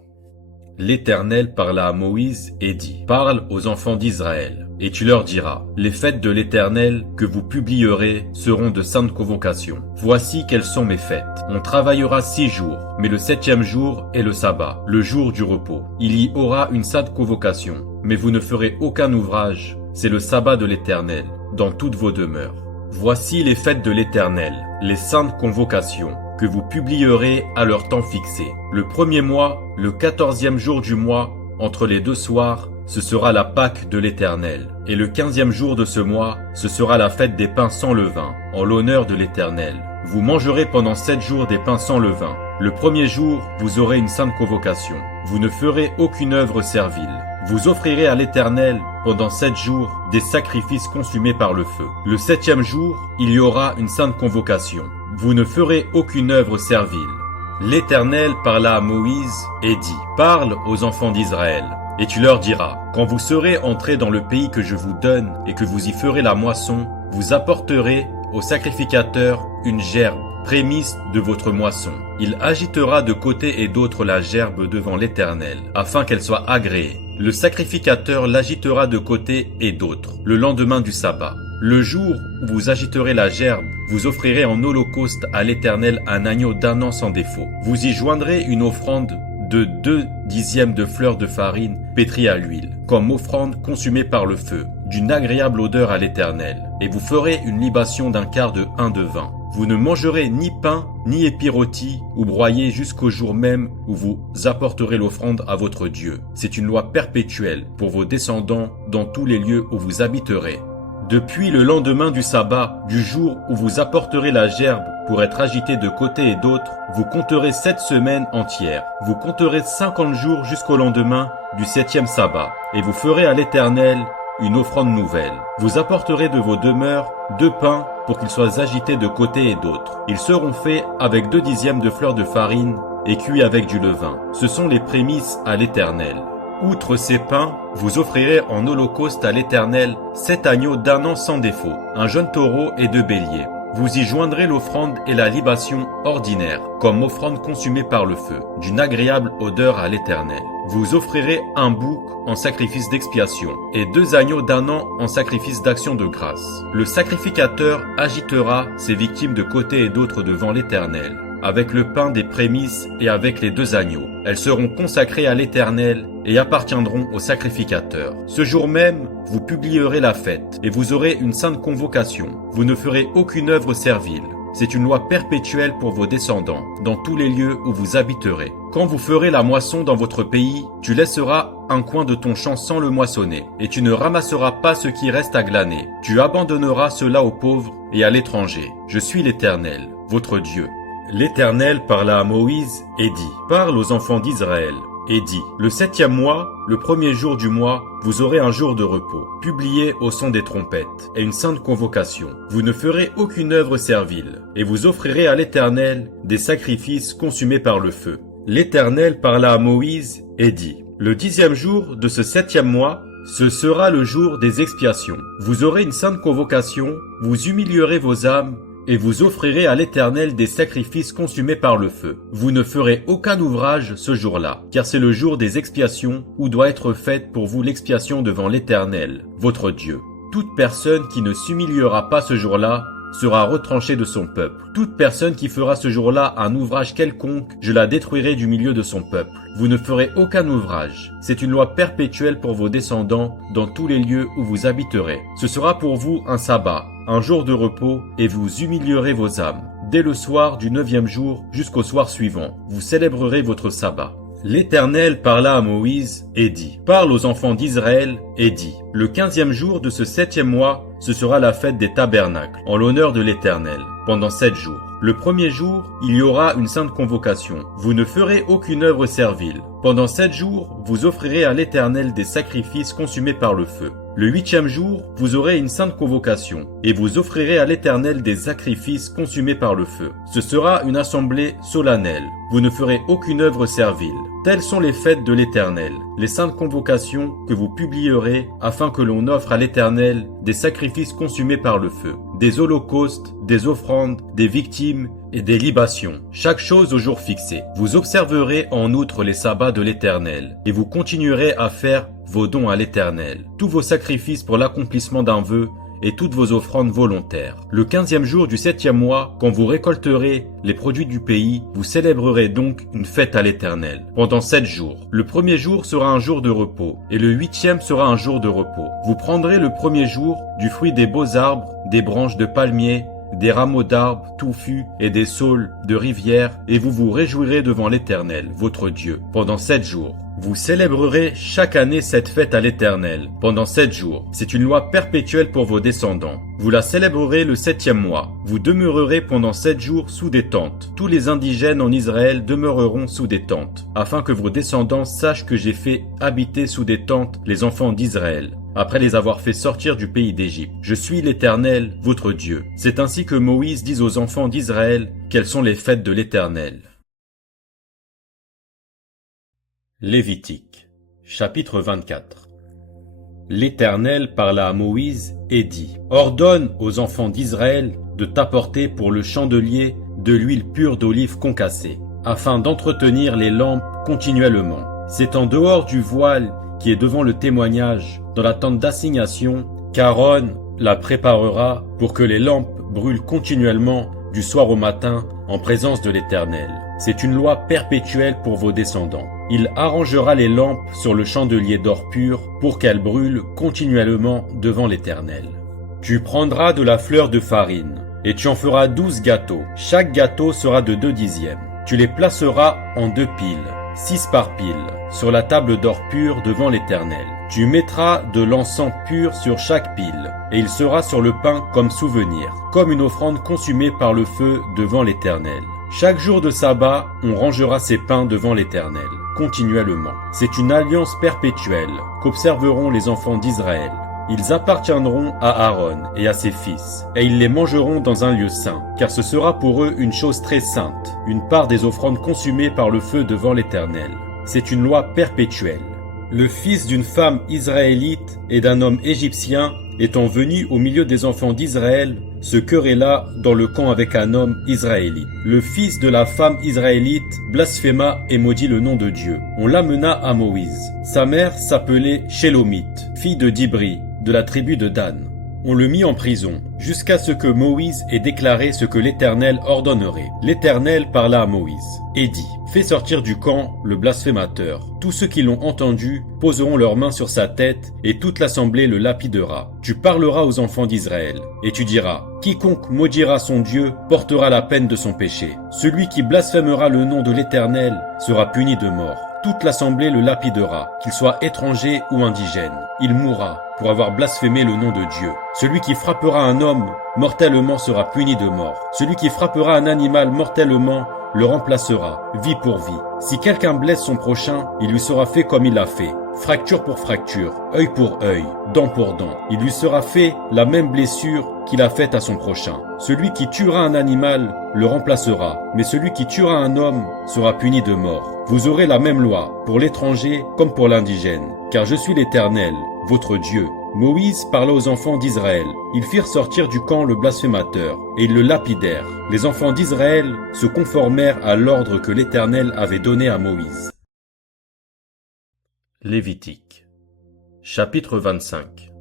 L'Éternel parla à Moïse et dit, « Parle aux enfants d'Israël, et tu leur diras, les fêtes de l'Éternel que vous publierez seront de saintes convocations. Voici quelles sont mes fêtes. On travaillera 6 jours, mais le 7e jour est le sabbat, le jour du repos. Il y aura une sainte convocation, mais vous ne ferez aucun ouvrage. C'est le sabbat de l'Éternel, dans toutes vos demeures. Voici les fêtes de l'Éternel, les saintes convocations, que vous publierez à leur temps fixé. Le 1er mois, le 14e jour du mois, entre les 2 soirs, ce sera la Pâque de l'Éternel. Et le 15e jour de ce mois, ce sera la fête des pains sans levain, en l'honneur de l'Éternel. Vous mangerez pendant 7 jours des pains sans levain. Le 1er jour, vous aurez une sainte convocation. Vous ne ferez aucune œuvre servile. Vous offrirez à l'Éternel, pendant 7 jours, des sacrifices consumés par le feu. Le 7e jour, il y aura une sainte convocation. Vous ne ferez aucune œuvre servile. L'Éternel parla à Moïse et dit, « Parle aux enfants d'Israël, et tu leur diras, quand vous serez entrés dans le pays que je vous donne et que vous y ferez la moisson, vous apporterez au sacrificateur une gerbe, prémisse de votre moisson. Il agitera de côté et d'autre la gerbe devant l'Éternel, afin qu'elle soit agréée. Le sacrificateur l'agitera de côté et d'autre, le lendemain du sabbat. Le jour où vous agiterez la gerbe, vous offrirez en holocauste à l'Éternel un agneau d'1 an sans défaut. Vous y joindrez une offrande de 2/10 de fleurs de farine pétrie à l'huile, comme offrande consumée par le feu, d'une agréable odeur à l'Éternel. Et vous ferez une libation d'un quart de hin de vin. Vous ne mangerez ni pain, ni épis ou broyés jusqu'au jour même où vous apporterez l'offrande à votre Dieu. C'est une loi perpétuelle pour vos descendants dans tous les lieux où vous habiterez. Depuis le lendemain du sabbat, du jour où vous apporterez la gerbe pour être agitée de côté et d'autre, vous compterez 7 semaines entières. Vous compterez 50 jours jusqu'au lendemain du 7e sabbat, et vous ferez à l'Éternel une offrande nouvelle. Vous apporterez de vos demeures 2 pains pour qu'ils soient agités de côté et d'autre. Ils seront faits avec 2/10 de fleurs de farine et cuits avec du levain. Ce sont les prémices à l'Éternel. Outre ces pains, vous offrirez en holocauste à l'Éternel 7 agneaux d'1 an sans défaut, un jeune taureau et 2 béliers. Vous y joindrez l'offrande et la libation ordinaire, comme offrande consumée par le feu, d'une agréable odeur à l'Éternel. Vous offrirez un bouc en sacrifice d'expiation, et 2 agneaux d'1 an en sacrifice d'action de grâce. Le sacrificateur agitera ses victimes de côté et d'autre devant l'Éternel, avec le pain des prémices et avec les 2 agneaux. Elles seront consacrées à l'Éternel et appartiendront au sacrificateur. Ce jour même, vous publierez la fête, et vous aurez une sainte convocation. Vous ne ferez aucune œuvre servile. C'est une loi perpétuelle pour vos descendants, dans tous les lieux où vous habiterez. Quand vous ferez la moisson dans votre pays, tu laisseras un coin de ton champ sans le moissonner, et tu ne ramasseras pas ce qui reste à glaner. Tu abandonneras cela aux pauvres et à l'étranger. Je suis l'Éternel, votre Dieu. L'Éternel parla à Moïse et dit, « Parle aux enfants d'Israël. et dit, le 7e mois, le premier jour du mois, vous aurez un jour de repos, publié au son des trompettes, et une sainte convocation. Vous ne ferez aucune œuvre servile, et vous offrirez à l'Éternel des sacrifices consumés par le feu. L'Éternel parla à Moïse et dit, le 10e jour de ce 7e mois, ce sera le jour des expiations. Vous aurez une sainte convocation, vous humilierez vos âmes, et vous offrirez à l'Éternel des sacrifices consumés par le feu. Vous ne ferez aucun ouvrage ce jour-là, car c'est le jour des expiations où doit être faite pour vous l'expiation devant l'Éternel, votre Dieu. Toute personne qui ne s'humiliera pas ce jour-là sera retranchée de son peuple. Toute personne qui fera ce jour-là un ouvrage quelconque, je la détruirai du milieu de son peuple. Vous ne ferez aucun ouvrage. C'est une loi perpétuelle pour vos descendants dans tous les lieux où vous habiterez. Ce sera pour vous un sabbat, un jour de repos, et vous humilierez vos âmes. Dès le soir du 9e jour jusqu'au soir suivant, vous célébrerez votre sabbat. L'Éternel parla à Moïse et dit, parle aux enfants d'Israël et dit, le 15e jour de ce 7e mois, ce sera la fête des tabernacles, en l'honneur de l'Éternel, pendant 7 jours. Le premier jour, il y aura une sainte convocation. Vous ne ferez aucune œuvre servile. Pendant 7 jours, vous offrirez à l'Éternel des sacrifices consumés par le feu. Le 8e jour, vous aurez une sainte convocation, et vous offrirez à l'Éternel des sacrifices consumés par le feu. Ce sera une assemblée solennelle. Vous ne ferez aucune œuvre servile. Telles sont les fêtes de l'Éternel, les saintes convocations que vous publierez afin que l'on offre à l'Éternel des sacrifices consumés par le feu, des holocaustes, des offrandes, des victimes et des libations, chaque chose au jour fixé. Vous observerez en outre les sabbats de l'Éternel, et vous continuerez à faire vos dons à l'Éternel, tous vos sacrifices pour l'accomplissement d'un vœu, et toutes vos offrandes volontaires. Le 15e jour du 7e mois, quand vous récolterez les produits du pays, vous célébrerez donc une fête à l'Éternel, pendant 7 jours. Le premier jour sera un jour de repos, et le 8e sera un jour de repos. Vous prendrez le premier jour du fruit des beaux arbres, des branches de palmiers, des rameaux d'arbres touffus et des saules de rivière, et vous vous réjouirez devant l'Éternel, votre Dieu, pendant 7 jours. Vous célébrerez chaque année cette fête à l'Éternel, pendant 7 jours. C'est une loi perpétuelle pour vos descendants. Vous la célébrerez le 7e mois. Vous demeurerez pendant 7 jours sous des tentes. Tous les indigènes en Israël demeureront sous des tentes, afin que vos descendants sachent que j'ai fait habiter sous des tentes les enfants d'Israël, après les avoir fait sortir du pays d'Égypte. Je suis l'Éternel, votre Dieu. C'est ainsi que Moïse dit aux enfants d'Israël quelles sont les fêtes de l'Éternel. Lévitique, chapitre 24. L'Éternel parla à Moïse et dit, ordonne aux enfants d'Israël de t'apporter pour le chandelier de l'huile pure d'olive concassée, afin d'entretenir les lampes continuellement. C'est en dehors du voile qui est devant le témoignage, dans la tente d'assignation, qu'Aaron la préparera pour que les lampes brûlent continuellement du soir au matin en présence de l'Éternel. C'est une loi perpétuelle pour vos descendants. Il arrangera les lampes sur le chandelier d'or pur pour qu'elles brûlent continuellement devant l'Éternel. Tu prendras de la fleur de farine et tu en feras 12 gâteaux. Chaque gâteau sera de 2 dixièmes. Tu les placeras en 2 piles, 6 par pile, sur la table d'or pur devant l'Éternel. Tu mettras de l'encens pur sur chaque pile, et il sera sur le pain comme souvenir, comme une offrande consumée par le feu devant l'Éternel. Chaque jour de sabbat, on rangera ces pains devant l'Éternel, continuellement. C'est une alliance perpétuelle qu'observeront les enfants d'Israël. Ils appartiendront à Aaron et à ses fils, et ils les mangeront dans un lieu saint, car ce sera pour eux une chose très sainte, une part des offrandes consumées par le feu devant l'Éternel. C'est une loi perpétuelle. Le fils d'une femme israélite et d'un homme égyptien, étant venu au milieu des enfants d'Israël, se querella dans le camp avec un homme israélite. Le fils de la femme israélite blasphéma et maudit le nom de Dieu. On l'amena à Moïse. Sa mère s'appelait Shélomite, fille de Dibri, de la tribu de Dan. On le mit en prison, jusqu'à ce que Moïse ait déclaré ce que l'Éternel ordonnerait. L'Éternel parla à Moïse et dit, fais sortir du camp le blasphémateur. Tous ceux qui l'ont entendu poseront leurs mains sur sa tête et toute l'assemblée le lapidera. Tu parleras aux enfants d'Israël et tu diras, quiconque maudira son Dieu portera la peine de son péché. Celui qui blasphémera le nom de l'Éternel sera puni de mort. Toute l'assemblée le lapidera, qu'il soit étranger ou indigène. Il mourra pour avoir blasphémé le nom de Dieu. Celui qui frappera un homme mortellement sera puni de mort. Celui qui frappera un animal mortellement le remplacera, vie pour vie. Si quelqu'un blesse son prochain, il lui sera fait comme il l'a fait. Fracture pour fracture, œil pour œil, dent pour dent. Il lui sera fait la même blessure qu'il a faite à son prochain. Celui qui tuera un animal le remplacera, mais celui qui tuera un homme sera puni de mort. Vous aurez la même loi pour l'étranger comme pour l'indigène, car je suis l'Éternel, votre Dieu. Moïse parla aux enfants d'Israël. Ils firent sortir du camp le blasphémateur, et ils le lapidèrent. Les enfants d'Israël se conformèrent à l'ordre que l'Éternel avait donné à Moïse. Lévitique, chapitre 25.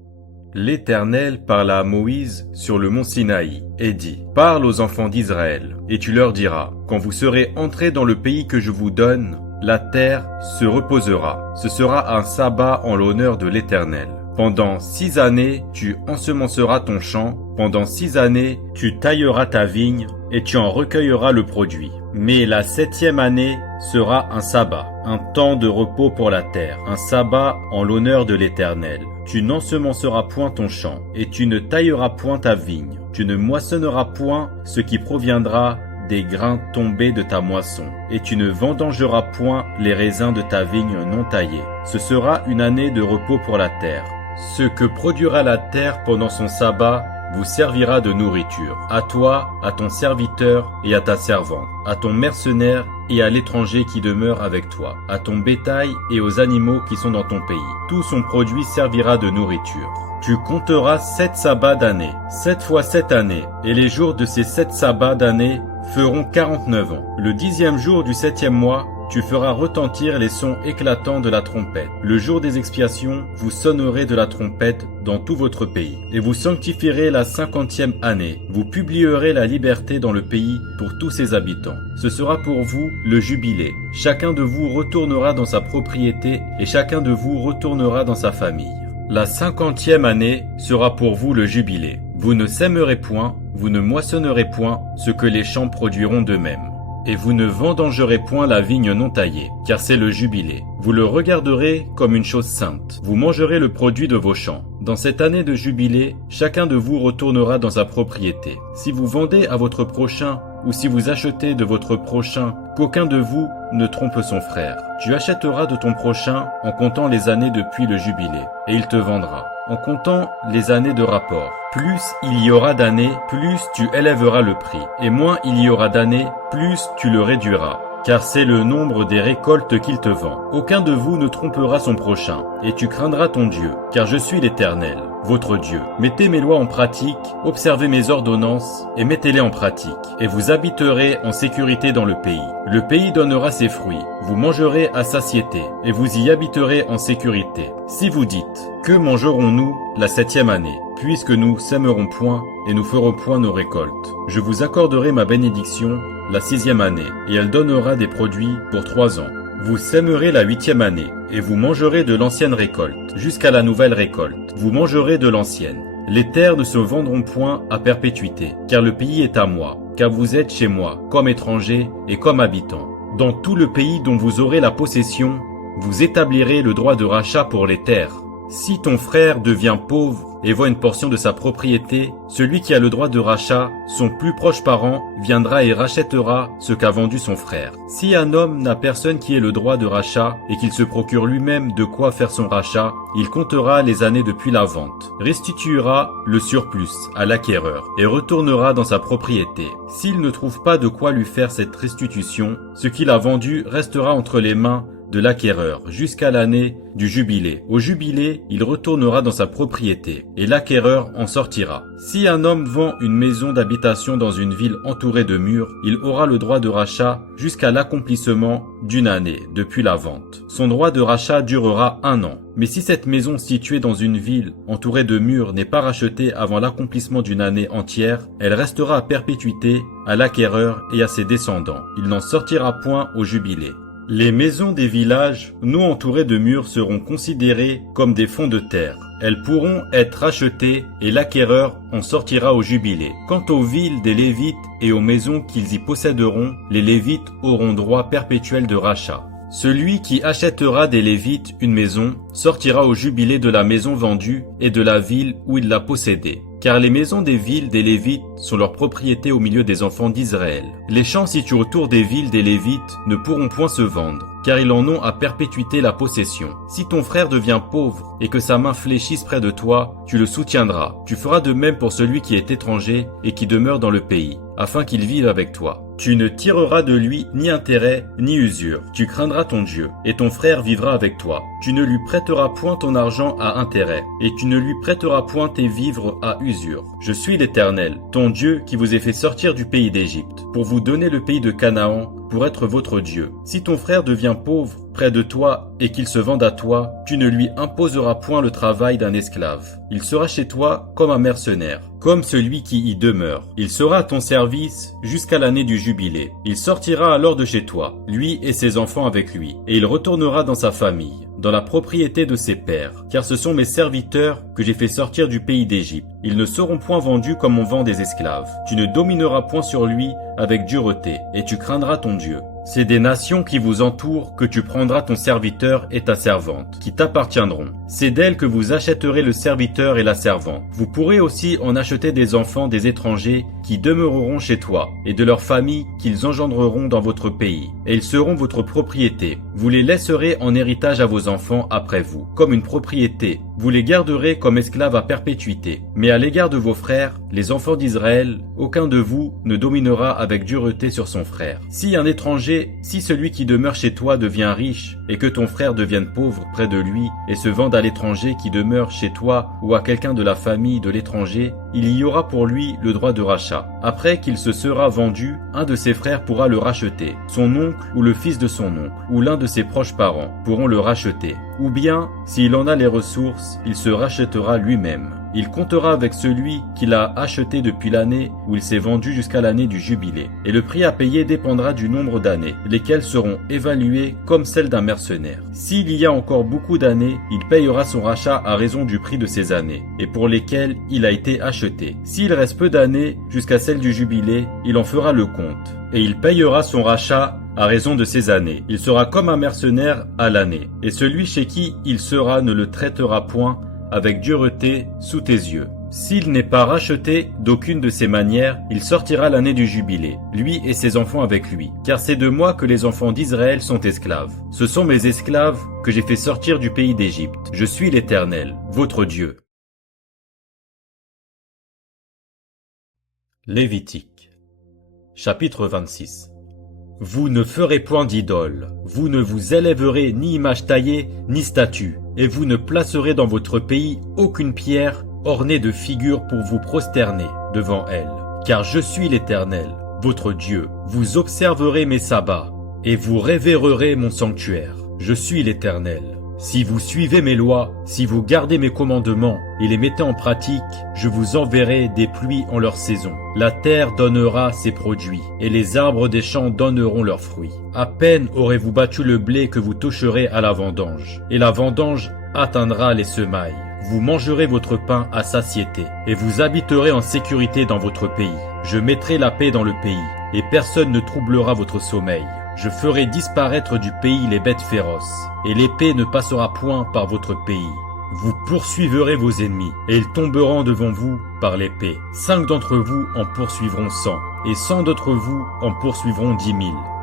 L'Éternel parla à Moïse sur le mont Sinaï et dit : Parle aux enfants d'Israël, et tu leur diras : Quand vous serez entrés dans le pays que je vous donne, la terre se reposera. Ce sera un sabbat en l'honneur de l'Éternel. Pendant 6 années, tu ensemenceras ton champ. Pendant 6 années, tu tailleras ta vigne et tu en recueilleras le produit. Mais la 7e année sera un sabbat, un temps de repos pour la terre, un sabbat en l'honneur de l'Éternel. Tu n'ensemenceras point ton champ et tu ne tailleras point ta vigne. Tu ne moissonneras point ce qui proviendra des grains tombés de ta moisson, et tu ne vendangeras point les raisins de ta vigne non taillée. Ce sera une année de repos pour la terre. Ce que produira la terre pendant son sabbat vous servira de nourriture, à toi, à ton serviteur et à ta servante, à ton mercenaire et à l'étranger qui demeure avec toi, à ton bétail et aux animaux qui sont dans ton pays. Tout son produit servira de nourriture. Tu compteras 7 sabbats d'année, 7 fois 7 années, et les jours de ces 7 sabbats d'année feront 49 ans. Le 10e jour du 7e mois, tu feras retentir les sons éclatants de la trompette. Le jour des expiations, vous sonnerez de la trompette dans tout votre pays. Et vous sanctifierez la 50e année. Vous publierez la liberté dans le pays pour tous ses habitants. Ce sera pour vous le jubilé. Chacun de vous retournera dans sa propriété et chacun de vous retournera dans sa famille. La 50e année sera pour vous le jubilé. Vous ne sèmerez point, vous ne moissonnerez point ce que les champs produiront d'eux-mêmes. Et vous ne vendangerez point la vigne non taillée, car c'est le jubilé. Vous le regarderez comme une chose sainte. Vous mangerez le produit de vos champs. Dans cette année de jubilé, chacun de vous retournera dans sa propriété. Si vous vendez à votre prochain, ou si vous achetez de votre prochain, qu'aucun de vous ne trompe son frère. Tu achèteras de ton prochain en comptant les années depuis le jubilé, et il te vendra, en comptant les années de rapport. Plus il y aura d'années, plus tu élèveras le prix, et moins il y aura d'années, plus tu le réduiras. Car c'est le nombre des récoltes qu'il te vend. Aucun de vous ne trompera son prochain, et tu craindras ton Dieu, car je suis l'Éternel, votre Dieu. Mettez mes lois en pratique, observez mes ordonnances, et mettez-les en pratique, et vous habiterez en sécurité dans le pays. Le pays donnera ses fruits, vous mangerez à satiété, et vous y habiterez en sécurité. Si vous dites, que mangerons-nous la 7e année, puisque nous sèmerons point, et nous ferons point nos récoltes? Je vous accorderai ma bénédiction la 6e année, et elle donnera des produits pour 3 ans. Vous sèmerez la 8e année, et vous mangerez de l'ancienne récolte, jusqu'à la nouvelle récolte. Vous mangerez de l'ancienne. Les terres ne se vendront point à perpétuité, car le pays est à moi, car vous êtes chez moi, comme étrangers et comme habitants. Dans tout le pays dont vous aurez la possession, vous établirez le droit de rachat pour les terres. Si ton frère devient pauvre et voit une portion de sa propriété, celui qui a le droit de rachat, son plus proche parent, viendra et rachètera ce qu'a vendu son frère. Si un homme n'a personne qui ait le droit de rachat et qu'il se procure lui-même de quoi faire son rachat, il comptera les années depuis la vente, restituera le surplus à l'acquéreur et retournera dans sa propriété. S'il ne trouve pas de quoi lui faire cette restitution, ce qu'il a vendu restera entre les mains de l'acquéreur jusqu'à l'année du jubilé. Au jubilé, il retournera dans sa propriété et l'acquéreur en sortira. Si un homme vend une maison d'habitation dans une ville entourée de murs, il aura le droit de rachat jusqu'à l'accomplissement d'une année depuis la vente. Son droit de rachat durera 1 an. Mais si cette maison située dans une ville entourée de murs n'est pas rachetée avant l'accomplissement d'une année entière, elle restera à perpétuité à l'acquéreur et à ses descendants. Il n'en sortira point au jubilé. Les maisons des villages non entourées de murs seront considérées comme des fonds de terre. Elles pourront être rachetées et l'acquéreur en sortira au jubilé. Quant aux villes des Lévites et aux maisons qu'ils y posséderont, les Lévites auront droit perpétuel de rachat. Celui qui achètera des Lévites une maison sortira au jubilé de la maison vendue et de la ville où il l'a possédée, car les maisons des villes des Lévites sont leur propriété au milieu des enfants d'Israël. Les champs situés autour des villes des Lévites ne pourront point se vendre, car ils en ont à perpétuité la possession. Si ton frère devient pauvre et que sa main fléchisse près de toi, tu le soutiendras. Tu feras de même pour celui qui est étranger et qui demeure dans le pays, afin qu'il vive avec toi. Tu ne tireras de lui ni intérêt ni usure. Tu craindras ton Dieu, et ton frère vivra avec toi. Tu ne lui prêteras point ton argent à intérêt, et tu ne lui prêteras point tes vivres à usure. Je suis l'Éternel, ton Dieu, qui vous ai fait sortir du pays d'Égypte, pour vous donner le pays de Canaan, pour être votre Dieu. Si ton frère devient pauvre près de toi et qu'il se vende à toi, tu ne lui imposeras point le travail d'un esclave. Il sera chez toi comme un mercenaire, comme celui qui y demeure. Il sera à ton service jusqu'à l'année du jubilé. Il sortira alors de chez toi, lui et ses enfants avec lui, et il retournera dans sa famille, dans la propriété de ses pères, car ce sont mes serviteurs que j'ai fait sortir du pays d'Égypte. Ils ne seront point vendus comme on vend des esclaves. Tu ne domineras point sur lui avec dureté, et tu craindras ton Dieu. C'est des nations qui vous entourent que tu prendras ton serviteur et ta servante, qui t'appartiendront. C'est d'elles que vous achèterez le serviteur et la servante. Vous pourrez aussi en acheter des enfants des étrangers qui demeureront chez toi, et de leurs familles qu'ils engendreront dans votre pays, et ils seront votre propriété. Vous les laisserez en héritage à vos enfants après vous, comme une propriété. Vous les garderez comme esclaves à perpétuité. Mais à l'égard de vos frères, les enfants d'Israël, aucun de vous ne dominera avec dureté sur son frère. Si un étranger, si celui qui demeure chez toi devient riche, et que ton frère devienne pauvre près de lui, et se vende à l'étranger qui demeure chez toi, ou à quelqu'un de la famille de l'étranger, il y aura pour lui le droit de rachat. Après qu'il se sera vendu, un de ses frères pourra le racheter. Son oncle ou le fils de son oncle, ou l'un de ses proches parents, pourront le racheter. Ou bien, s'il en a les ressources, il se rachètera lui-même. Il comptera avec celui qu'il a acheté depuis l'année où il s'est vendu jusqu'à l'année du jubilé. Et le prix à payer dépendra du nombre d'années, lesquelles seront évaluées comme celles d'un mercenaire. S'il y a encore beaucoup d'années, il payera son rachat à raison du prix de ces années, et pour lesquelles il a été acheté. S'il reste peu d'années jusqu'à celle du jubilé, il en fera le compte, et il payera son rachat à raison de ces années. Il sera comme un mercenaire à l'année, et celui chez qui il sera ne le traitera point avec dureté sous tes yeux. S'il n'est pas racheté d'aucune de ces manières, il sortira l'année du jubilé, lui et ses enfants avec lui. Car c'est de moi que les enfants d'Israël sont esclaves. Ce sont mes esclaves que j'ai fait sortir du pays d'Égypte. Je suis l'Éternel, votre Dieu. Lévitique, chapitre 26. Vous ne ferez point d'idole, vous ne vous élèverez ni image taillée, ni statue, et vous ne placerez dans votre pays aucune pierre ornée de figures pour vous prosterner devant elle. Car je suis l'Éternel, votre Dieu. Vous observerez mes sabbats, et vous révérerez mon sanctuaire. Je suis l'Éternel. Si vous suivez mes lois, si vous gardez mes commandements et les mettez en pratique, je vous enverrai des pluies en leur saison. La terre donnera ses produits, et les arbres des champs donneront leurs fruits. À peine aurez-vous battu le blé que vous toucherez à la vendange, et la vendange atteindra les semailles. Vous mangerez votre pain à satiété, et vous habiterez en sécurité dans votre pays. Je mettrai la paix dans le pays, et personne ne troublera votre sommeil. Je ferai disparaître du pays les bêtes féroces, et l'épée ne passera point par votre pays. Vous poursuivrez vos ennemis, et ils tomberont devant vous par l'épée. 5 d'entre vous en poursuivront 100, et 100 d'entre vous en poursuivront 10 000.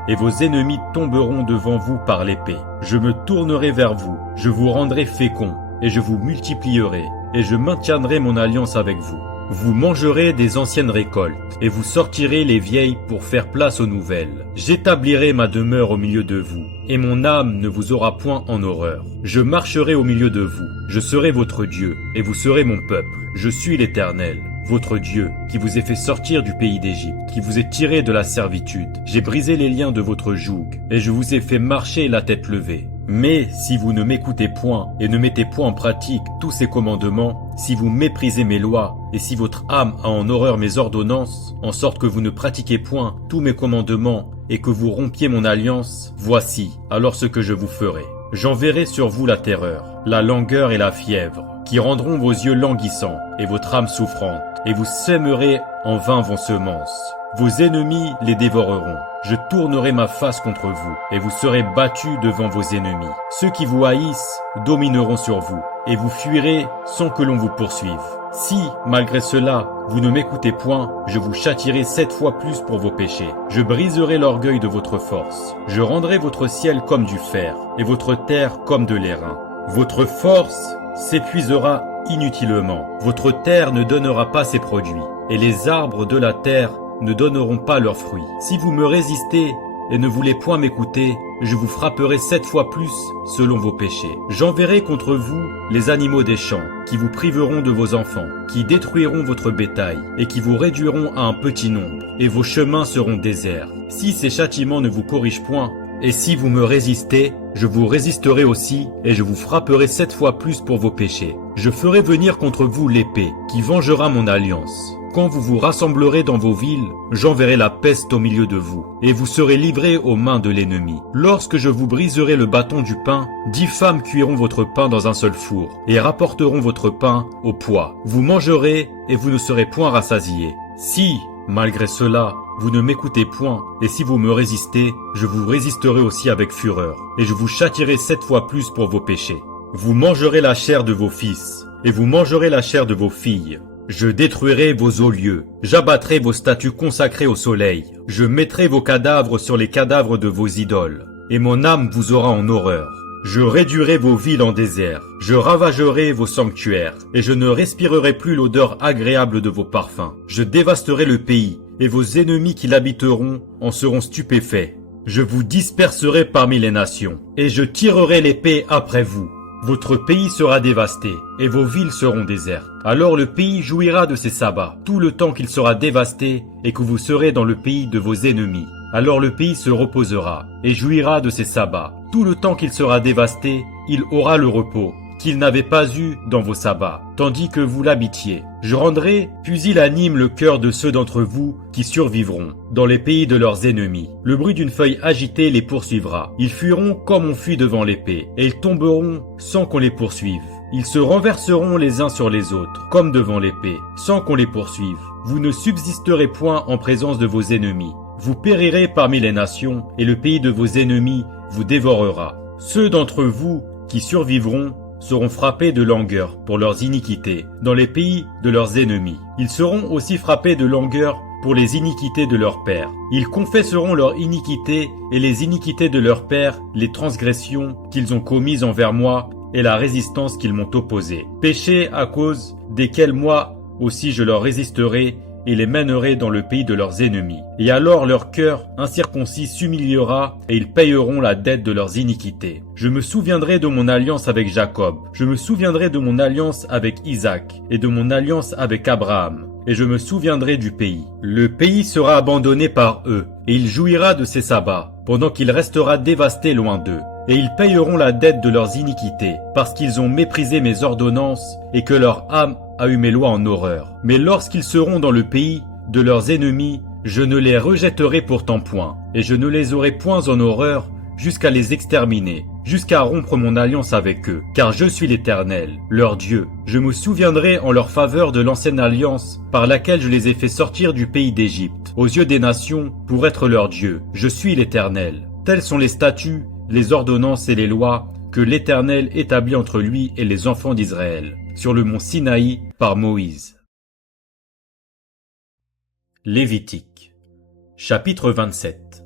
Et vos ennemis tomberont devant vous par l'épée. Je me tournerai vers vous, je vous rendrai féconds, et je vous multiplierai, et je maintiendrai mon alliance avec vous. Vous mangerez des anciennes récoltes, et vous sortirez les vieilles pour faire place aux nouvelles. J'établirai ma demeure au milieu de vous, et mon âme ne vous aura point en horreur. Je marcherai au milieu de vous, je serai votre Dieu, et vous serez mon peuple. Je suis l'Éternel, votre Dieu, qui vous ai fait sortir du pays d'Égypte, qui vous ai tiré de la servitude. J'ai brisé les liens de votre joug, et je vous ai fait marcher la tête levée. Mais si vous ne m'écoutez point et ne mettez point en pratique tous ces commandements, si vous méprisez mes lois, et si votre âme a en horreur mes ordonnances, en sorte que vous ne pratiquez point tous mes commandements et que vous rompiez mon alliance, voici alors ce que je vous ferai. J'enverrai sur vous la terreur, la langueur et la fièvre, qui rendront vos yeux languissants et votre âme souffrante, et vous sèmerez en vain vos semences. Vos ennemis les dévoreront. Je tournerai ma face contre vous, et vous serez battus devant vos ennemis. Ceux qui vous haïssent domineront sur vous, et vous fuirez sans que l'on vous poursuive. Si, malgré cela, vous ne m'écoutez point, je vous châtierai 7 fois plus pour vos péchés. Je briserai l'orgueil de votre force. Je rendrai votre ciel comme du fer, et votre terre comme de l'airain. Votre force s'épuisera inutilement. Votre terre ne donnera pas ses produits, et les arbres de la terre ne donneront pas leurs fruits. Si vous me résistez et ne voulez point m'écouter, je vous frapperai 7 fois plus selon vos péchés. J'enverrai contre vous les animaux des champs, qui vous priveront de vos enfants, qui détruiront votre bétail, et qui vous réduiront à un petit nombre, et vos chemins seront déserts. Si ces châtiments ne vous corrigent point, et si vous me résistez, je vous résisterai aussi, et je vous frapperai 7 fois plus pour vos péchés. Je ferai venir contre vous l'épée, qui vengera mon alliance. Quand vous vous rassemblerez dans vos villes, j'enverrai la peste au milieu de vous, et vous serez livrés aux mains de l'ennemi. Lorsque je vous briserai le bâton du pain, 10 femmes cuiront votre pain dans un seul four, et rapporteront votre pain au poids. Vous mangerez, et vous ne serez point rassasiés. Si, malgré cela, vous ne m'écoutez point, et si vous me résistez, je vous résisterai aussi avec fureur, et je vous châtierai 7 fois plus pour vos péchés. Vous mangerez la chair de vos fils, et vous mangerez la chair de vos filles. Je détruirai vos hauts lieux, j'abattrai vos statues consacrées au soleil, je mettrai vos cadavres sur les cadavres de vos idoles, et mon âme vous aura en horreur. Je réduirai vos villes en désert, je ravagerai vos sanctuaires, et je ne respirerai plus l'odeur agréable de vos parfums. Je dévasterai le pays, et vos ennemis qui l'habiteront en seront stupéfaits. Je vous disperserai parmi les nations, et je tirerai l'épée après vous. Votre pays sera dévasté, et vos villes seront désertes. Alors le pays jouira de ses sabbats, tout le temps qu'il sera dévasté, et que vous serez dans le pays de vos ennemis. Alors le pays se reposera, et jouira de ses sabbats. Tout le temps qu'il sera dévasté, il aura le repos, qu'il n'avait pas eu dans vos sabbats, tandis que vous l'habitiez. Je rendrai pusillanime le cœur de ceux d'entre vous qui survivront, dans les pays de leurs ennemis. Le bruit d'une feuille agitée les poursuivra. Ils fuiront comme on fuit devant l'épée, et ils tomberont sans qu'on les poursuive. Ils se renverseront les uns sur les autres, comme devant l'épée, sans qu'on les poursuive. Vous ne subsisterez point en présence de vos ennemis. Vous périrez parmi les nations, et le pays de vos ennemis vous dévorera. Ceux d'entre vous qui survivront seront frappés de langueur pour leurs iniquités dans les pays de leurs ennemis. Ils seront aussi frappés de langueur pour les iniquités de leurs pères. Ils confesseront leurs iniquités et les iniquités de leurs pères, les transgressions qu'ils ont commises envers moi et la résistance qu'ils m'ont opposée. Péchés à cause desquels moi aussi je leur résisterai et les mènerai dans le pays de leurs ennemis. Et alors leur cœur incirconcis s'humiliera, et ils payeront la dette de leurs iniquités. Je me souviendrai de mon alliance avec Jacob, je me souviendrai de mon alliance avec Isaac, et de mon alliance avec Abraham, et je me souviendrai du pays. Le pays sera abandonné par eux, et il jouira de ses sabbats, pendant qu'il restera dévasté loin d'eux. Et ils payeront la dette de leurs iniquités, parce qu'ils ont méprisé mes ordonnances, et que leur âme a eu mes lois en horreur. Mais lorsqu'ils seront dans le pays de leurs ennemis, je ne les rejetterai pourtant point, et je ne les aurai point en horreur jusqu'à les exterminer, jusqu'à rompre mon alliance avec eux, car je suis l'Éternel, leur Dieu. Je me souviendrai en leur faveur de l'ancienne alliance par laquelle je les ai fait sortir du pays d'Égypte, aux yeux des nations, pour être leur Dieu. Je suis l'Éternel. Tels sont les statuts, les ordonnances et les lois que l'Éternel établit entre lui et les enfants d'Israël, sur le mont Sinaï par Moïse. Lévitique, chapitre 27.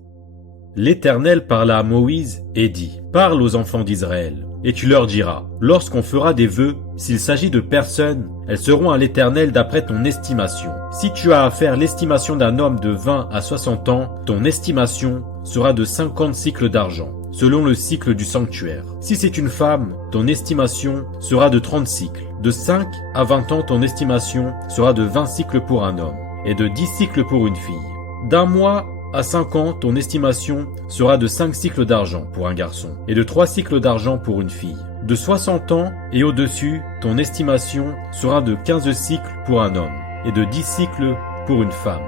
L'Éternel parla à Moïse et dit : Parle aux enfants d'Israël, et tu leur diras : Lorsqu'on fera des vœux, s'il s'agit de personnes, elles seront à l'Éternel d'après ton estimation. Si tu as à faire l'estimation d'un homme de 20 à 60 ans, ton estimation sera de 50 cycles d'argent, selon le cycle du sanctuaire. Si c'est une femme, ton estimation sera de 30 cycles. De 5 à 20 ans, ton estimation sera de 20 cycles pour un homme, et de 10 cycles pour une fille. D'un mois à 5 ans, ton estimation sera de 5 cycles d'argent pour un garçon, et de 3 cycles d'argent pour une fille. De 60 ans et au-dessus, ton estimation sera de 15 cycles pour un homme, et de 10 cycles pour une femme.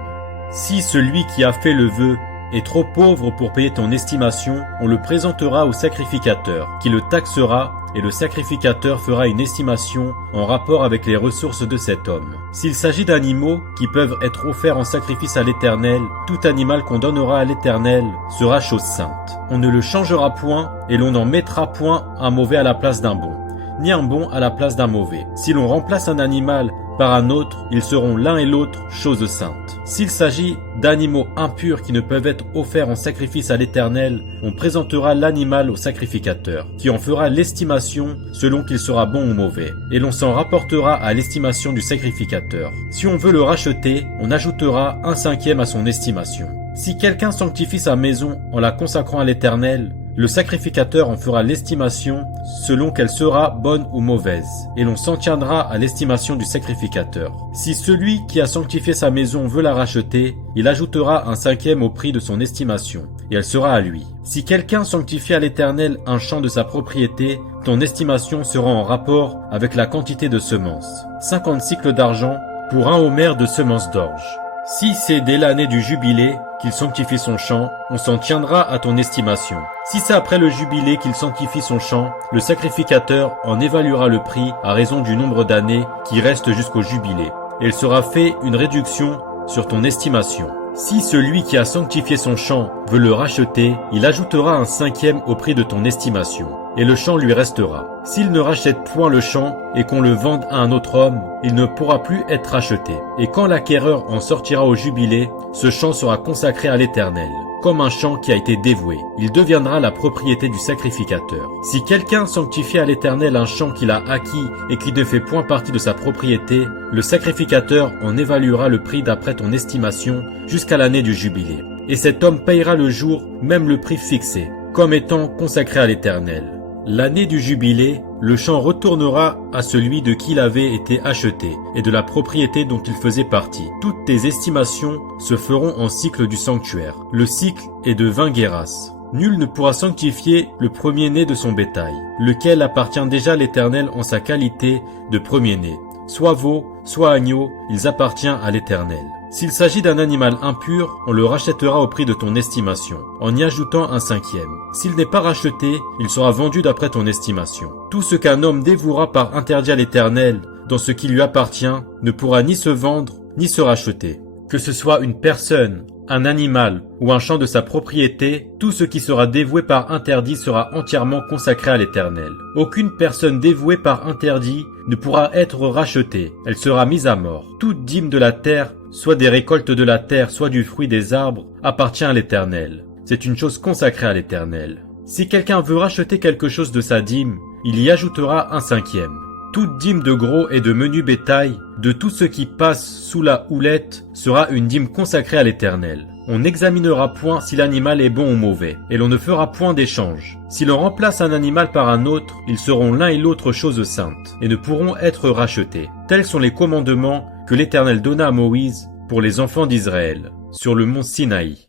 Si celui qui a fait le vœu est trop pauvre pour payer ton estimation, on le présentera au sacrificateur, qui le taxera, et le sacrificateur fera une estimation en rapport avec les ressources de cet homme. S'il s'agit d'animaux qui peuvent être offerts en sacrifice à l'Éternel, tout animal qu'on donnera à l'Éternel sera chose sainte. On ne le changera point, et l'on n'en mettra point un mauvais à la place d'un bon, ni un bon à la place d'un mauvais. Si l'on remplace un animal par un autre, ils seront l'un et l'autre choses saintes. S'il s'agit d'animaux impurs qui ne peuvent être offerts en sacrifice à l'Éternel, on présentera l'animal au sacrificateur, qui en fera l'estimation selon qu'il sera bon ou mauvais, et l'on s'en rapportera à l'estimation du sacrificateur. Si on veut le racheter, on ajoutera 1/5 à son estimation. Si quelqu'un sanctifie sa maison en la consacrant à l'Éternel, le sacrificateur en fera l'estimation selon qu'elle sera bonne ou mauvaise, et l'on s'en tiendra à l'estimation du sacrificateur. Si celui qui a sanctifié sa maison veut la racheter, il ajoutera 1/5 au prix de son estimation, et elle sera à lui. Si quelqu'un sanctifie à l'Éternel un champ de sa propriété, ton estimation sera en rapport avec la quantité de semences. 50 cycles d'argent pour 1 homère de semences d'orge. Si c'est dès l'année du jubilé qu'il sanctifie son champ, on s'en tiendra à ton estimation. Si c'est après le jubilé qu'il sanctifie son champ, le sacrificateur en évaluera le prix à raison du nombre d'années qui restent jusqu'au jubilé, et il sera fait une réduction sur ton estimation. Si celui qui a sanctifié son champ veut le racheter, il ajoutera 1/5 au prix de ton estimation, et le champ lui restera. S'il ne rachète point le champ et qu'on le vende à un autre homme, il ne pourra plus être racheté. Et quand l'acquéreur en sortira au jubilé, ce champ sera consacré à l'Éternel, comme un champ qui a été dévoué. Il deviendra la propriété du sacrificateur. Si quelqu'un sanctifie à l'Éternel un champ qu'il a acquis et qui ne fait point partie de sa propriété, le sacrificateur en évaluera le prix d'après ton estimation jusqu'à l'année du jubilé. Et cet homme payera le jour même le prix fixé, comme étant consacré à l'Éternel. L'année du jubilé, le champ retournera à celui de qui il avait été acheté et de la propriété dont il faisait partie. Toutes tes estimations se feront en cycle du sanctuaire. Le cycle est de 20 guéras. Nul ne pourra sanctifier le premier-né de son bétail, lequel appartient déjà à l'Éternel en sa qualité de premier-né. Soit veau, soit agneau, ils appartiennent à l'Éternel. S'il s'agit d'un animal impur, on le rachètera au prix de ton estimation, en y ajoutant 1/5. S'il n'est pas racheté, il sera vendu d'après ton estimation. Tout ce qu'un homme dévouera par interdit à l'Éternel, dans ce qui lui appartient, ne pourra ni se vendre, ni se racheter. Que ce soit une personne, un animal ou un champ de sa propriété, tout ce qui sera dévoué par interdit sera entièrement consacré à l'Éternel. Aucune personne dévouée par interdit ne pourra être rachetée, elle sera mise à mort. Toute dîme de la terre, soit des récoltes de la terre, soit du fruit des arbres, appartient à l'Éternel. C'est une chose consacrée à l'Éternel. Si quelqu'un veut racheter quelque chose de sa dîme, il y ajoutera 1/5. Toute dîme de gros et de menu bétail, de tout ce qui passe sous la houlette, sera une dîme consacrée à l'Éternel. On n'examinera point si l'animal est bon ou mauvais, et l'on ne fera point d'échange. Si l'on remplace un animal par un autre, ils seront l'un et l'autre choses saintes, et ne pourront être rachetés. Tels sont les commandements que l'Éternel donna à Moïse pour les enfants d'Israël, sur le mont Sinaï.